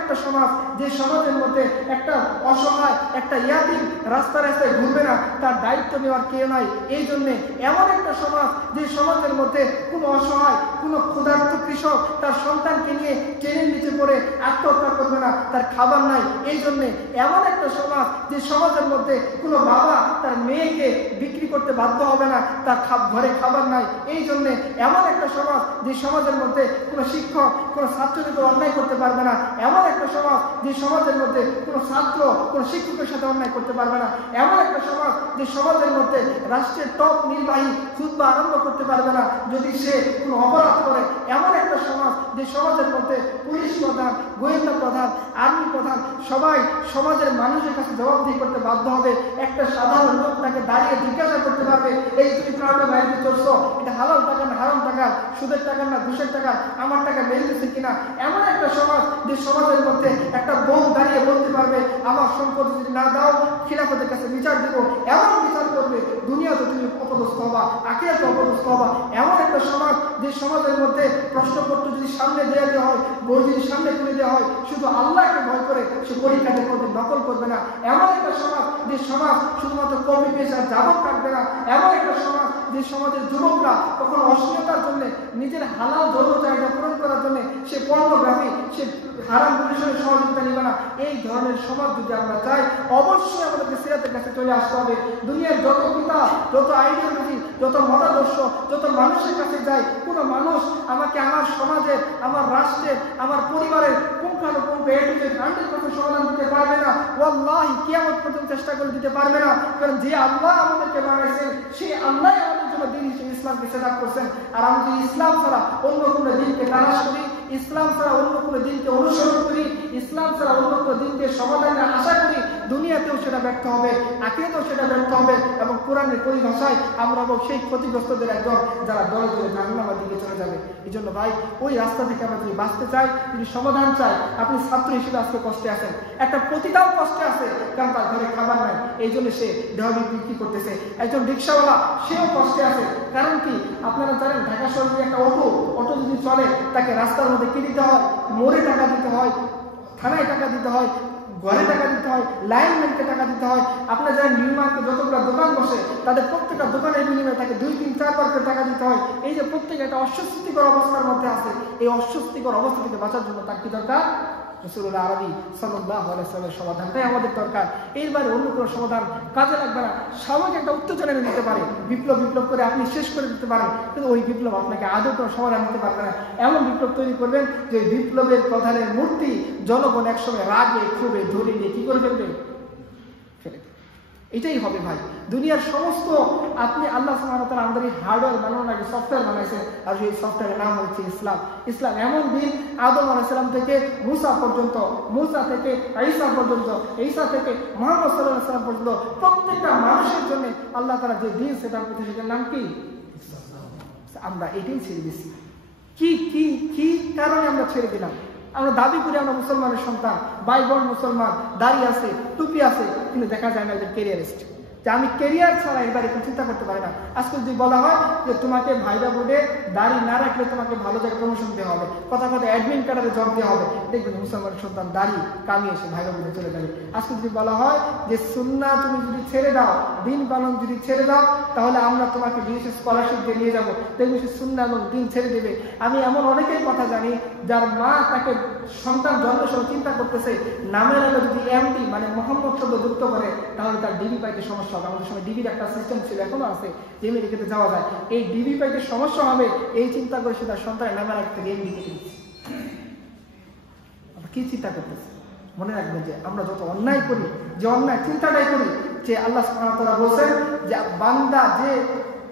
একটা সমাজ যে সমাজের মধ্যে একটা অসহায়, একটা ইয়াতিম রাস্তায় ঘুরবে না, তার দায়িত্ব নেওয়ার কেউ নাই, এই জন্য এমন একটা সমাজ যে সমাজের মধ্যে কোনো অসহায়, কোনো ক্ষুধার্ত কৃষক তার সন্তানকে নিয়ে ট্রেনের নিচে পড়ে আত্মহত্যা করবে না, তার খাবার নাই, এই জন্য এমন একটা সমাজ যে সমাজের মধ্যে কোনো বাবা তার মেয়েকে বিক্রি করতে বাধ্য হবে না, তার ঘরে খাবার নাই, এই জন্য এমন একটা সমাজ যে সমাজের মধ্যে কোনো শিক্ষক কোনো ছাত্রের উপর অন্যায় করতে পারবে না, এমন একটা সমাজ যে সমাজের মধ্যে কোনো ছাত্র কোনো শিক্ষকের সাথে অন্যায় করতে পারবে না, এমন একটা সমাজ যে সমাজের মধ্যে রাষ্ট্রের টপ নির্বাহী খুতবা আরম্ভ করতে পারবে না যদি সে কোনো অপরাধ করে, এমন একটা সমাজ যে সমাজের মধ্যে পুলিশ প্রধান, গোয়েন্দা প্রধান, আর্মি প্রধান সবাই সমাজের মানুষের কাছে জবাবদিহি করতে বাধ্য হবে, একটা সাধারণ লোক তাকে দাঁড়িয়ে জিজ্ঞাসা করতে পারবে এই তুমি কারণে বাইরে চলছো, এটা হালাল টাকা না হারাম টাকা, সুদের টাকা না ঘুষের টাকা, আমার টাকা বেরিয়েছে কিনা, এমন একটা সমাজ যে সমাজের মধ্যে একটা বউ দাঁড়িয়ে বলতে পারবে আমার সম্পদ যদি না দাও খিলাফতের কাছে বিচার দেবো, এমন বিচার করবে দুনিয়াতে তুমি অপদস্থ হবা, আখিরাতে অপদস্থ হবা, এমন একটা সমাজ যে সমাজের মধ্যে প্রশ্নপত্র যদি সামনে দেওয়া দেওয়া হয়, বই যদি সামনে তুলে দেওয়া হয়, শুধু আল্লাহকে ভয় করে সে পরীক্ষাতে কোনোদিন নকল করবে না, এমন একটা সমাজ যে সমাজ শুধুমাত্র কপি পেশ আর জাবক কাটবে না, এমন একটা সমাজ যে সমাজের যুবকরা কখনো অশ্লীলতার জন্য নিজের হালাল যৌন চাহিদা পূরণ করার জন্য সে পর্নোগ্রাফি, সে হারাম পরিসরে সহযোগিতা নিবে না, এই ধরনের সমাজ যদি আমরা চাই অবশ্যই আমাদেরকে সিরাতের কাছে চলে আসতে হবে। দুনিয়ার যত পিতা, যত আইডিওলজি, যত মতাদর্শ, যত মানুষের কাছে যায়, কোনো মানুষ আমাকে আমার সমাজের, আমার রাষ্ট্রের, আমার পরিবারের পুঙ্খানুপুঙ্খ এ টু জেড 100% সমাধান দিতে পারবে না, ওয়াল্লাহি কিয়ামত পর্যন্ত চেষ্টা করে দিতে পারবে না, কারণ যে আল্লাহ আমাদেরকে বানাইছেন সেই আল্লাহ আমাদের জন্য দিন হিসেবে ইসলামকে সেট আপ করছেন। আর আমি যদি ইসলাম ছাড়া অন্য কোনো দিনকে তালাশ করি, ইসলাম ছাড়া অন্য কোনো দিনকে অনুসরণ করি, ইসলাম ছাড়া অন্য কোনো দিনকে সমাধানের আশা করি, দুনিয়াতেও সেটা ব্যর্থ হবে, আখিরাতেও সেটা ব্যর্থ হবে, এবং কোরআনের পরিভাষায় আমরা সেই ক্ষতিগ্রস্তদের একজন যারা দলে দলে জাহান্নামের দিকে চলে যাবে। এই জন্য ভাই ওই রাস্তা থেকে আমরা যদি বাঁচতে চাই, যদি সমাধান চাই, আপনি ছাত্র হিসেবে আজকে কষ্টে আছেন, একটা প্রতিটাও কষ্টে আছে, কারণ তার ঘরে খাবার নাই, এই জন্য সে দেহ বিক্রি করতেছে। একজন রিক্সাওয়ালা সেও কষ্টে আছে, কারণ কি আপনারা জানেন ঢাকা শহরে একটা অটো যদি চলে তাকে রাস্তার মধ্যে কি দিতে হয়, মোড়ে টাকা দিতে হয়, থানায় টাকা দিতে হয়, ঘরে টাকা দিতে হয়, লাইনম্যানকে টাকা দিতে হয়। আপনারা যারা নিউ মার্কেটে যতগুলো দোকান বসে তাদের প্রত্যেকটা দোকানের বিনিময়ে তাকে 2, 3, 4 বার করে টাকা দিতে হয়। এই যে প্রত্যেকে একটা অস্বস্তিকর অবস্থার মধ্যে আছে, এই অস্বস্তিকর অবস্থা থেকে বাঁচার জন্য তার কি দরকার? রাসূলুল্লাহ আরবি সাল্লাল্লাহু আলাইহি ওয়াসাল্লামের সমাধানটাই আমাদের দরকার। এরবারে অন্য কোনো সমাধান কাজে লাগবে না। সাময়িক একটা উত্তেজনা এনে দিতে পারে, বিপ্লব করে আপনি শেষ করে দিতে পারেন, কিন্তু ওই বিপ্লব আপনাকে আদৌ কোনো সমাধান দিতে পারবে না। এমন বিপ্লব তৈরি করবেন যে বিপ্লবের প্রধানের মূর্তি জনগণ একসময় রাগে ক্ষোভে ধরে নিয়ে কি করে ফেলবে, ফেলে। এটাই হবে ভাই দুনিয়ার সমস্ত। আপনি আল্লাহ সুবহানাহু ওয়া তাআলা আমাদের হার্ডওয়্যার বানানোর আগে সফটওয়্যার বানাইছেন, আর সেই সফটওয়্যারের নাম হচ্ছে ইসলাম। ইসলাম এমন দিন আদম আলাইহিস সালাম থেকে মুসা পর্যন্ত, মুসা থেকে ঈসা পর্যন্ত, ঈসা থেকে মুহাম্মদ সাল্লাল্লাহু আলাইহি ওয়াসাল্লাম পর্যন্ত প্রত্যেকটা মানুষের জন্য আল্লাহ তাআলা যে দিন সেটা করতে, সেটার নাম কি? আমরা এটাই ছেড়ে দিচ্ছি। কি কি কি কারণে আমরা ছেড়ে দিলাম? আমরা দাবি করি আমরা মুসলমানের সন্তান, ভাই বোন মুসলমান, দাড়ি আছে, টুপি আছে, কিন্তু দেখা যায় না যে ক্যারিয়ারিস্ট, যে আমি ক্যারিয়ার ছাড়া এবারে একটু চিন্তা করতে পারি না। আজকে যদি বলা হয় যে তোমাকে ভাইবা বোর্ডে দাড়ি না রাখলে তোমাকে ভালো জায়গায় প্রমোশন দেওয়া হবে, কথা কথা অ্যাডমিন কার্ডারে জব দেওয়া হবে, দেখবেন মুসলমানের সন্তান দাড়ি কামিয়ে এসে ভাইবা বোর্ডে চলে যাবে। আজকে যদি বলা হয় যে সুন্নাহ তুমি যদি ছেড়ে দাও, দিন পালন যদি ছেড়ে দাও, তাহলে আমরা তোমাকে বিদেশে স্কলারশিপ দিয়ে নিয়ে যাবো, দেখবে সে সুন্নাহ এবং দিন ছেড়ে দেবে। আমি এমন অনেকের কথা জানি যার মা তাকে সন্তান জন্মের সময় চিন্তা করতেছে নামের আগে যদি এমডি মানে মোহাম্মদ শব্দ যুক্ত করে তাহলে তার ডিবি পাইতে সমস্যা হবে। আমাদের সময় ডিবির একটা সিস্টেম ছিল, এখনো আছে, যে মেডিকেলে যাওয়া যায়, এই ডিবি পাইতে সমস্যা হবে এই চিন্তা করে সে তার সন্তানের নামের আগে থেকে এমডি কেটে দিচ্ছে। কি চিন্তা করতেছে? মনে রাখবেন যে আমরা যত অন্যায় করি, যে অন্যায় চিন্তাটাই করি, যে আল্লাহ সুবহানাহু ওয়া তাআলা বলেন যে বান্দা যে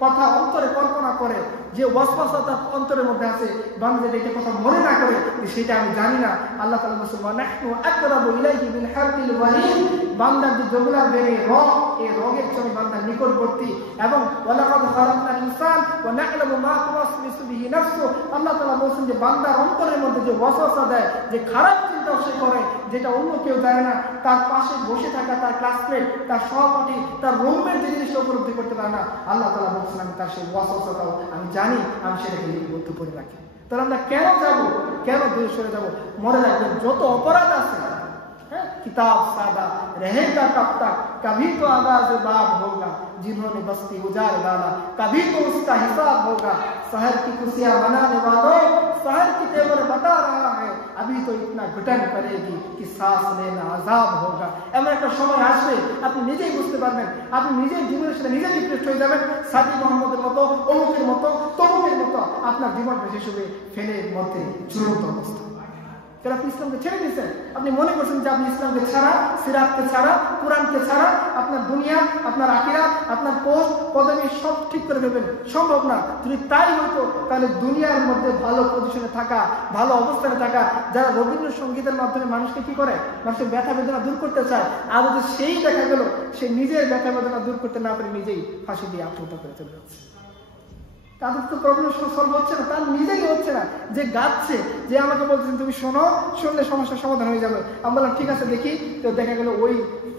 কথা অন্তরে কল্পনা করে, যে ওয়াসওয়াসা তার অন্তরের মধ্যে আছে, বান্দা যে কথা মনে না করে সেটা আমি জানি না। আল্লাহ তাআলা বলেন ওয়া নাহনু আকরাবু ইলাইহি মিন হাবলিল ওয়ারিদ, বান্দার যে জগলার বেরে রগ, এই রগের চেয়ে বান্দার নিকটবর্তী। এবং ওয়ালাকাদ খালাকনাল ইনসান ওয়া না'লামু মা তুওয়াসওয়িসু বিহি নাফসু, আল্লাহ তাআলা বলেন যে বান্দার অন্তরের মধ্যে যে ওয়াসওয়াসা দেয়, যে খারাপ চিন্তা সে করে, যেটা অন্য কেউ জানে না, তার পাশে বসে থাকা তার ক্লাসমেট, তার সহপাঠী, তার রুমমেট যে জিনিসটা উপলব্ধি করতে পারে না, আল্লাহ তাআলা বলেন আমি তার সেই ওয়াসওয়াসাটাও আমি জানি, আমি সেটাকে লিপিবদ্ধ করে রাখি। তাহলে আমরা কেন যাবো, কেন দূরে সরে যাবো? মনে রাখবেন যত অপরাধ আছে, किताब सादा रहेगा कब तक, कभी तो आगाज बाब होगा, जिन्होंने बस्ती उजाड़ डाला कभी तो उसका हिसाब होगा, शहर की खुशियां मनाने वालों शहर की तेवर बता रहा है, अभी तो इतना घुटन पड़ेगी कि सांस लेना आजाब होगा। এমন একটা সময় আসবে আপনি নিজেই বুঝতে পারবেন, আপনি নিজেই জীবনের সাথে নিজে ডিপ্রেসড হয়ে যাবেন, সাদি মোহাম্মদের মতো, অমুকের মতো, তমুকের মতো আপনার জীবনটা শেষ হবে ফেলের মধ্যে ঝুলন্ত অবস্থা। যারা আপনি ইসলামকে ছেড়ে দিয়েছেন, আপনি মনে করছেন যে আপনি ইসলামকে ছাড়া, সিরাতকে ছাড়া, কোরআনকে ছাড়া আপনার দুনিয়া, আপনার আখিরাত, আপনার পোস্ট পদবি সব ঠিক করে দেবেন, সম্ভব না। যদি তাই হতো তাহলে দুনিয়ার মধ্যে ভালো পজিশনে থাকা, ভালো অবস্থানে থাকা, যারা রবীন্দ্রসঙ্গীতের মাধ্যমে মানুষকে কি করে, মানুষের ব্যথা বেদনা দূর করতে চায়, আর যদি সেই দেখা গেল সে নিজের ব্যথা বেদনা দূর করতে না পারে নিজেই ফাঁসি দিয়ে আত্মহত্যা করে চলে যাচ্ছে। তাদের তো প্রবলেম সলভ হচ্ছে না, তার নিজেই হচ্ছে না। যে গাচ্ছে, যে আমাকে বলছেন তুমি শোনো, শুনলে সমস্যার সমাধান হয়ে যাবে, আমি বললাম ঠিক আছে দেখি, তো দেখা গেল ওই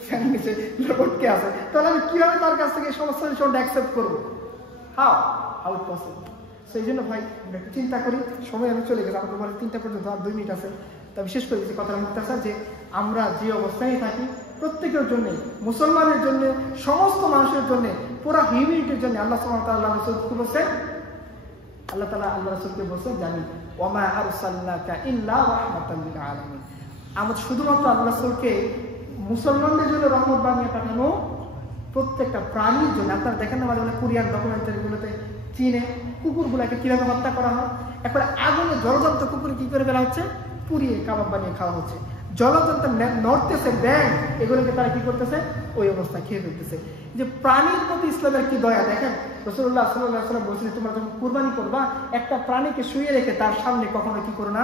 ফ্যান নিচে লটকে আছে, তাহলে আমি কিভাবে তার কাছ থেকে সমস্যা সলভটা অ্যাকসেপ্ট করবো? How it possible? সেই জন্য ভাই একটু চিন্তা করি। সময় আমি চলে গেলাম, আমাকে বলে 3টা পর্যন্ত আর 2 মিনিট আছে। তা বিশেষ করে যে কথা মুক্তাসার, যে আমরা যে অবস্থায় থাকি প্রত্যেকের জন্য, মুসলমানের জন্য, সমস্ত মানুষের জন্য, পুরো হিউম্যানিটির জন্য আল্লাহ সুবহানাহু ওয়া তাআলা রাসূলকে বলেছেন, আল্লাহ তাআলা আল্লাহ রাসূলকে বলেছেন জানি ওয়া মা আরসালনাকা ইল্লা রাহমাতাল লিল আলামিন, আমরা শুধুমাত্র আল্লাহ রাসূলকে মুসলমানদের জন্য রহমত বানিয়ে পাঠানো, প্রত্যেকটা প্রাণীর জন্য। আপনারা দেখেন না মাঝে কোরিয়ান ডকুমেন্টারিগুলোতে চীনে কুকুরগুলোকে কিভাবে হত্যা করা হয়, একবারে আগুনে জলজন্ত কুকুর কি করে ফেলা হচ্ছে, পুড়িয়ে কাবাব বানিয়ে খাওয়া হচ্ছে। জলজন্ত নড়তেছে, ব্যাং, এগুলোকে তারা কি করতেছে, ওই অবস্থায় খেয়ে ফেলতেছে। যে প্রাণীর প্রতি ইসলামের কি দয়া দেখেন। রাসূলুল্লাহ সাল্লাল্লাহু আলাইহি ওয়াসাল্লাম বলেছেন তোমরা যখন কুরবানি করবা একটা প্রাণীকে শুয়ে রেখে তার সামনে কখনো কি করো না,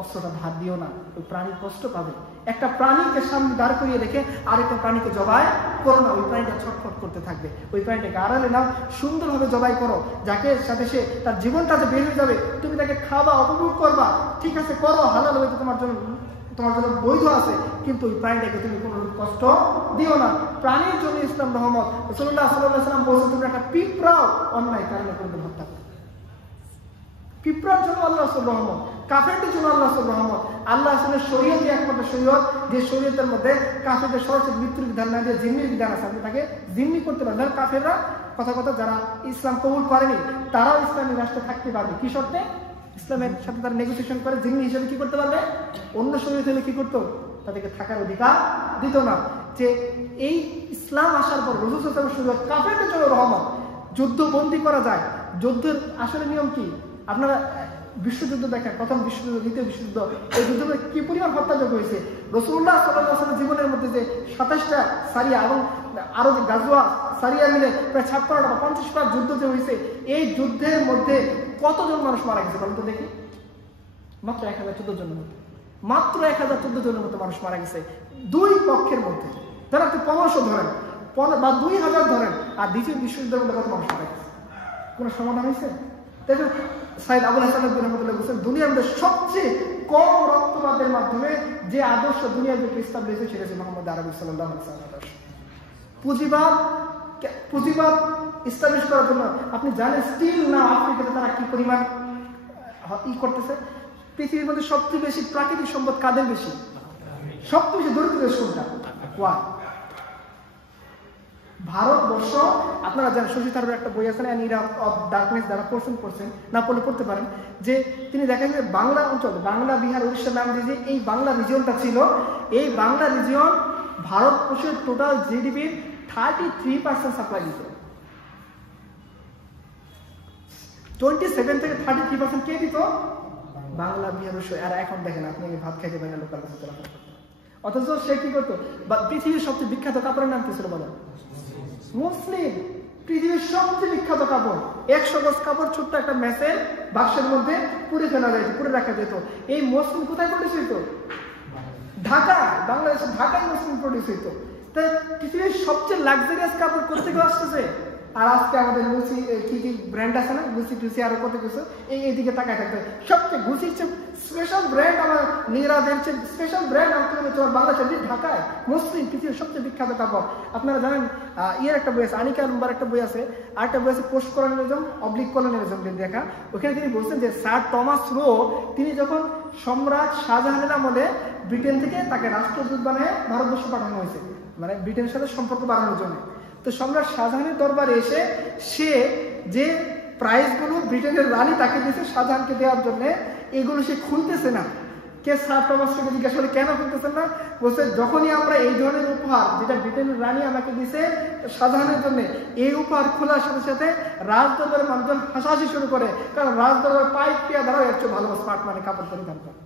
অস্ত্রটা ধার দিও না, ওই প্রাণী কষ্ট পাবে। একটা প্রাণীকে সামনে দাঁড় করিয়ে রেখে আরেকটা প্রাণীকে জবাই করো না, ওই প্রাণীটা ছটফট করতে থাকবে। ওই প্রাণীটাকে আড়ালে নাও, সুন্দরভাবে জবাই করো, যাকে সাথে সে তার জীবনটা যে বের হয়ে যাবে, তুমি তাকে খাওয়া উপভোগ করবা, ঠিক আছে করো, হালাল হয়তো তোমার জন্য বৈধ আছে, কিন্তু ওই প্রাণীটাকে তুমি কোনো কষ্ট দিও না। প্রাণীর জন্য ইসলাম রহমত। রাসূলুল্লাহ সাল্লাল্লাহু আলাইহি ওয়াসাল্লাম বলেছেন তোমরা একটা পিঁপড়াও অন্যায় কারণে করবে হত্যা করো। পিঁপড়ার জন্য আল্লাহ রাসূল রহমত, কাফেরদের জন্য আল্লাহ রাসূল রহমত। আল্লাহ রাসূলের শরীয়তই একমাত্র শরীয়ত যে শরীয়তের মধ্যে কাফেরদের সরাসরি মৃত্যুর বিধান না দিয়ে জিম্মির বিধান আছে, আপনি তাকে জিম্মি করতে পারেন। কাফেররা কথা যারা ইসলাম কবুল করেনি তারাও ইসলামী রাষ্ট্রে থাকতে পারবে, কি শর্তে? ইসলামের সাথে তারা নেগোসিয়েশন করে জিম্মি হিসেবে কি করতে পারবে। অন্য শরীয়ত হলে কি করতো, তাদেরকে থাকার অধিকার দিত না। যে এই ইসলাম আসার পর রাসূল সাল্লাল্লাহু আলাইহি ওয়াসাল্লাম কাফেরদের জন্য রহমত। যুদ্ধ বন্দী করা যায়, যুদ্ধের আসলে নিয়ম কি আপনারা বিশ্বযুদ্ধ দেখেন, প্রথম বিশ্বযুদ্ধ, দ্বিতীয় বিশ্বযুদ্ধ, এই যুদ্ধে কি পরিমাণ হত্যাযজ্ঞ হয়েছে। রাসূলুল্লাহ সাল্লাল্লাহু আলাইহি ওয়াসাল্লামের জীবনের মধ্যে যে 27টা সারিয়া এবং আরো যে গাজওয়া সারিয়া মিলে প্রায় 56টা বা 50টা যুদ্ধ যে হয়েছে, এই যুদ্ধের মধ্যে কতজন মানুষ মারা গেছে বলুন তো দেখি? মাত্র 1014 জনের মতো, মাত্র 1014 জনের মতো মানুষ মারা গেছে দুই পক্ষের মধ্যে। যারা আপনি 1500 ধরেন বা 2000 ধরেন, আর দ্বিতীয় বিশ্বযুদ্ধের মধ্যে কত মানুষ মারা গেছে? কোনো সমাধান হয়েছে? দেখুন সাইদ আবুল হাসান রহমতুল্লাহ বলছেন দুনিয়ার মধ্যে সবচেয়ে কম রক্তপাতের মাধ্যমে যে আদর্শ দুনিয়ার ভিতরে স্থাপিত হয়েছে সেটা হচ্ছে মোহাম্মদ আরবি সাল্লাল্লাহু আলাইহি ওয়াসাল্লাম আদর্শ। পুঁজিবাদ এস্টাবলিশ করার জন্য আপনি জানেন স্টিল না আফ্রিকাতে তারা কি পরিমাণ করতেছে। পৃথিবীর মধ্যে সবচেয়ে বেশি প্রাকৃতিক সম্পদ কাদের বেশি? সবচেয়ে বেশি দরিদ্র দেশ কোনটা? ভারতবর্ষ। আপনারা জানেন শশী থারুরের একটা বই আছে না, এরা অফ ডার্কনেস, যারা পড়ছেন না পড়লে পড়তে পারেন, যে তিনি দেখেন যে বাংলা অঞ্চল, বাংলা, বিহার, উড়িষ্যার নাম দিয়ে এই বাংলা রিজিয়নটা ছিল, এই বাংলা রিজিয়ন ভারতবর্ষের টোটাল জিডিপির 33% সাপ্লাই দিত। 27 থেকে 33% কে দিত? বাংলা, বিহার, উড়িষ্যা। আর এখন দেখেন আপনি ভাত খাইতে পারেন লোকাল কাছে চলাফেরা করতে, অথচ সে কি করতো? পৃথিবীর সবচেয়ে বিখ্যাত কাপড়ের নাম কি ছিল বলেন? মুসলিম। পৃথিবীর সবচেয়ে বিখ্যাত কাপড় 100 গজ কাপড় ছোট্ট একটা ম্যাচের বাক্সের মধ্যে পুড়ে ফেলা যেত, পুড়ে রাখা যেত। এই মুসলিম কোথায় প্রডিউস হইতো? ঢাকা, বাংলাদেশের ঢাকায় মুসলিম প্রডিউস হইতো। তাই পৃথিবীর সবচেয়ে লাক্সারিয়াস কাপড় কোথেকে আসতেছে? আর আজকে আমাদের লুচি কি কি ব্র্যান্ড আছে না, লুচি টুচি আরো কত কিছু, এইদিকে তাকায় থাকবে। সবচেয়ে গুছির চেয়ে স্পেশাল ব্র্যান্ড আমার নীরাদের চেয়ে স্পেশাল ব্র্যান্ড তোমার বাংলাদেশের ঢাকায় মুসলিম, পৃথিবীর সবচেয়ে বিখ্যাত কাপড়। আপনারা জানেন ইয়ের একটা বই আছে, আনিকা নম্বর একটা বই আছে, আর একটা বই আছে পোস্ট কলোনিয়ালিজম অবলিক কলোনিয়ালিজম দেখা। ওখানে তিনি বলছেন যে স্যার টমাস রো তিনি যখন সম্রাট শাহজাহানের আমলে ব্রিটেন থেকে তাকে রাষ্ট্রদূত বানিয়ে ভারতবর্ষ পাঠানো হয়েছে, মানে ব্রিটেনের সাথে সম্পর্ক বাড়ানোর জন্য। তো সম্রাট শাহজাহানের দরবারে এসে সে যে প্রাইজগুলো ব্রিটেনের রানী তাকে দিয়েছে শাহজাহানকে দেওয়ার জন্য, এগুলো সে খুলতেছে না। কে স্যার টমাসকে জিজ্ঞাসা করে কেন খুলতেছেন না? বলছে যখনই আমরা এই ধরনের উপহার যেটা ব্রিটেনের রানী আমাকে দিয়েছে শাহজাহানের জন্য, এই উপহার খোলার সাথে সাথে রাজদরবারের মানুষজন হাসাহাসি শুরু করে, কারণ রাজদরবার পাইপ পেয়ে দ্বারাও একটু ভালো স্মার্ট মানে কাপড় পরিধান করে।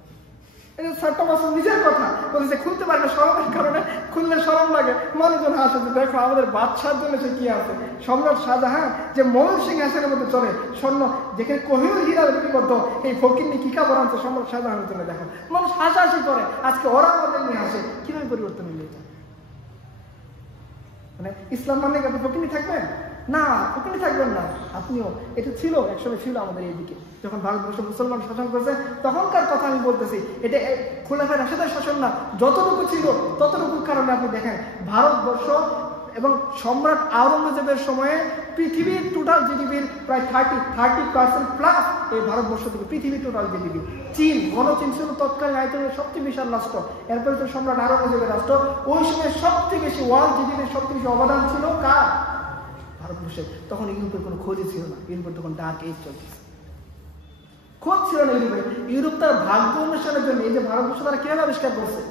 নিজের কথা বলছে খুলতে পারে না শরমের কারণে, খুললে শরম লাগে, মানুষজন হাসে। দেখো আমাদের বাদশার জন্য সে কি আছে, সম্রাট শাহজাহান যে ময়ূর সিংহাসনের মধ্যে চলে, স্বর্ণ যেখানে কোহিনুর হীরা বিক্রি করতো, এই ফকিরনি কি কাপড় আনছে সম্রাট শাহজাহানের জন্য। দেখো মানুষ হাসাহাসি করে, আজকে ওরা আমাদের নিয়ে আসে। কিভাবে পরিবর্তন হয়ে যায়? মানে ইসলাম মানে আপনি ফকিরনি থাকবেন না, ফকিরনি থাকবেন না আপনিও। এটা ছিল একসময়, ছিল আমাদের এইদিকে যখন ভারতবর্ষ মুসলমান শাসন করেছে তখনকার কথা আমি বলতেছি। এটা খোলাফায় রাশেদার শাসন না, যতটুকু ছিল ততটুকুর কারণে আপনি দেখেন ভারতবর্ষ এবং সম্রাট আওরঙ্গজেবের সময়ে পৃথিবীর টোটাল জিডিপির প্রায় 30% প্লাস এই ভারতবর্ষ থেকে পৃথিবীর টোটাল জিডিপি। চীন, চীন ছিল তৎকালীন আয়তনের সবচেয়ে বিশাল রাষ্ট্র, এরপরে তো সম্রাট আওরঙ্গজেবের রাষ্ট্র। ওই সময় সবচেয়ে বেশি ওয়ার্ল্ড জিডিপির সবচেয়ে বেশি অবদান ছিল কার? ভারতবর্ষে। তখন ইউরোপের কোনো খোঁজই ছিল না, ইউরোপের তখন ডার্ক এজ চলতেছে, খোঁজ ছিল না ইউরোপের। ইউরোপ তার ভাগ্য অনুষ্ঠানের জন্য এই যে ভারতবর্ষ তারা কিভাবে আবিষ্কার করছে,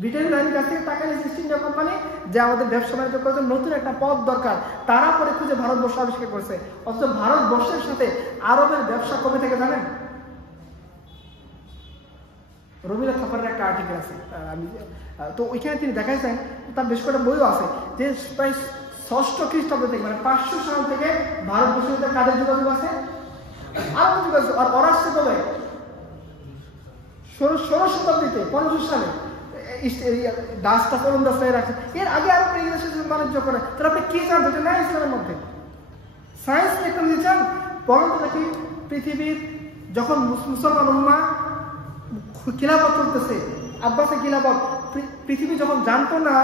ব্রিটেনের রানীর কাছ থেকে টাকা নিয়েছে ইস্ট ইন্ডিয়া কোম্পানি যে আমাদের ব্যবসা বাণিজ্য করার জন্য নতুন একটা পথ দরকার, তারা পরে খুঁজে ভারতবর্ষ আবিষ্কার করছে। অথচ ভারতবর্ষের সাথে আরবের ব্যবসা কবে থেকে জানেন? রবিলা থাপারের একটা আর্টিকেল আছে, আমি তো ওইখানে তিনি দেখাইছেন, তার বেশ কয়েকটা বইও আছে, যে প্রায় 6ষ্ঠ খ্রিস্টাব্দ থেকে মানে 500 সাল থেকে ভারতবর্ষের সাথে কাদের যোগাযোগ আছে? আরব যোগাযোগ। আর ওরা আসছে কবে? 16 শতাব্দীতে, 50 সালে ডাচটা কলম্বাস রাখছে। এর আগে আরব ইংরেজের সাথে বাণিজ্য করে। তাহলে আপনি কি জানতে চান না ইসলামের মধ্যে? সায়েন্স টেকনোলজি চান? বলেন তো দেখি, পৃথিবীর যখন মুসলমান উম্মাহ খিলাফত চলতেছে, আব্বাসে খিলাফত, পৃথিবী যখন জানতো না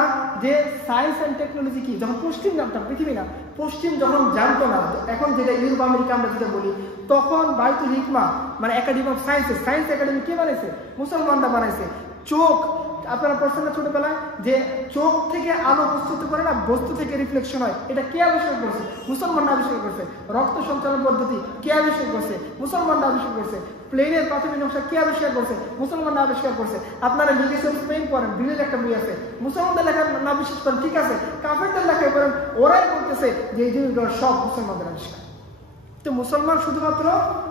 যে সায়েন্স অ্যান্ড টেকনোলজি কি, যখন পশ্চিম জানতাম, পৃথিবী না, পশ্চিম যখন জানতো না, এখন যেটা ইউরোপ আমেরিকা আমরা যেটা বলি, তখন বাইতুল হিকমা মানে academy of sciences, science academy কে বানাইছে? মুসলমানরা বানাইছে। চোখ আপনারা পড়ছেন না ছোটবেলায়, যে চোখ থেকে আলো বস্তুত করে না, বস্তু থেকে রিফ্লেকশন হয়, এটা কে আবিষ্কার করছে? মুসলমানরা আবিষ্কার করছে। রক্ত সঞ্চালন পদ্ধতি কে আবিষ্কার করছে? মুসলমানরা আবিষ্কার করছে। প্লেনের প্রাথমিক নকশা কে আবিষ্কার করছে? মুসলমানরা আবিষ্কার করছে। আপনারা লিগেসি অফ স্পেন পড়েন, ব্রিলের একটা বই আছে, মুসলমানদের লেখা না বিশ্বাস করেন, ঠিক আছে, কাফেরদের লেখায় পড়েন, ওরাই বলতেছে যে এই জিনিসগুলো সব মুসলমানদের আবিষ্কার। তো মুসলমান শুধুমাত্র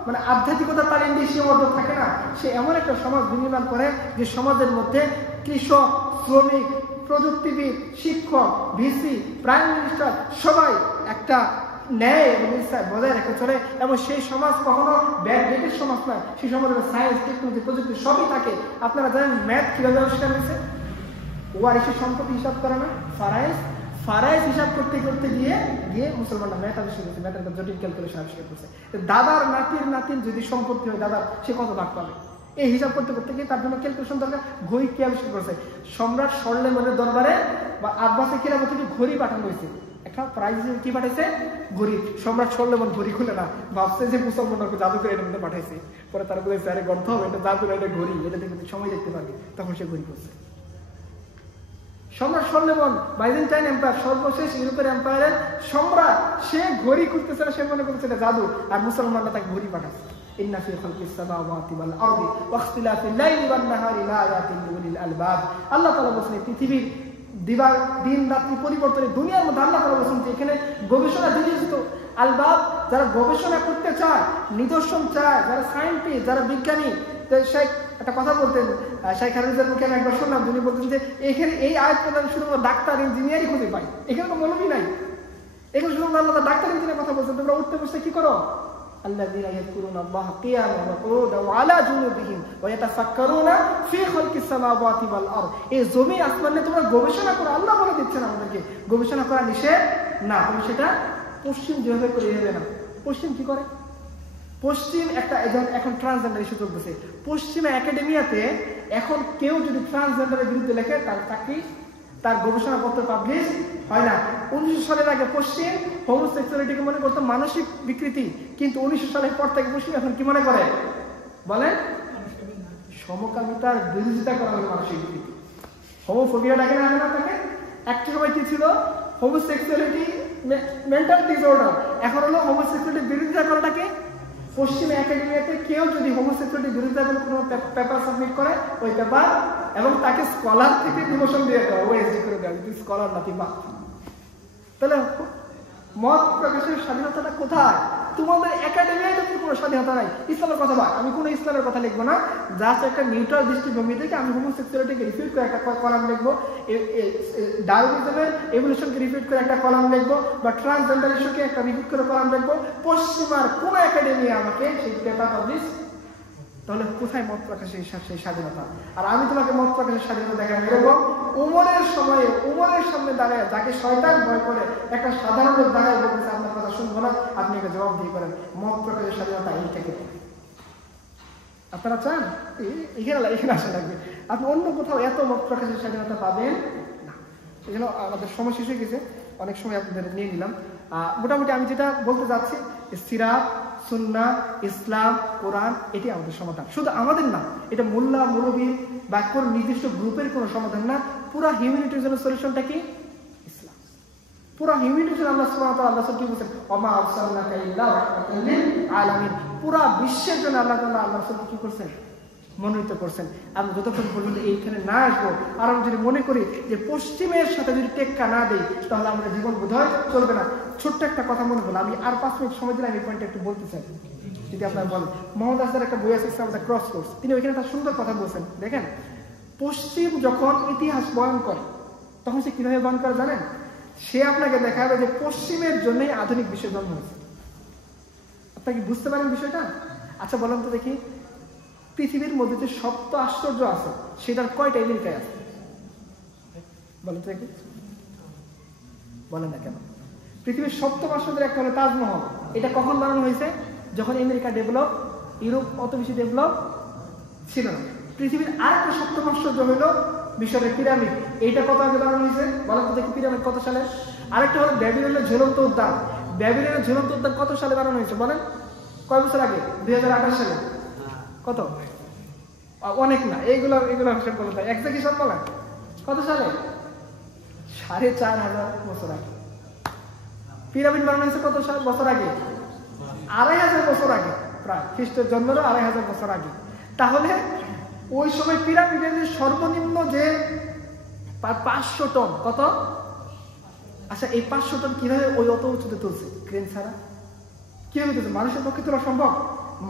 মানে আধ্যাত্মিকতা তার ইন্ডিয়া সীমাবদ্ধ থাকে না, সে এমন একটা সমাজ বিনির্মাণ করে যে সমাজের মধ্যে কৃষক, শ্রমিক, প্রযুক্তিবিদ, শিক্ষক, ভিসি, প্রাইম মিনিস্টার সবাই একটা ন্যায় এবং ইনসাফ বজায় রেখে চলে। এবং সেই সমাজ কখনো ব্যাকডেটেড সমাজ নয়, সেই সমাজের সায়েন্স, টেকনোলজি, প্রযুক্তি সবই থাকে। আপনারা জানেন ম্যাথ কিভাবে আবিষ্কার হয়েছে? ওয়ারিশের সম্পত্তি হিসাব করে না, ফারাইজ হিসাব করতে করতে গিয়ে মুসলমানরা মেথ আবিষ্কার করছে, মেথের জটিল ক্যালকুলেশন আবিষ্কার করছে। দাদার নাতির যদি সম্পত্তি হয় দাদার, সে কত ভাগ পাবে, এই হিসাব করতে করতে গিয়ে তার জন্য ক্যালকুলেশন দরকার। ঘড়ি কে আবিষ্কার করছে? সম্রাট সরলেমানের দরবারে বা আব্বাসে কিরামত থেকে ঘড়ি পাঠানো হয়েছে। একটা প্রাইজ কি পাঠাইছে? ঘড়ি। সম্রাট সরলেমান ঘড়ি খুলে না, ভাবছে যে মুসলমানকে জাদু করে এটার মধ্যে পাঠাইছে। পরে তারা বলেছে আরে গ্রন্থ হবে, এটা জাদু, এটা ঘড়ি, এটা দেখে সময় দেখতে পারবে। তখন সে ঘড়ি করছে। সম্রাট সরলেমান বাইজেন্টাইন এম্পায়ার, সর্বশেষ ইউরোপের এম্পায়ারের সম্রাট, সে ঘড়ি করতেছে না, সে মনে করছে এটা জাদু, আর মুসলমানরা তাকে ঘড়ি পাঠাচ্ছে। ইন্না ফি খালকিস সামাওয়াতি ওয়াল আরদি ওয়া ইখতিলাফিল লাইলি ওয়ান নাহারি লাআয়াতিন লিউলিল আলবাব। আল্লাহ তাআলা বলেন পৃথিবীর দিন রাত্রি পরিবর্তনে দুনিয়ার মধ্যে আল্লাহ তাআলা বলেন এখানে গবেষণা জিনিস তো আলবাব, যারা গবেষণা করতে চায়, নিদর্শন চায়, যারা সায়েন্টিস্ট, যারা বিজ্ঞানী। শেখ একটা কথা বলতেন, শেখ হারিজের মুখে আমি একবার শুনলাম, তিনি বলতেন যে এখানে এই আয়াত প্রদান শুধুমাত্র ডাক্তার ইঞ্জিনিয়ারই খুঁজে পাই, এখানে তো মৌলবী নাই, এখানে শুধুমাত্র আল্লাহ ডাক্তার ইঞ্জিনিয়ার কথা বলছেন। তোমরা উঠতে বসতে কি করো? الذين يذكرون الله قياما وقعودا وعلى جنوبهم ويتفكرون في خلق السماوات والارض। এই জমি আসমানে তোমরা গবেষণা করো, আল্লাহ বলে দিচ্ছেন আমাদেরকে গবেষণা করা নিষেধ না, তুমি সেটা পশ্চিম যেভাবে করে যাবে না। পশ্চিম কি করে? পশ্চিম একটা এখন ট্রান্সজেন্ডার ইস্যু চলতেছে পশ্চিমা একাডেমিয়াতে। এখন কেউ যদি ট্রান্সজেন্ডারের বিরুদ্ধে লেখে, তার চাকরি, তার গবেষণাপত্র পাবলিশ হয় না। 1900 সালের আগে পশ্চিম হোমোসেক্সুয়ালিটিকে মনে করতো মানসিক বিকৃতি, কিন্তু 1900 সালের পর থেকে পশ্চিম এখন কি মনে করে? বলেন, সমকামিতার বিরোধিতা করা হলো মানসিক বিকৃতি। হোমোফোবিয়া ডাকে না তাকে? একটা সময় কি ছিল? হোমোসেক্সুয়ালিটি মেন্টাল ডিসঅর্ডার, এখন হলো হোমোসেক্সুয়ালিটির বিরোধিতা করাটাকে পশ্চিম একাডেমিয়াতে কেউ যদি হোমোসেক্সুয়ালিটির বিরুদ্ধে কোনো পেপার সাবমিট করে, ওই পেপার এবং তাকে স্কলার থেকে ডিমোশন দিয়ে দেওয়া, ওএসডি করে দেওয়া, যদি স্কলার নাতি বা। তাহলে মত প্রকাশের স্বাধীনতাটা কোথায়? তোমাদের একাডেমিয়ায় তো কোনো স্বাধীনতা নাই। ইসলামের কথা বল, আমি কোনো ইসলামের কথা লিখবো না, জাস্ট একটা নিউট্রাল দৃষ্টিভঙ্গি থেকে আমি হোমোসেক্সুয়ালিটিকে রিফিউট করে একটা কলাম লিখবো, ডারউইনিজমের এভলিউশনকে রিফিউট করে একটা কলাম লিখবো, বা ট্রান্সজেন্ডার ইস্যুকে একটা রিফিউট করে কলাম লিখবো। পশ্চিমার কোন একাডেমি আমাকে সেই পেপার পাবলিশ, তাহলে কোথায় মত প্রকাশের সেই স্বাধীনতা? আর আমি তোমাকে মত প্রকাশের স্বাধীনতা দেখা এরকম উমরের সময়ে, উমরের সামনে দাঁড়ায়, যাকে শয়তান ভয় করে, একটা সাধারণ লোক দাঁড়ায় বলতেছে আপনার কথা শুনবো না, আপনি একে জবাব দিয়ে করেন। মত প্রকাশের স্বাধীনতা এই থেকে আপনারা চান? এখানে আসা লাগবে। আপনি অন্য কোথাও এত মত প্রকাশের স্বাধীনতা পাবেন না। এই জন্য আমাদের সময় শেষ হয়ে গেছে, অনেক সময় আপনাদের নিয়ে নিলাম। মোটামুটি আমি যেটা বলতে যাচ্ছি, সিরাত, সুন্নাহ, ইসলাম, কোরআন, এটি আমাদের সমাধান। শুধু আমাদের না, এটা মোল্লা মৌলবী বা কোন নির্দিষ্ট গ্রুপের কোনো সমাধান না। পুরা হিউম্যানিটির জন্য সলিউশনটা কি? ইসলাম। পুরা হিউম্যানিটির জন্য আল্লাহ সুবহানাহু ওয়া তাআলা আল্লাহ কি বলেছেন? ওমা আরসালনাকা ইল্লা রাহমাতাল লিল আলামিন। পুরা বিশ্বের জন্য আল্লাহ তাআলা আল্লাহ রাসূলকে কি করছেন? মনোনীত করছেন। আমরা যতক্ষণ পর্যন্ত এইখানে না আসবো, আর আমরা যদি মনে করি যে পশ্চিমের সাথে যদি টেক্কা না দেই, তাহলে আমাদের জীবন বোধহয় চলবে না। ছোট্ট একটা কথা মনে হলো, আমি আর 5 মিনিট সময় দিলে আমি এই পয়েন্টটা একটু বলতে চাই, যদি আপনারা বলেন। মোহাম্মদ আজহার একটা বই আছে ইসলাম দ্য ক্রস কোর্স, তিনি ওইখানে একটা সুন্দর কথা বলছেন। দেখেন, পশ্চিম যখন ইতিহাস বয়ন করে, তখন সে কিভাবে বয়ন করে জানেন? সে আপনাকে দেখাবে যে পশ্চিমের জন্যই আধুনিক বিশ্বের জন্ম হয়েছে। আপনাকে বুঝতে পারেন বিষয়টা? আচ্ছা বলেন তো দেখি, পৃথিবীর মধ্যে যে সপ্ত আশ্চর্য আছে, সেটার কয়টা আমেরিকায় আছে? বলেন তো দেখি, বলেন না কেন? পৃথিবীর সপ্তম আশ্চর্যের একটা হলো তাজমহল। এটা কখন বানানো হয়েছে? যখন আমেরিকা ডেভেলপ, ইউরোপ অত বেশি ডেভেলপ ছিল না। পৃথিবীর আরেকটা সপ্তম আশ্চর্য হলো মিশরের পিরামিড। এইটা কত আগে বানানো হয়েছে? বলেন তো দেখি, পিরামিড কত সালে? আরেকটা হলো ব্যাবিলনের ঝুলন্ত উদ্যান। ব্যাবিলনের ঝুলন্ত উদ্যান কত সালে বানানো হয়েছে? বলেন, কয় বছর আগে? 2028 সালে। কত? অনেক না, এইগুলো হিসাব বলতে হয়, একজাক্ট হিসাব বলেন কত সালে? 4500 বছর আগে। পিরামিড বানানো হয়েছে কত বছর আগে? 2500 বছর আগে, প্রায় খ্রিস্টের জন্মেরও 2500 বছর আগে। তাহলে ওই সময় পিরামিডের সর্বনিম্ন যে 500 টন, কত? আচ্ছা, এই 500 টন কিভাবে ওই অত উঁচুতে তুলছে? ক্রেন ছাড়া কিভাবে তুলছে? মানুষের পক্ষে তোলা সম্ভব?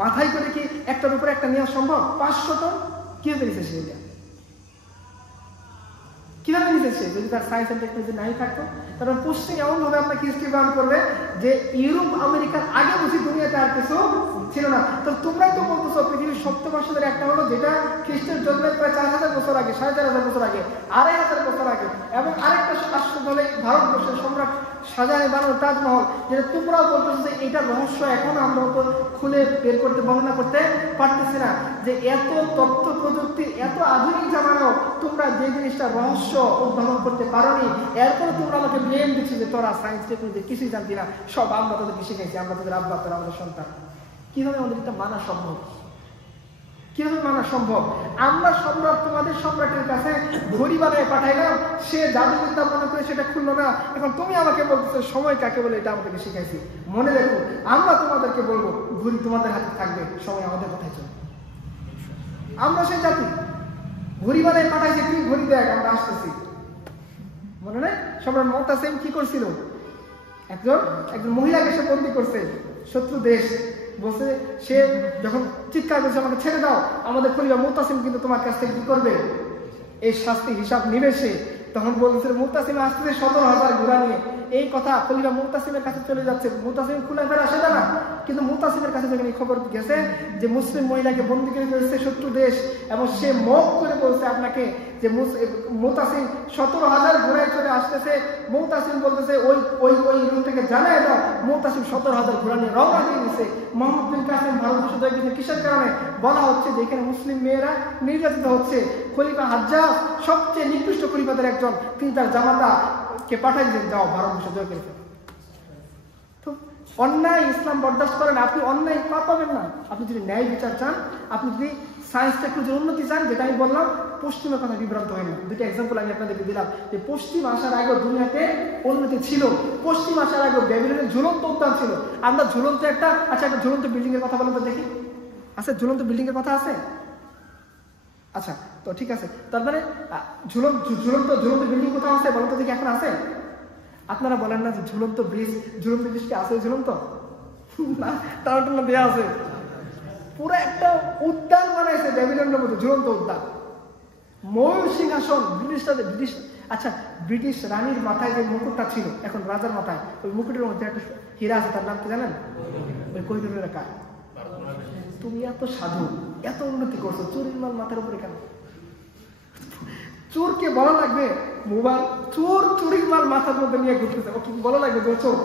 মাথায় করে কি একটার উপরে একটা নেওয়া সম্ভব? 500 টন কিভাবে নিচ্ছে? সেটা কিভাবে নিচ্ছে? দেশে যদি তার সায়েন্স অ্যান্ড টেকনোলজি নাই থাকতো, কারণ পশ্চিম এমনভাবে আপনাকে হিস্ট্রি গ্রহণ করবে যে ইউরোপ আমেরিকার আগে বুঝি দুনিয়াতে আর কিছু ছিল না। তো তোমরাই তো বলতেছো পৃথিবীর সপ্তম ভাষাদের একটা হলো যেটা খ্রিস্টের জন্মের প্রায় 4000 বছর আগে, 4500 বছর আগে, 2500 বছর আগে, এবং আরেকটা আশ্চর্য হলে ভারতবর্ষের সম্রাট শাহজাহানের বানানো তাজমহল, যেটা তোমরাও বলতেছো যে এটার রহস্য এখন আমরা খুলে বের করতে বর্ণনা করতে পারতেছি না, যে এত তথ্য প্রযুক্তির এত আধুনিক জামানো তোমরা যে জিনিসটা রহস্য উদ্ভাবন করতে পারোনি, এরপরে তোমরা আমাকে ব্লেম দিচ্ছ যে তোরা সায়েন্স টেকনোলজি কিছুই জানতি না, সব আমরা তাদেরকে শিখেছি, আমরা তাদের আব্বা, তারা আমাদের সন্তান। কিভাবে আমাদের এটা মানা সম্ভব? কিভাবে মানা সম্ভব? আমরা সম্রাট, তোমাদের সম্রাটের কাছে ঘড়ি বানায় পাঠাইলাম, সে জাদুবিদ্যা মনে করে সেটা খুললো না, এখন তুমি আমাকে বলতেছো সময় কাকে বলে এটা আমাদেরকে শিখাইছি। মনে রেখো, আমরা তোমাদেরকে বলবো ঘড়ি তোমাদের হাতে থাকবে, সময় আমাদের কোথায় চলবে। আমরা সেই জাতি, ঘড়ি বানায় পাঠাইছি, তুমি ঘড়ি দেখ আমরা আসতেছি। মনে নেই সম্রাট মুতাসিম কি করছিল? একজন মহিলাকে সে বন্দী করছে শত্রু দেশ, বলছে সে যখন চিৎকার করছে আমাকে ছেড়ে দাও, আমাদের খলিফা মুতাসিম কিন্তু তোমার কাছ থেকে কি করবে, এই শাস্তি হিসাব নিবে সে। তখন বলছে মুতাসিম আসতেছে 17,000 ঘোড়া নিয়ে, এই কথা খলিফা মুতাসিমের কাছে চলে যাচ্ছে। মুতাসিম খুলে ফেরা আসে না, কিন্তু মুতাসিমের কাছে যখন এই খবর গেছে যে মুসলিম মহিলাকে বন্দী করে ফেলছে শত্রু দেশ, এবং সে মত করে বলছে আপনাকে যে মুতাসিম 17,000 ঘোড়ায় চলে আসতেছে, মুতাসিম বলতেছে ওই রুম থেকে জানায় দাও। মুতাসিম 17,000 ঘোড়া নিয়ে রওনা দিয়ে দিচ্ছে। মোহাম্মদ বিন কাসেম ভারতবর্ষ জয় করেছে কিসের কারণে? বলা হচ্ছে যে এখানে মুসলিম মেয়েরা নির্যাতিত হচ্ছে। খলিফা হাজ্জাজ সবচেয়ে নিকৃষ্ট খলিফাদের একজন, তিনি তার জামাতা কে পাঠাই দিলেন, যাও ভারতবর্ষ জয় করে ফেলো। তো অন্যায় ইসলাম বরদাস্ত করেন, আপনি অন্যায় পাবেন না। আপনি যদি ন্যায় বিচার চান, আপনি যদি সায়েন্স টেকনোলজির উন্নতি চান, যেটা আমি বললাম পশ্চিমের কথা বিভ্রান্ত হয় না। দুটো এক্সাম্পল আমি আপনাদেরকে দিলাম যে পশ্চিম আসার আগে দুনিয়াতে উন্নতি ছিল। পশ্চিম আসার আগে ব্যাবিলনের ঝুলন্ত উদ্যান ছিল। আমরা ঝুলন্ত একটা ঝুলন্ত বিল্ডিং এর কথা বলেন তো দেখি, আছে ঝুলন্ত বিল্ডিং এর কথা আছে? আচ্ছা, তো ঠিক আছে, তার মানে ঝুলন্ত বিল্ডিং কোথাও আছে বলেন তো দেখি, এখন আছে? আপনারা বলেন না যে ঝুলন্ত ব্রিজ কি আছে? ঝুলন্ত না, তার দেওয়া আছে। পুরো একটা উদ্যান বানাইছে ব্যাবিলনের মধ্যে, ঝুলন্ত উদ্যান। ময়ূর সিংহাসন ব্রিটিশ রানীর মাথায় যে মুকুটটা ছিল, এখন রাজার মাথায় ওই মুকুটের মধ্যে একটা হীরা আছে, তার নাম কি জানেন? ওই কোহিনূরের কাজ। তুমি এত সাধু, এত উন্নতি করছো, চুরির মাল মাথার উপরে কেন? চোরকে বলা লাগবে মোবাইল চোর, চুরির মাল মাথার মধ্যে নিয়ে ঘুরতেছে, ও কি বলা লাগবে যে চোর?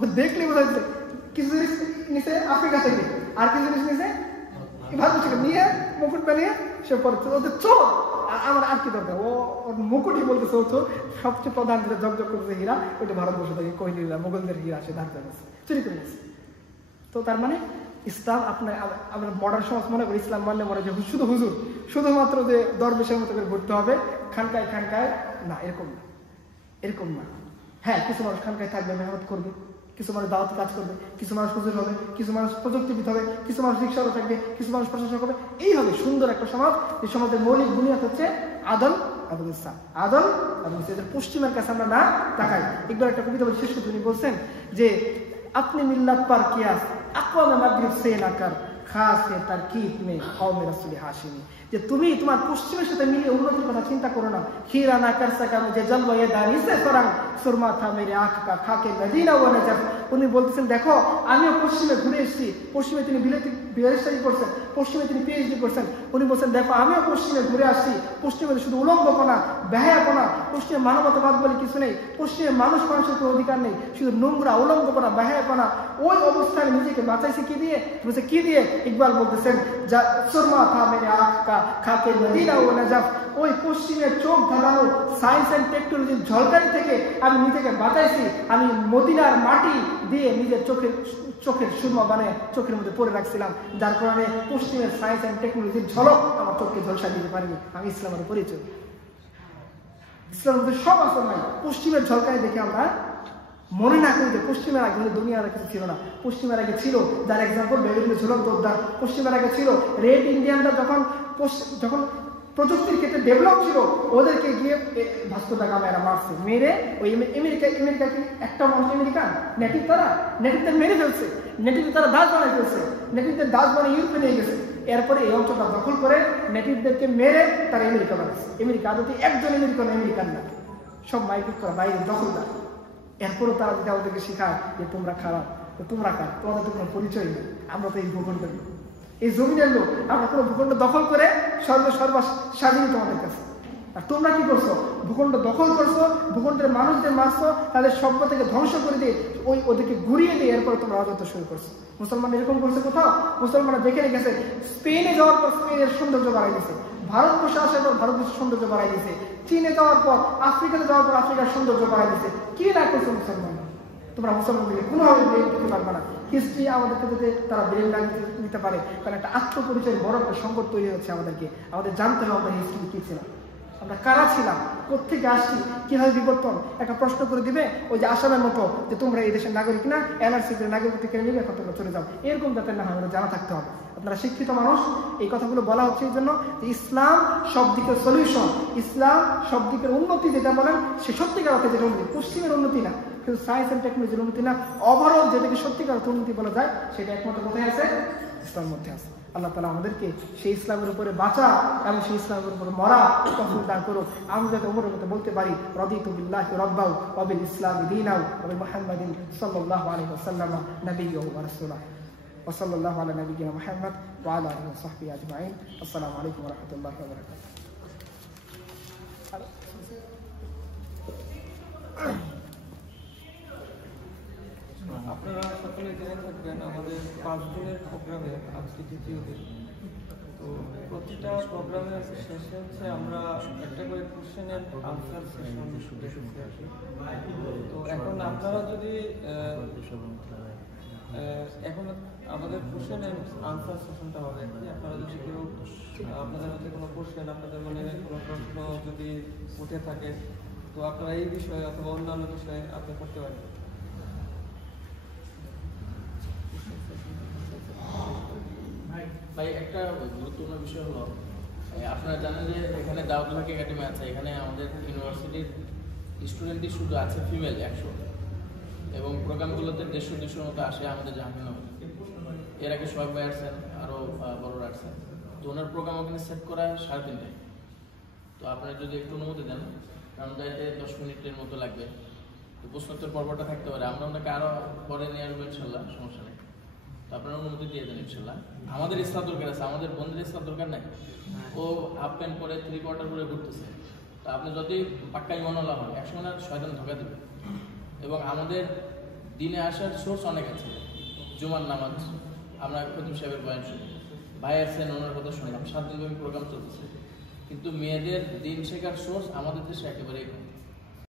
ও দেখলে বোঝা যাচ্ছে কিছু জিনিস নিচে আফ্রিকা থেকে, আর কিছু জিনিস নিচে ভারত থেকে নিয়ে মুকুট বানিয়ে সে পড়ছে, ওদের চোর। আমার আর কি দরকার? ওর মুকুটই বলতেছে ও চোর। সবচেয়ে প্রধান যেটা জগ করতেছে হীরা, ওইটা ভারতবর্ষ থেকে কোহিনূর মোগলদের হীরা সে ধার করে গেছে, চুরি করে গেছে। তো তার মানে ইসলাম আমরা মডার্ন সমাজ মনে করি ইসলাম মানলে মনে যে শুধু হুজুর, শুধুমাত্র যে দরবেশের মতো করে ঘুরতে হবে, খানকায় না, এরকম না। হ্যাঁ, কিছু মানুষ খানকায় থাকবে, মেহনত করবে, কিছু মানুষ দাওয়াত কাজ করবে, কিছু মানুষ হুজুর হবে, কিছু মানুষ প্রযুক্তিবিদ হবে, কিছু মানুষ রিক্সাও থাকবে, কিছু মানুষ প্রশাসক হবে। এই হবে সুন্দর একটা সমাজ। এই সমাজের মৌলিক বুনিয়াদ হচ্ছে আদল ইসলাম। পশ্চিমের কাছে আমরা না তাকাই। একবার একটা কবিতা বলে শেষ করতে উনি বলছেন যে আপনি মিল্লাত পার কিয়াস আকওয়ামে মাগরিব সে না কর খাস হে তারকিব মে কওমে রাসূল হাশিমি, যে তুমি তোমার পশ্চিমের সাথে মিলিয়ে উন্নতির কথা চিন্তা করো না। খিরা না কর সকা মুঝে জলওয়া ये दानी से फरंग सुरमा था मेरे आंख का खाके मदीना व नजफ। উনি বলতেছেন দেখো আমিও পশ্চিমে ঘুরে এসেছি। পশ্চিমে তিনি বিএসসি করছেন, পশ্চিমে তিনি পিএইচডি করছেন। উনি বলছেন দেখো আমিও পশ্চিমে ঘুরে আসছি। পশ্চিমে শুধু উলঙ্গপনা, বেহায়াপনা, পশ্চিমে মানবতাবাদ বলে কিছু নেই, পশ্চিমে মানুষের কোনো অধিকার নেই, শুধু নোংরা, উলঙ্গপনা, বেহায়াপনা। ওই অবস্থায় নিজেকে বাঁচাইছে কি দিয়ে? বলছে কি দিয়ে? ইকবাল বলতেছেন যা সুরমা থা মেরে আঁখ কা খাকে মদিনা ও নজফ। ওই পশ্চিমের চোখ ধাঁধানো সায়েন্স অ্যান্ড টেকনোলজির ঝলকানি থেকে আমি নিজেকে বাঁচাইছি। আমি মদিনার মাটি দিয়ে নিজের চোখের সুরমা বানিয়ে চোখের মধ্যে পরে রাখছিলাম, যার কারণে পশ্চিমের সায়েন্স অ্যান্ড টেকনোলজির ঝলক আমার চোখকে ঝলসা দিতে পারিনি। আমি ইসলামের পরিচয়, ইসলামের মধ্যে সব আসল নাই। পশ্চিমের ঝলকানি দেখে আমরা মনে না করি যে পশ্চিমের আগে দুনিয়ার কিছু ছিল না। পশ্চিমের আগে ছিল, যার এক্সাম্পল বেবিলনের ঝুলন্ত উদ্যান। পশ্চিমের আগে ছিল রেড ইন্ডিয়ানরা যখন প্রযুক্তির ক্ষেত্রে ডেভেলপ ছিল, ওদেরকে গিয়ে ভাস্কো দা গামা এরা মারছে, মেরে ওই আমেরিকাকে একটা মানুষ আমেরিকান নেটিভদের মেরে ফেলছে, নেটিভ তারা দাস বানাই ফেলছে, নেটিভদের দাস বানিয়ে ইউরোপে নিয়ে গেছে। এরপরে এই অঞ্চলটা দখল করে নেটিভদেরকে মেরে তারা আমেরিকা বানাচ্ছে। আমেরিকা আদতে একজন আমেরিকান না, সব মাইগ্রেট করা বাইরে দখলদার। এরপরও তারা যদি আমাদেরকে শেখায় যে তোমরা খারাপ, তো তোমরা কার, তোমাদের তো কোনো পরিচয় নেই, আমরা তো এই ভূখণ্ডের লোক, এই জমিনের লোক, আমরা কোনো ভূখণ্ড দখল করে সর্বা স্বাধীন তোমাদের কাছে। আর তোমরা কি করছো? ভূখণ্ড দখল করছো, ভূখণ্ডের মানুষদের মারছো, তাদের সভ্য থেকে ধ্বংস করে দিয়ে ওদেরকে ঘুরিয়ে দিয়ে এরপরে তোমরা রাজত্ব শুরু করছো। মুসলমান এরকম করছে কোথাও? মুসলমানরা দেখে গেছে, স্পেনে যাওয়ার পর স্পেনের সৌন্দর্য বাড়াই দিয়েছে, ভারতবর্ষে আসার পর ভারতবর্ষের সৌন্দর্য বাড়াই দিয়েছে, চীনে যাওয়ার পর আফ্রিকাতে যাওয়ার পর আফ্রিকার সৌন্দর্য বাড়াই দিয়েছে। কি না করছে মুসলমান? তোমরা মুসলমানদেরকে কোনোভাবে ব্রেন দিতে পারবে না। হিস্ট্রি আমাদেরকে যদি তারা ব্রেন নিতে পারে, কারণ একটা আত্মপরিচয়ের বড় একটা সংকট তৈরি হচ্ছে আমাদেরকে। আমাদের জানতে হবে আমাদের হিস্ট্রি কি ছিল, আমরা কারা ছিলাম, কোথেকে আসছি, কিভাবে বিবর্তন। একটা প্রশ্ন করে দিবে ওই যে আসামের মতো যে তোমরা এই দেশের নাগরিক না, এনআরসি নাগরিকত্ব কেড়ে নিবে, এখন তোমরা চলে যাও, এরকম যাতে না হয় আমাদের জানা থাকতে হবে। আপনারা শিক্ষিত মানুষ, এই কথাগুলো বলা হচ্ছে এই জন্য যে ইসলাম সব দিকের সলিউশন, ইসলাম সব দিকের উন্নতি যেটা বলেন সে সত্যিকার অর্থে যেটা উন্নতি, পশ্চিমের উন্নতি না, কিন্তু সায়েন্স অ্যান্ড টেকনোলজির উন্নতি না, ওভারঅল যেটাকে সত্যিকার অর্থে উন্নতি বলা যায় সেটা একমাত্র কোথায় আছে? ইসলামের মধ্যে আছে। আল্লাহ তাআলা আমাদেরকে সেই ইসলামের উপরে বাঁচা এবং সেই ইসলামের উপরে মরা তৌফিক দান করুক। আমরা যাতে ওমরের মতো বলতে পারি রাদিতু বিল্লাহি রাব্বাও ওয়া বিল ইসলামি দীনাও ওয়া বি মুহাম্মাদিন সাল্লাল্লাহু আলাইহি ওয়াসাল্লাম নাবিয়্যু ওয়া রাসূলা ওয়া সাল্লাল্লাহু আলা নাবিয়্যিনা মুহাম্মদ ওয়া আলা আলিহি ওয়া সাহবিহি আজমাইন। আসসালামু আলাইকুম ওয়া রাহমাতুল্লাহি ওয়া বারাকাতুহু। আপনারা সকলে জেনে থাকবেন আমাদের 5 দিনের প্রোগ্রামে আজকে দ্বিতীয় দিন। তো প্রতিটা প্রোগ্রামের শেষে হচ্ছে আমরা একটা করে কোশ্চেনের আনসার সেশন রেখেছি আর কি। তো এখন আপনারা যদি এখন আমাদের কোশ্চেনের আনসার সেশনটা হবে, আপনারা যদি কেউ আপনাদের মধ্যে কোনো কোশ্চেন, আপনাদের মনে কোনো প্রশ্ন যদি উঠে থাকে, তো আপনারা এই বিষয়ে অথবা অন্যান্য বিষয়ে আপনি করতে পারেন। ভাই, একটা গুরুত্বপূর্ণ বিষয় হলো, আপনারা জানেন যে এখানে দাউদ হক একাডেমি আছে, এখানে আমাদের ইউনিভার্সিটির স্টুডেন্টই শুধু আছে ফিমেল 100, এবং প্রোগ্রামগুলোতে 150-200 মতো আসে আমাদের জাহাঙ্গীরনগর। এর আগে সোহাগ ভাই আসছেন, আরও বড়রা আসছেন। তো ওনার প্রোগ্রাম ওখানে সেট করা 3:30টায়। তো আপনারা যদি একটু অনুমতি দেন, কারণ যাইতে 10 মিনিটের মতো লাগবে, তো প্রশ্নোত্তর পর্বটা থাকতে পারে। আমরা ওনাকে আরও পরে নিয়ে আসবো ইনশাল্লাহ, সমস্যা নেই। তো আপনারা অনুমতি দিয়ে দেন ইনশাল্লাহ। আমাদের ইসলাম দরকার আছে, আমাদের বন্ধুদের ইসলাম দরকার নাই। ও হাফ প্যান্ট পরে 3/4 পরে ঘুরতেছে। তো আপনি যতই পাক্কাই মনোলা হন, একসময় না শয়তান ধোকা দেবে। এবং আমাদের দিনে আসার সোর্স অনেক আছে। জুমার নামাজ, আমরা খতিব সাহেবের বয়ান শুনি, ভাই আছেন ওনার কথা শুনলাম, 7 দিনব্যাপী প্রোগ্রাম চলতেছে। কিন্তু মেয়েদের দিন শেখার সোর্স আমাদের দেশে একেবারেই কম।